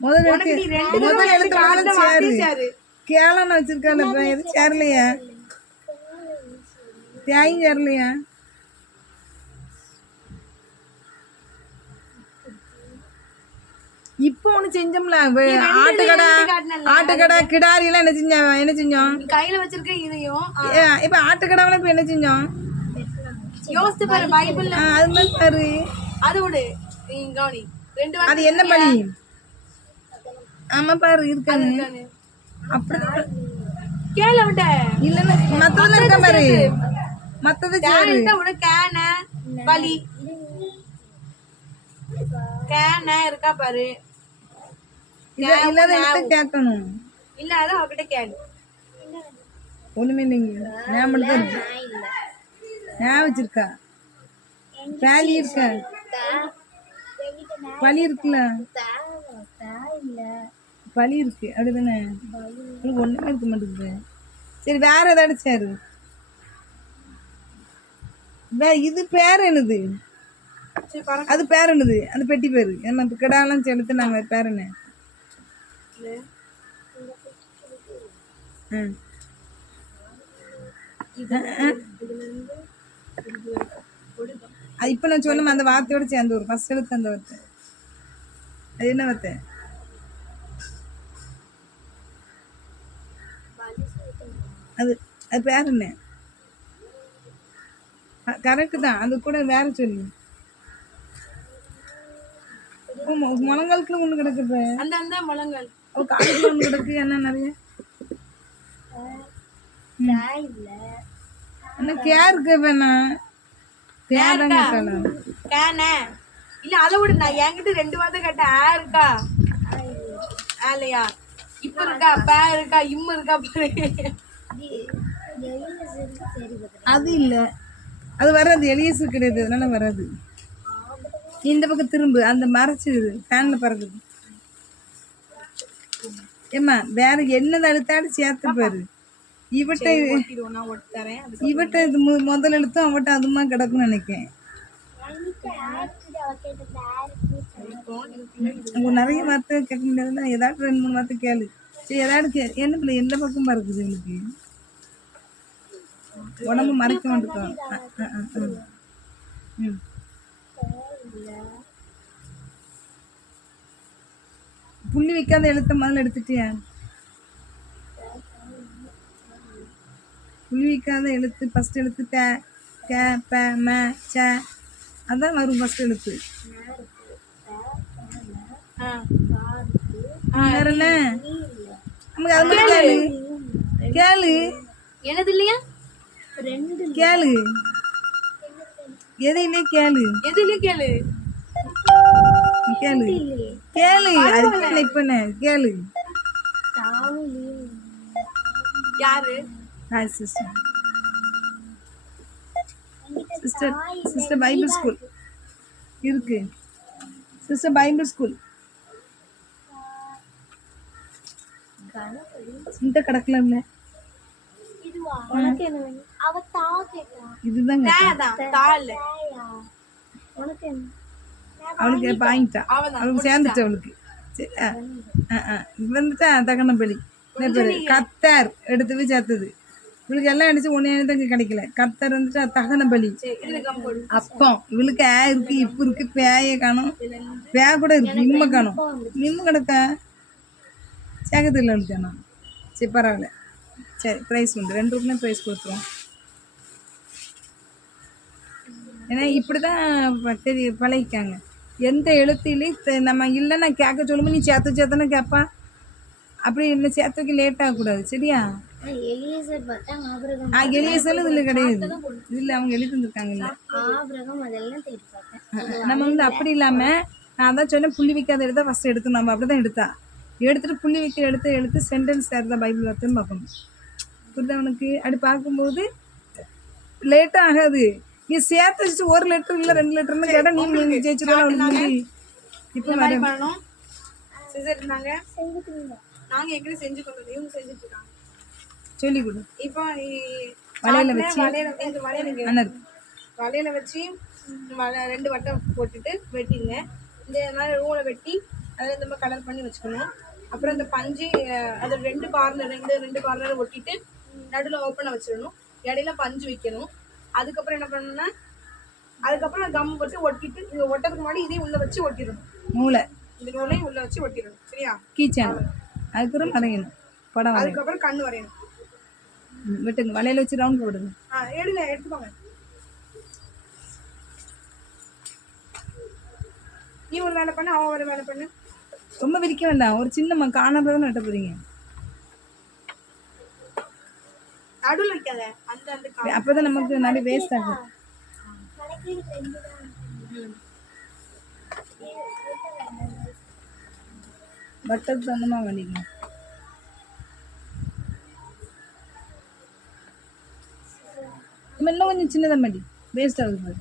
முதல்ல எழுத்து சேரு கேளான்னு வச்சிருக்காங்க. எது சேரலையா? தேயும் சேரலையா? இப்போ ஒண்ணு செஞ்சோம்ல ஆட்டுக்கடை கிடாரி எல்லாம் என்ன செஞ்சோம்? கையில வச்சிருக்க இதையும் இப்ப ஆட்டுக்கடாவெல்லாம் இப்ப என்ன செஞ்சோம்? யோசித்து பாரு. பைபிள்ல அது மாதிரி பாரு. அது விடு கவனி. ரெண்டு அது என்ன பலி? ஆமா பாரு இருக்காங்க. அப்படி கேள விட்ட இல்லன்னா மத்ததுல இருக்க பாரு. மத்தது சேரு விட கேன பலி கேன இருக்கா பாரு. கேட்கணும். இல்ல அதான் அவகிட்ட கேளு. ஒண்ணுமே இல்லைங்க. நான் மட்டும் நான் வச்சிருக்கா பேலி இருக்க பலி இருக்குல்ல. பலி இருக்கு அப்படிதானே? உங்களுக்கு ஒண்ணுமே இருக்க மாட்டேங்குது. சரி வேற ஏதாவது சேரு. இது பேர் என்னது? அது பேர் என்னது? அந்த பெட்டி பேரு என்ன? கிடாலாம் செலுத்து நாங்க பேர் என்ன? அது இப்ப நான் சொன்ன அந்த வார்த்தையோட சேர்ந்து ஒரு ஃபர்ஸ்ட் எழுத்து அந்த வார்த்தை. அது என்ன வார்த்தை? அது அது பேர் என்ன? கரெக்டு தான். அது கூட வேற சொல்லு. முழங்காலுக்குள்ள ஒண்ணு கிடக்குது. அந்த முழங்கால் காலுக்குள்ள ஒண்ணு கிடக்கு. என்ன நிறைய என்ன கேருக்கு வேணா இல்ல அதை விட நான் என்கிட்ட ரெண்டு வார்த்தை கேட்டேன். ஆ இருக்கா இல்லையா? இப்ப இருக்கா பே இருக்கா இம்மு இருக்கா பாரு. சரி பத்திரம். அது இல்லை, அது வராது, எலியசு கிடையாது, அதனால வராது. இந்த பக்கம் திரும்ப, அந்த மறைச்சிது ஃபேனில் பறக்குது. ஏம்மா வேற என்னது அழுத்தாடி சேர்த்து பாரு. இவட்ட நான் ஒட்டி தரேன். இவட்ட இது முதல் எழுத்தும் அவட்ட அதுமா கிடக்கும்னு நினைக்கேன். அங்கே நிறைய வார்த்தை கேட்க முடியாதுன்னா ஏதாச்சும் 2 3 வார்த்தை கேளு. சரி ஏதாச்சும் என்ன பிள்ளை எந்த பக்கமாக இருக்குது எனக்கு உடம்பு மறைக்க மாட்டேக்கோம். ம் புள்ளி வைக்காத எழுத்த முதல்ல எடுத்துட்டியா? புள்ளி வைக்காத எழுத்து ஃபர்ஸ்ட் எழுத்து த க ப ம ச அதான் வரும் ஃபர்ஸ்ட் எழுத்து. வேற என்ன நமக்கு அது மாதிரி கேளு கேளு எனது இல்லையா? கேளு எதையிலே கேளு எதுலயும் கேளு. கேளு கேளு அதுக்கு என்ன இப்ப என்ன கேளு. யாரு? Hi sister. Sister sister Bible school இருக்கு. சிஸ்டர் பைபிள் ஸ்கூல் இந்த கிடக்கல. உனக்கு என்ன வேணும்? அவ தா கேட்டா. இதுதாங்க தாள். உனக்கு என்ன? அவளுக்கு வாங்கிட்டா, அவளுக்கு சேர்ந்துட்டு அவளுக்கு. சரி வந்துட்டா தகனபலி பேரு கத்தர் எடுத்து போய் சேர்த்தது. இவளுக்கு எல்லாம் அடிச்சு ஒன்னே தான் கிடைக்கல. கத்தர் வந்துட்டு தகனபலி அப்பம். இவளுக்கு இருக்கு இப்பு இருக்கு பேய காணும். பே கூட இருக்கு நிம்ம காணும். நிம்ம கிடக்கா சேர்க்கறது இல்லை அவளுக்கு. ஆனால் சரி பரவாயில்ல. சரி ப்ரைஸ் உண்டு, 2 ரூபாய்மே ப்ரைஸ் கொடுத்துருவோம். ஏன்னா இப்படி தான் தெரிய பழகிக்காங்க. எந்த எழுத்துலையும் நம்ம இல்லைன்னா கேட்க சொல்லும்போது நீ சேர்த்துன்னு கேட்பா. அப்படி இல்லை சேர்த்து வைக்க லேட் ஆகக்கூடாது. சரியா? எலியேசர் பார்த்தா ஆபிரகாம். எலியேசர் இதில் கிடையாது, இதில் அவங்க எழுதி தந்துருக்காங்கல்ல. ஆபிரகாம் அதெல்லாம் தேடி பார்த்தேன். நம்ம வந்து அப்படி இல்லாமல் நான் தான் சொன்னேன் புள்ளி வைக்காத எடுத்தா ஃபஸ்ட்டு எடுக்கணும். நம்ம அப்படி தான் எடுத்துட்டு புள்ளி வைக்கிற எடுத்து சென்டென்ஸ் தான் பைபிள் வார்த்தைன்னு பார்க்கணும். புரியுதா உனக்கு? அப்படி பார்க்கும்போது லேட்டாக ஆகாது. நீ சேர்த்து வச்சுட்டு 1 லெட்டர் இல்லை 2 லெட்டர்னு கேட்டால் நீங்கள் ஜெயிச்சிருவாங்க. அவளுக்கு இப்போ மாதிரி பண்ணணும். சிசர் இருந்தாங்க, செஞ்சுக்கிறீங்க. நாங்க எங்கேயும் செஞ்சு கொண்டு வந்து இவங்க செஞ்சுட்டு இருக்காங்க. சொல்லி கொடு. இப்போ வலையில வச்சு வலையில வச்சு 2 வட்டம் போட்டுட்டு வெட்டிங்க. இந்த மாதிரி ரூலை வெட்டி அதில் இந்த மாதிரி கலர் பண்ணி வச்சுக்கணும். அப்புறம் இந்த பஞ்சு அதில் 2 கார்னர் ஒட்டிட்டு நடுவில் ஓப்பனாக வச்சிடணும். இடையில பஞ்சு வைக்கணும். அதுக்கப்புறம் என்ன பண்ணணும்னா அதுக்கப்புறம் கம் போட்டு ஒட்டிட்டு இங்கே ஒட்டதுக்கு முன்னாடி இதையும் உள்ளே வச்சு ஒட்டிடணும். நூலை இந்த நூலையும் உள்ளே வச்சு ஒட்டிடணும். சரியா? கீச்சான் அதுக்கப்புறம் வரையணும். படம் அதுக்கப்புறம் கண் வரையணும். விட்டுங்க வலையில வச்சு ரவுண்ட் போடுங்க. எடுத்துக்கோங்க. நீ ஒரு வேலை பண்ணு, அவன் ஒரு வேலை பண்ணு. ரொம்ப விரிக்க வேண்டாம். ஒரு சின்ன காணாதான் நட்ட போறீங்க. நடுவில் வைக்காத. அந்த அப்பதான் நமக்கு நிறைய வேஸ்ட் ஆகும். பட்டர் தந்தமா பண்ணிக்கணும். இன்னும் கொஞ்சம் சின்னதாக மாட்டி வேஸ்ட் ஆகுது.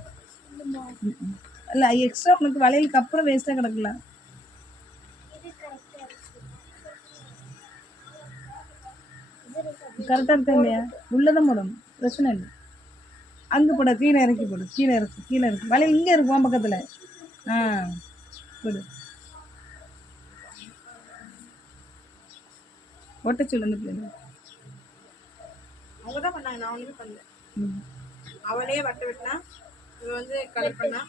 இல்லை எக்ஸ்ட்ரா உனக்கு வளையலுக்கு அப்புறம் வேஸ்ட்டாக கிடக்கலாம். கரெக்டாக இருக்கா இல்லையா? உள்ளதான் போடணும், பிரச்சனை இல்லை. அங்கே போட, கீழே இறக்கி போடு. கீழே இருக்கு வளையல் இங்கே இருக்கும் பக்கத்தில். போடு. ஒட்ட சொல்லு அந்த பிள்ளைங்க. அவங்க தான் பண்ணாங்க, நான் ஒன்றுமே பண்ணல. அவளே வட்ட வெட்டினா, இவ வந்து கலர் பண்ணா.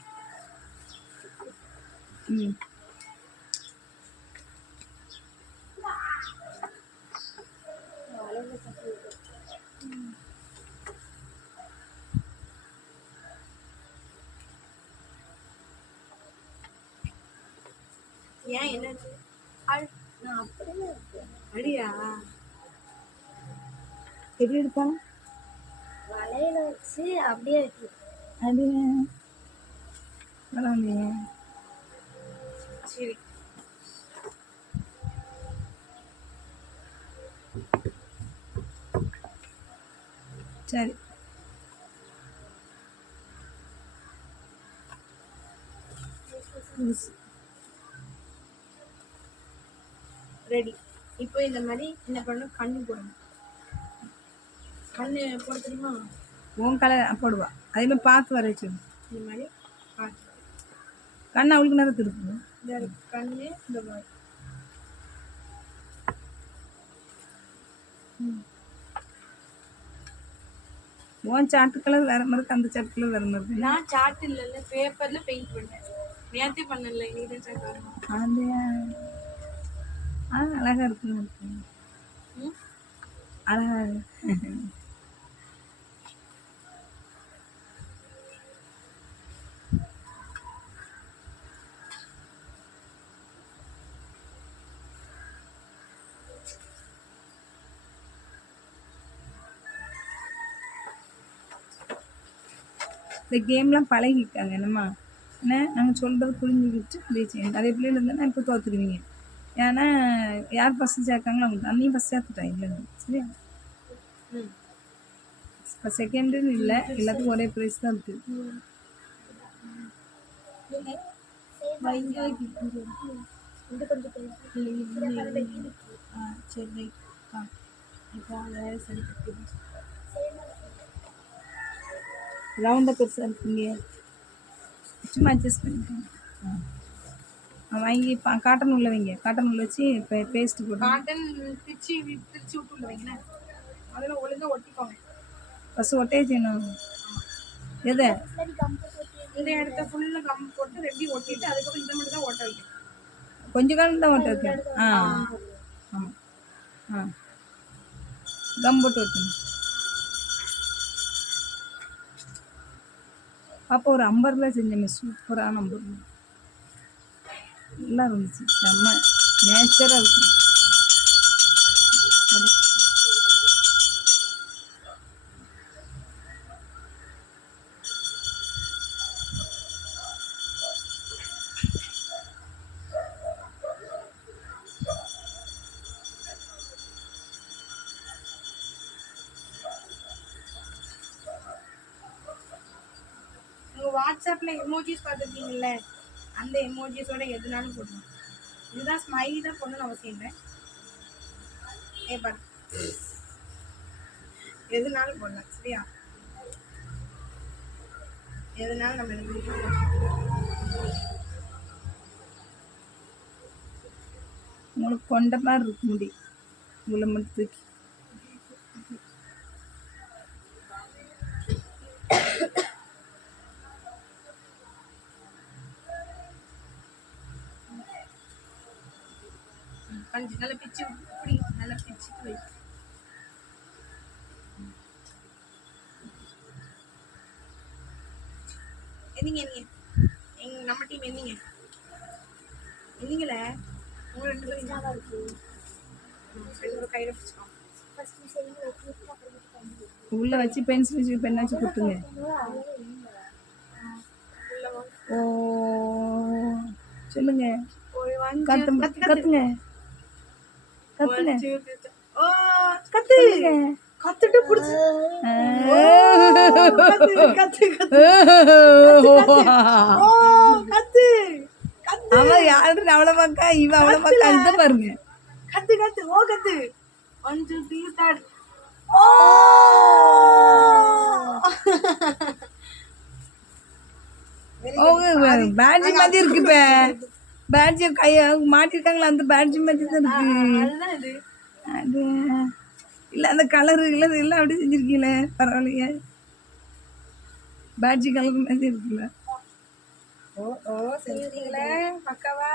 ஏன் என்னாச்சு? நான் அப்படியே இருக்கேன். அடியா எப்படி இருப்பான்? வலையில வச்சு அப்படியே இருக்கு. அடியா பரவாயில்லையே. சரி, சரி. ரெடி. இப்போ இந்த மாதிரி என்ன பண்ணணும், கண்ணு போடணும். கண்ணு போட தெரியுமா? உன் கலர் போடுவா. அதே மாதிரி பார்த்து வர வச்சு. இந்த மாதிரி பார்த்து கண் அவளுக்கு நேரம் திருப்பு. இந்த கண்ணு இந்த மாதிரி. உன் சாட்டு கலர் வேற மாதிரி இருக்கு, அந்த சாட்டு கலர் வேற மாதிரி இருக்கு. நான் சார்ட் இல்லைல்ல, பேப்பர்ல பெயிண்ட் பண்ணேன். நேற்றே பண்ணல, இன்னைக்கு தான் சார்ட் வரணும். அது அழகா இருக்கு. அழகா இந்த கேம்லாம் பழகிட்டாங்க என்னம்மா, என்ன நாங்கள் சொல்கிறது புரிஞ்சுக்கிட்டு அப்படியே செய்யணும். அதே பிள்ளைகள் இருந்தால் நான் இப்போ தோற்றுருவீங்க. ஏன்னா யார் ஃபஸ்ட்டு சேர்க்காங்களோ அவங்க அன்னையும் ஃபஸ்ட் சேர்த்துட்டேன் இல்லைங்க. சரியா? இப்போ செகண்டுன்னு இல்லை, எல்லாத்துக்கும் ஒரே ப்ரைஸ் தான் இருக்குது. சரி, இப்போ அதை சரி கட்டி ரவுண்டாக பெருசாக இருக்குங்க, சும்மா அட்ஜஸ்ட் பண்ணிக்கோங்க. வாங்கி காட்டன் உள்ள வைங்க, காட்டன் உள்ள வச்சு இப்போ பேஸ்ட்டு போட்டு காட்டன் பிரிச்சு விட்டு வைங்களேன். அதில் ஒழுங்காக ஒட்டிக்கோங்க. ஃபஸ்ட்டு ஒட்டே செய்யணும். எதை? இந்த இடத்த ஃபுல்லாக கம் போட்டு ரெண்டையும் ஒட்டிட்டு அதுக்கப்புறம் இதை மட்டும் தான் ஓட்ட வைக்கணும். கொஞ்ச காலம் தான் ஓட்ட வைக்கணும். ஆமாம். கம் போட்டு வைக்கணும். அப்போ ஒரு 50 ரூபாய் செஞ்சேன், சூப்பரான 50 ரூபாய். நல்லா இருந்துச்சு, செம்ம நேச்சராக இருக்கும். உங்கள் வாட்ஸ்அப்பில் எமோஜிஸ் பார்த்துருக்கீங்கல்ல, அந்த எமோஜிஸோட எதுனாலும் போடணும். இதுதான் ஸ்மைலி தான் போடணும்னு அவசியம் இல்லை. பாரு, எதுனாலும் போடலாம். சரியா? எதுனாலும் நம்ம உங்களுக்கு கொண்ட மாதிரி இருக்கு முடி, உள்ள மட்டும் தூக்கி. நல்லா பிச்சு இப்படி நல்லா பிச்சுட்டு வை. என்னங்க நம்ம டீம் என்னங்கள உங்க 2 பேரும் கையில பிடிச்சிக்கோங்க. உள்ள வச்சு பென்சில் வச்சு பெண்ணை வச்சு குத்துங்க. ஓ சொல்லுங்க, கத்துங்க கத்துங்க கத்துங்க கத்துட்டு புடிச்சு அவன் யாரு அவளை பார்க்கா, இவ அவளை பார்க்கா, இதை பாருங்க. கத்து கத்து ஓ கத்து 1 2 3 ஸ்டார்ட். பேட்ஜ் மாதிரி இருக்கு. இப்ப பேட்ஜ் கைய மாட்டிருக்காங்களா, அந்த பேட்ஜ் மாதிரி தான் இருக்கு. அது இல்ல அந்த கலரு இல்லை எல்லாம் அப்படி செஞ்சிருக்கீங்களே, பரவாயில்லையே. பேட்ஜ் கலர் மாதிரி இருக்குல்ல. ஓ செஞ்சீங்களே பக்காவா.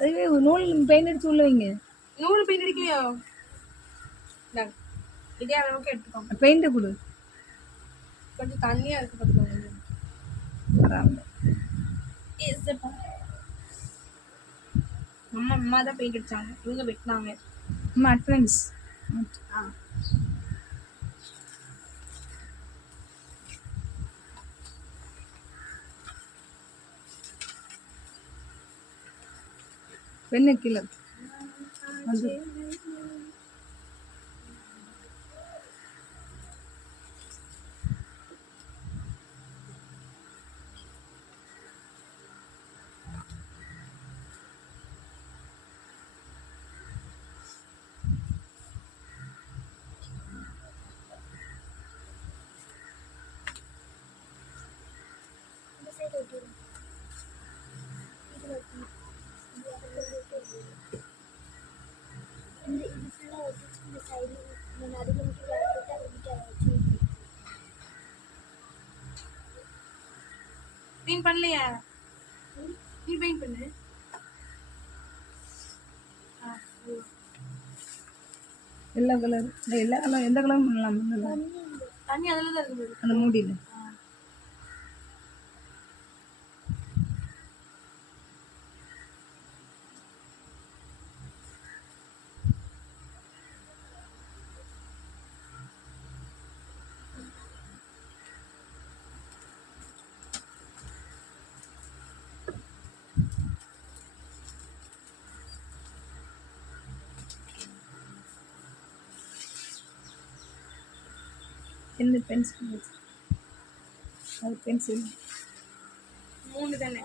அதுவே நூல் பெயிண்ட் அடிச்சு உள்ள வைங்க. நூல் பெயிண்ட் அடிக்கலையோ? இதே அளவுக்கு எடுத்துக்கோங்க. பெயிண்ட்டை கொடு. கொஞ்சம் தண்ணியா இருக்கு பார்த்துக்கோங்க. பரவாயில்ல. அம்மா தான் பெயிண்ட் அடிச்சாங்க, இவங்க வெட்டினாங்க. அம்மா அட்வன்ஸ். பெண்ணு கீழே வந்து இந்த சைடு ஒட்டிடும். இது ஒட்டி இது ஃபுல்லாக ஒட்டிச்சு. இந்த சைடு இந்த நடுவில் மட்டும் விளையாட்டு அதை விட்டு அதை வச்சு பெயிண்ட் பண்ணலையா? நீ பெயிண்ட் பண்ணு. எல்லா கலர் எல்லா கலர் எந்த கலரும் பண்ணலாம். தண்ணி அதில் தான் இருக்குது. அந்த மூடியில் என்ன பென்சில் அது பென்சில் 3 தானே.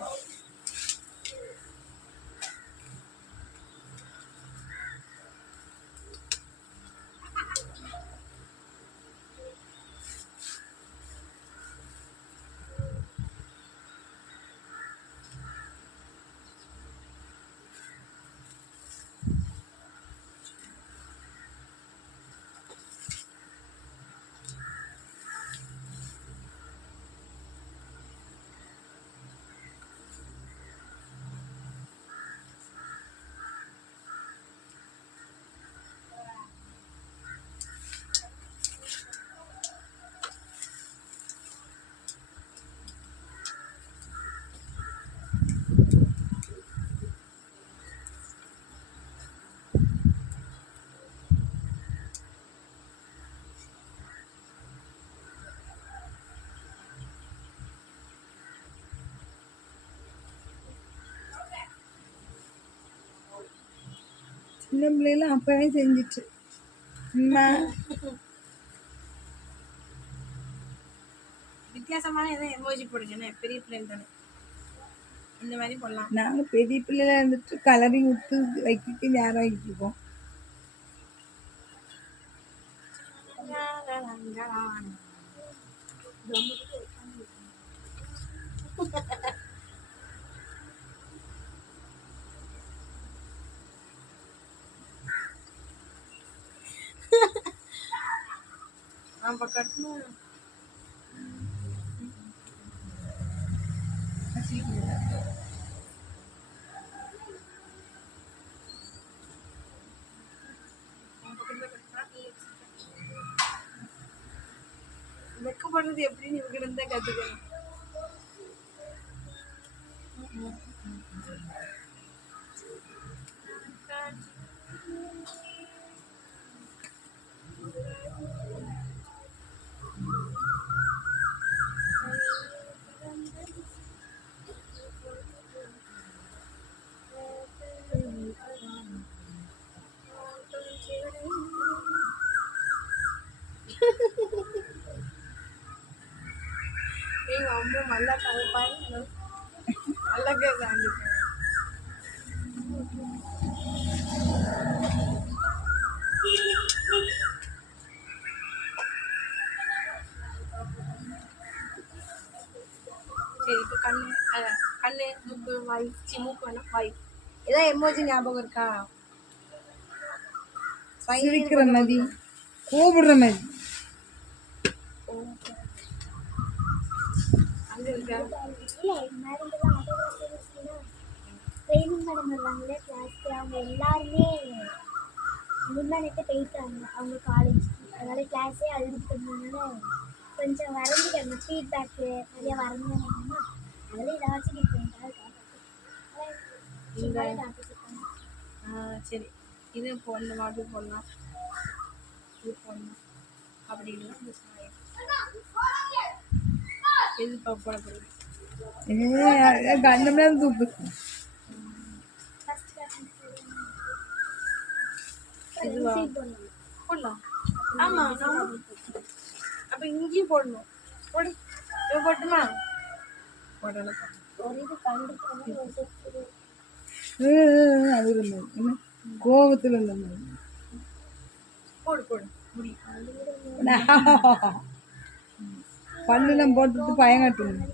சின்ன பிள்ளைலாம் அப்பவே செஞ்சிச்சு. அம்மா வித்தியாசமான எதுவும் எமோஜி போடுங்கண்ணே, பெரிய பிள்ளைங்க தானே, இந்த மாதிரி போடலாம். நாங்கள் பெரிய பிள்ளைல இருந்துட்டு கலரிங் விட்டு வைக்கிட்டு நேரம் ஆகிட்டு இருக்கோம். அப்போ கட்டணும். வெக்கப்படுறது எப்படின்னு இவங்க இருந்தா கத்துக்கணும். எங்க அம்மா நல்லா கலப்பாங்க, அழகா சாண்டிப்பாங்க. சரி, இப்போ கண்ணு மூக்கு வாய், மூக்கு வேணா வாய், ஏதாவது எமோஜி ஞாபகம் இருக்கா? சிரிக்கிற மாதிரி, கூப்பிடுற மாதிரி. அங்க இருக்கா? இல்லை மேடம்லாம் அதோட ட்ரைனிங் மேடம் வருவாங்களே கிளாஸ்க்கு, அவங்க எல்லாருமே முன்னாடிட்டு போயிட்டாங்க அவங்க காலேஜ்க்கு. அதனால கிளாஸே அழுதுட்டு இருந்ததுனால கொஞ்சம் வரைஞ்சிட்டாங்க. ஃபீட்பேக்கு நிறைய வரைஞ்சாங்கன்னா அதில் ஏதாச்சும் டிஃப்ரெண்ட்டாக இந்த காட்டுச்சிருக்காங்க. சரி இது போடணும் அது போடலாம் இது போடணும் அப்படின்னு இந்த சாயம் இது இப்போ போட போடுது கண்ணமே தூக்கு. இதுவா போடலாம் ஆமா அப்போ இங்கேயும் போடணும் போடு இப்போ போட்டுமா போடலாம் ஒரு இது கண்டுக்கிறது ஒரு செத்து அது இருந்தது என்ன கோபத்தில் இருந்தது. போடு போடு முடி பல்லுலாம் போட்டுட்டு பயங்காட்டுங்க.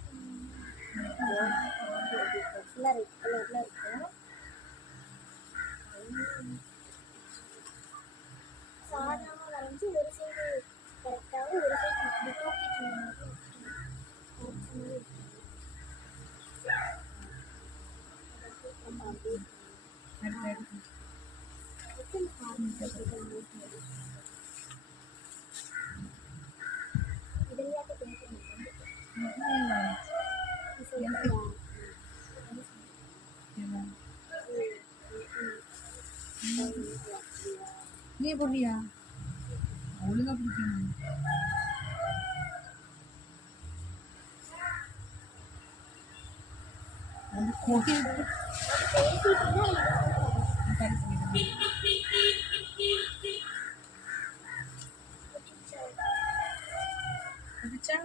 ஃபுல்லாக ரெட் கலரில் இருக்கும். சாதாரணமாக வரைஞ்சி ஒரு சைடு கரெக்டாகவும் ஒரு சைடு இப்படி தூக்கிட்டு நீ போடுறியா ஒழுங்கா பிடிக்கணும். அது கோயில் பிடிச்சா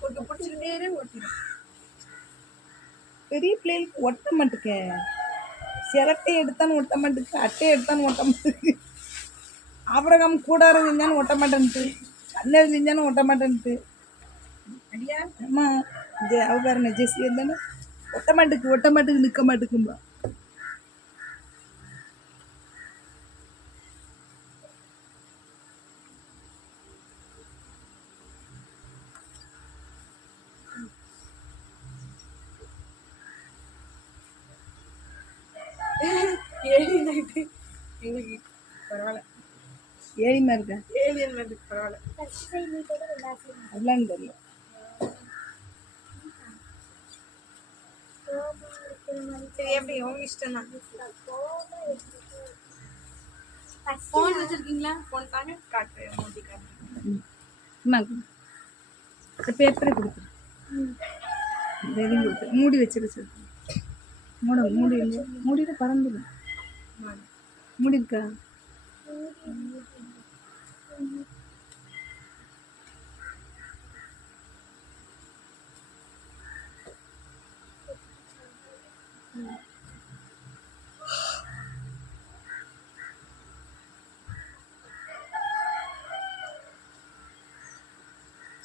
போட்டு பிடிச்சிக்கிட்டே ஓட்டிடும் பெரிய பிள்ளைகளுக்கு ஒட்ட மாட்டுக்க. சிரட்டை எடுத்தான்னு ஒட்ட மாட்டுக்கு, அட்டை எடுத்தான்னு ஒட்ட மாட்டுக்கு, ஆபரகம் கூடாரம் செஞ்சாலும் ஒட்ட மாட்டேன்ட்டு, கண்ணல் செஞ்சாலும் ஒட்ட மாட்டேன்ட்டு. அடியா அம்மா அவ பாருங்க ஜெஸ்ஸி இருந்தாலும் ஒட்ட மாட்டுக்கு நிற்க மாட்டுக்கும்பா. ஏலியன் ஆகிட்டு எங்களுக்கு பரவாயில்ல ஏழிமா இருக்கா ஏலியன் மாதிரி பரவாயில்ல ஃபஸ்ட் சைடு நீட்டோட ரெண்டாவது சைடு அப்படிலாம் தெரியல. கோபம் இருக்கிற மாதிரி சரி எப்படி உங்க இஷ்டம் தான் கோபம் எடுத்துட்டு ஃபஸ்ட் ஃபோன் வச்சிருக்கீங்களா ஃபோன் தாங்க காட்டுறேன் மூடி காட்டுறேன் பேப்பரை கொடுத்துரு. எதையும் கொடுத்து மூடி வச்சிரு சார். மூடி இல்லை மூடிட்டு பறந்துடும். மூடி இருக்கா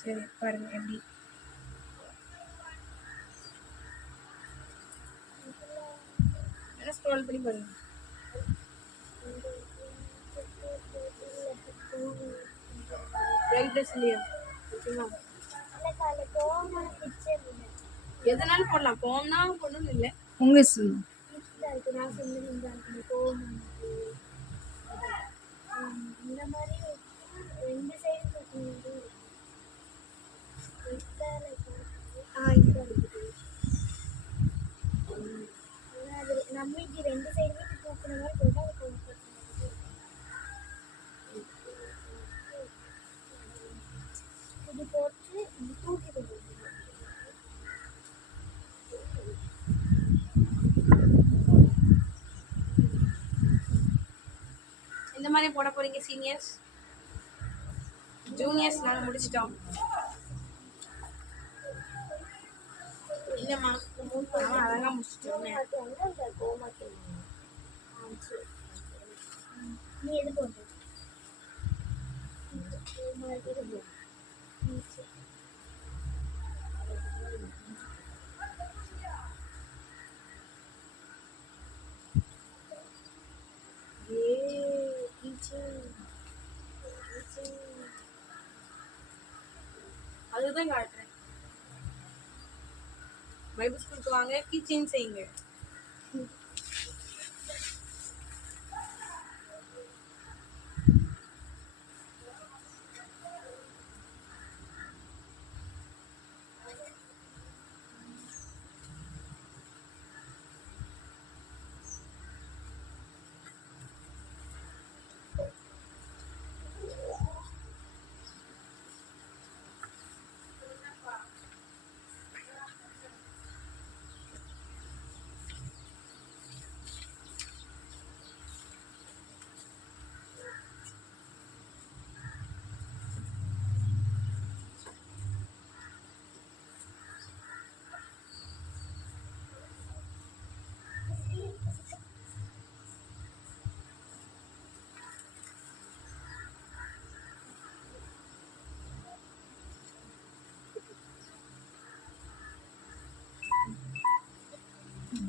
சரி பாருங்க எப்படி ஸ்க்ரோல் பண்ணி பாருங்க பிரைட்னஸ் இல்லையா ஓகேவா எனக்கு அந்த கோபமான பிக்சர் இல்லை எதனாலும் போடலாம் போனா போடணும்னு இல்லை உங்க இஷ்டம். வீட்டில் இருக்கு நான் சொன்னது இந்த அந்த கோபமானது இந்த மாதிரி ரெண்டு சைடு தூக்குனது இந்த இருக்குது அது நம்மளுக்கு ரெண்டு சைடுமே தூக்குன மாதிரி போட்டால் அது கொஞ்சம் இது போட்டு இது தூக்கி கொண்டு இந்த மாதிரி போட போறீங்க சீனியர்ஸ் ஜூனியர்ஸ் நாங்கள் முடிச்சிட்டோம் இல்லைம்மா அழகா முடிச்சிட்டோம் அந்த கோமாக்கு நீ எது போட்ட அதுதான் காட்டுறேன் பைபிள் ஸ்கூலுக்கு வாங்க கீச்சைன் செய்யுங்க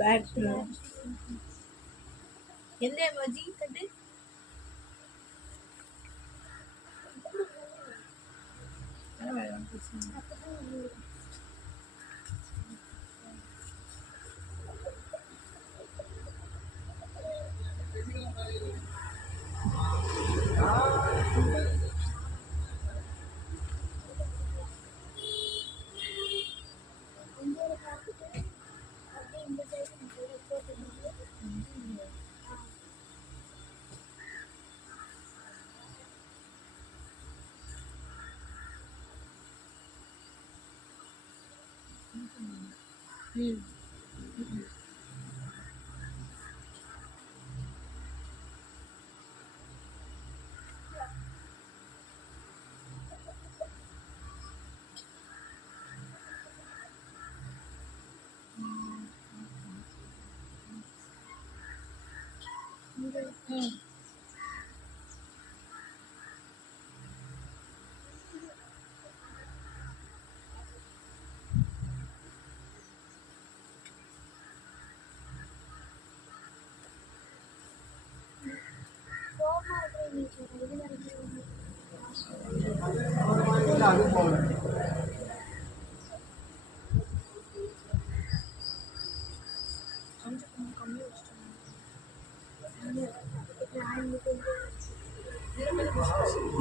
பேட் எந்த எமோஜி கட்டு இந்த சைடு போட்டு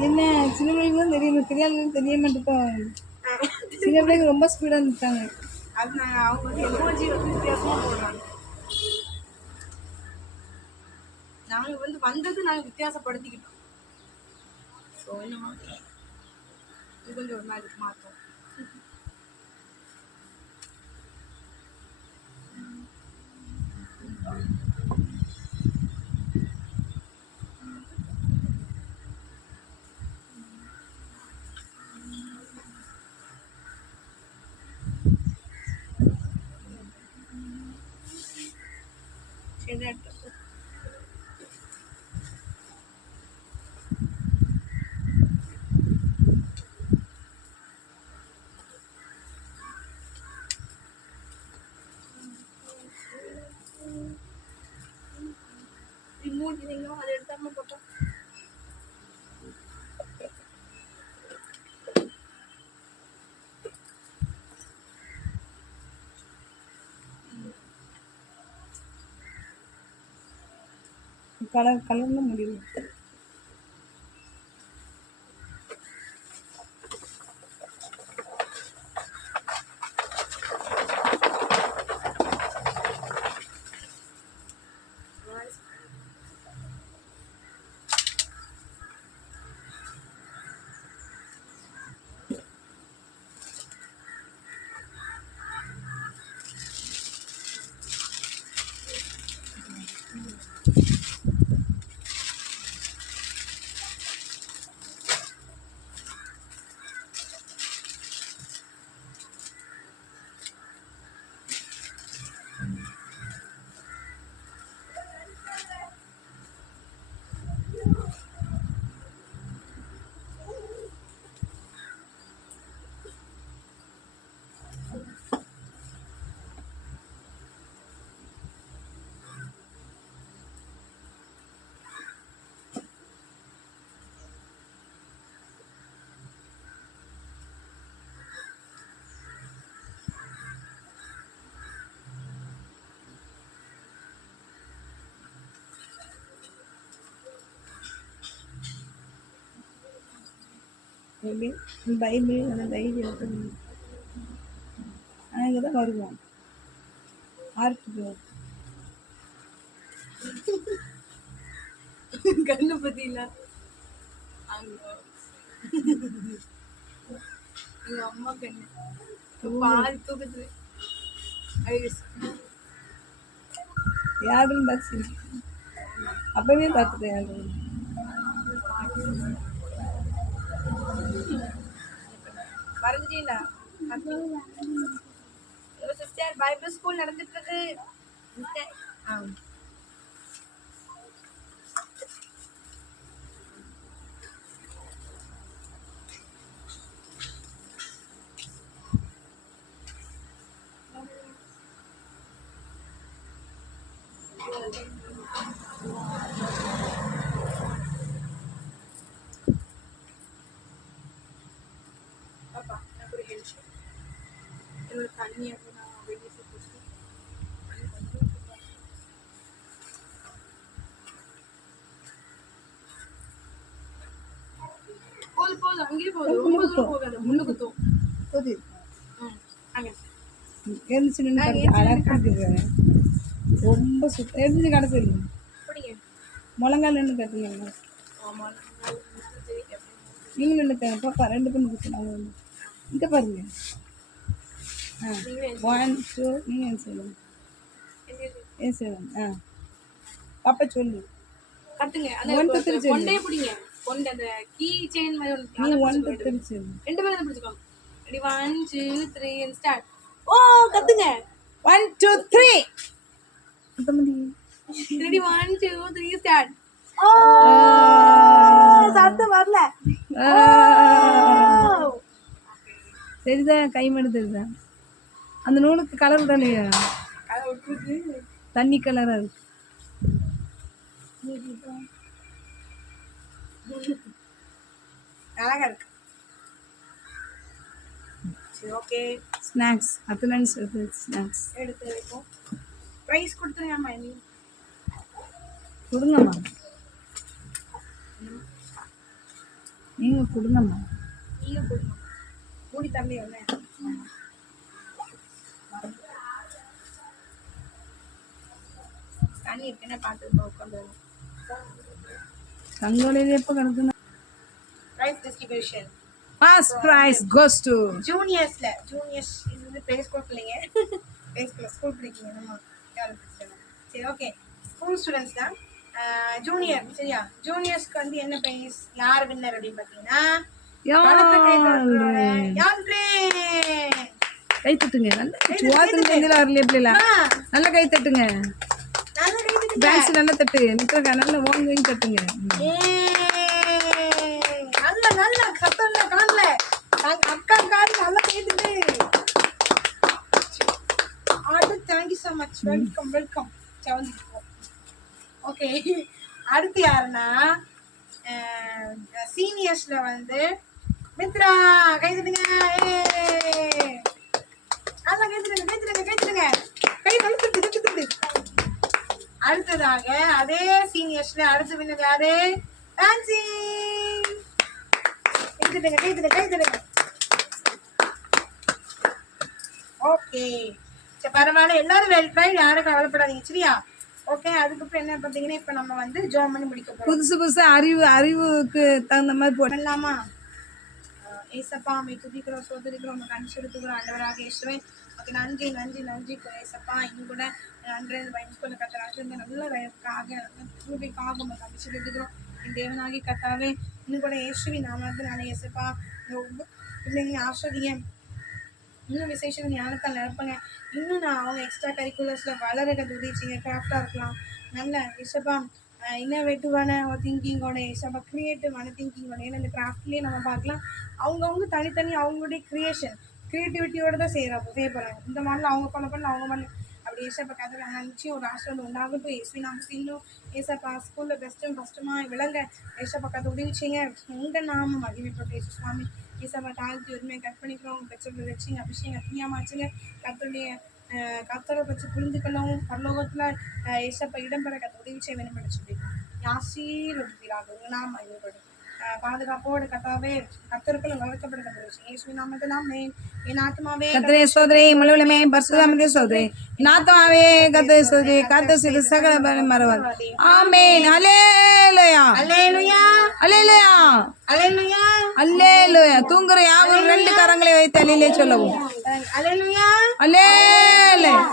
என்ன சின்ன பிள்ளைங்க தான் தெரியும், பெரியாளுக்கு தெரிய மாட்டேப்போம். சின்ன பிள்ளைங்க ரொம்ப ஸ்பீடாக இருந்துட்டாங்க. அது நாங்கள் அவங்க வந்து எமோஜி வந்து வித்தியாசமாக போடுறாங்க. நாங்கள் வந்து வந்தது நாங்கள் வித்தியாசப்படுத்திக்கிட்டோம். ஸோ என்ன இது கொஞ்சம் ஒரு மாதிரி மாற்றோம். சரி ரிமோட் இல்லைங்களோ அதை எடுத்தாமல் போட்டோம். கலர்ல முடியும். எப்படி பைபிள் அந்த டைரி எடுத்து அங்கே தான் வருவோம். ஆர்ட்டு கண்ணு பத்தியில எங்க அம்மா கண்ணு பால் தூக்கத்துல யாருன்னு பார்த்து அப்பவே பார்த்துட்டேன் யாரு வரைஞ்சிட்டீங்களா? சிஸ்டர் பைபிள் ஸ்கூல் நடந்துட்டு இருக்கு சிஸ்டர். அப்பா எனக்கு ஒரு ஹெல்ப் என்னோட தண்ணியை நான் வெளியே போட்டு போதும் அங்கேயே போதும் ரொம்ப தூரம் போகாது முள்ளு குத்தும் போது அங்கே எழுந்துச்சு நின்று அழகாக இருக்குது ரொம்ப சுத்தம் எழுந்துச்சு கடை சொல்லு அப்படிங்க முழங்கால் நின்று கட்டுங்க ஆமாம் நீங்களும் நின்று பாப்பா 2 பேரும் குத்துனாங்க இங்கே பாருங்க 1 2 நீங்கள் என்ன சொல்லுங்க ஏன் சொல்லுங்க பாப்பா சொல்லு கட்டுங்க அந்த 1 2 3 சொல்லு கொண்டே பிடிங்க கொண்ட அந்த கீ செயின் மாதிரி ஒன்று நீ 1 2 3 சொல்லு 2 பேரும் பிடிச்சிக்கோங்க ரெடி 1 2 3 and ஸ்டார்ட் ஓ கத்துங்க 1 2 3 கத்த முடியும் ரெடி 1 2 3 ஸ்டார்ட் ஓ சத்தம் வரல தெரியுதா கை மட்டும் தெரியுதா அந்த நூலுக்கு கலர் தானேயா அதை விட்டுருக்கு தண்ணி கலராக இருக்கு அழகா இருக்கு சரி ஓகே ஸ்நாக்ஸ் அத்தனன்ஸ் ஸ்நாக்ஸ் எடுத்து வைப்போம் ப்ரைஸ் கொடுத்துருங்கம்மா நீ கொடுங்கம்மா நீங்கள் கொடுங்கம்மா நீங்கள் கொடுங்க மூடி தம்பி ஒன்று தண்ணி இருக்குன்னு பார்த்து உட்காந்து தங்கோலையில் எப்போ கிடக்குன்னா prize distribution first prize goes to ஜூனியர்ஸ்ல ஜூனியர்ஸ் இது வந்து ப்ளே ஸ்கூல் பிள்ளைங்க ப்ளே ஸ்கூல் பிடிக்கிங்க நம்ம சரி ஓகே ஸ்கூல் ஸ்டூடெண்ட்ஸ் தான் ஜூனியர் சரியா ஜூனியர்ஸ்க்கு வந்து என்ன ப்ரைஸ் யார் வின்னர் அப்படின்னு பார்த்தீங்கன்னா கை தட்டுங்க நல்லா வரலையே பிள்ளைல நல்லா கை தட்டுங்க டான்ஸ் நல்லா தட்டு நிற்கிறக்கா நல்லா ஓங்கையும் தட்டுங்க நல்ல நல்ல சத்தம் இல்லை காணல அக்கா காடு நல்லா கேட்டுட்டு ஆடு thank you so much welcome welcome செவந்திருக்கோம் ஓகே அடுத்து யாருன்னா சீனியர்ஸ்ல வந்து மித்ரா கைதுடுங்க அதான் கைதுடுங்க கைதுடுங்க கைதுடுங்க கை வலுத்துட்டு வச்சுட்டு அடுத்ததாக அதே சீனியர்ஸ்ல அடுத்து வின்னர் யாரு டான்சி கைதுடுங்க கைதுடுங்க கைதுடுங்க ஓகே சரி பரவாயில்ல எல்லாரும் வெல் ட்ரை யாரும் கவலைப்படாதீங்க சரியா ஓகே அதுக்கப்புறம் என்ன பார்த்தீங்கன்னா இப்போ நம்ம வந்து ஜோம் பண்ணி முடிக்க போகிறோம் புதுசு புதுசாக அறிவுக்கு தகுந்த மாதிரி போடலாமா ஏசப்பா அம்மை துதிக்கிறோம் சோதரிக்கிறோம் உங்க கண் செலுத்துகிறோம் ஆண்டவராக இயேசுவே ஓகே நன்றி நன்றி நன்றி ஏசப்பா இன்னும் கூட நன்றி பயன்கொள்ள கத்தராக நல்ல வயதுக்காக ரூபிக்காக உங்க கண் செலுத்துகிறோம் என் தேவனாகி கத்தாவே இன்னும் கூட இயேசுவி நாமத்தினால ஏசப்பா பிள்ளைங்க ஆஸ்வதிங்க இன்னும் விசேஷம் ஞானத்தால் நிரப்புங்க இன்னும் நான் அவங்க எக்ஸ்ட்ரா கரிக்குலர்ஸில் வளர உதவிச்சிங்க கிராஃப்டாக இருக்கலாம் நல்ல இசப்பா இன்னோவேட்டிவான திங்கிங்கோட இசப்பா க்ரியேட்டிவான திங்கிங்கோட ஏன்னா இந்த கிராஃப்ட்லேயே நம்ம பார்க்கலாம் அவங்கவுங்க தனித்தனி அவங்களுடைய க்ரியேட்டிவிட்டியோட தான் செய்ய போகிறாங்க இந்த மாடலில் அவங்க ஃபாலோ பண்ணல அவங்க பண்ணல அப்படி ஏசப்பா கதை நினச்சி ஒரு ஆசிரியர் உண்டாகட்டும் ஏசுவி நாம இன்னும் ஏசப்பா ஸ்கூலில் பெஸ்ட்டும் ஃபஸ்ட்டுமாக விளங்க ஏசப்பா கதை உதவிச்சிங்க உங்கள் நாம மகிமைப்பட்டு ஏசு சுவாமி ஏசப்பா தாழ்த்தி உரிமையை கட் பண்ணிக்கிறோம் பெற்றோர்கள் வச்சுங்க அபிஷேகம் அத்தியமாச்சுங்க கத்தருடைய கத்தரை பற்றி புரிஞ்சுக்கணும் பரலோகத்தில் ஏசப்பா இடம்பெற கத்த உதவி செய்ய வேணும்னு சொல்லியிருக்கோம் ஆசீர்வதிப்பீராக உங்கள் நாம மகிமைப்படும் பாதுகாப்போடு கத்தாவே கத்தருக்குள்ள வளர்க்கப்பட கத்தருச்சு இயேசுவின் நாமத்தில் ஆமென் என் ஆத்மாவே கர்த்தரே ஸ்தோத்திரி முழுவதுமே பரிசுத்தமே ஸ்தோத்திரி என் ஆத்மாவே கர்த்தரே ஸ்தோத்திரி கர்த்தர் செய்த சகல பலன் மறவார் ஆமென் அல்லேலூயா அல்லேலூயா அல்லேலூயா அல்லேலூயா அல்லேலூயா தூங்குற யாவரும் 2 கரங்களை வைத்து அல்லேலூயா சொல்லவும் அல்லேலூயா அல்லேலூயா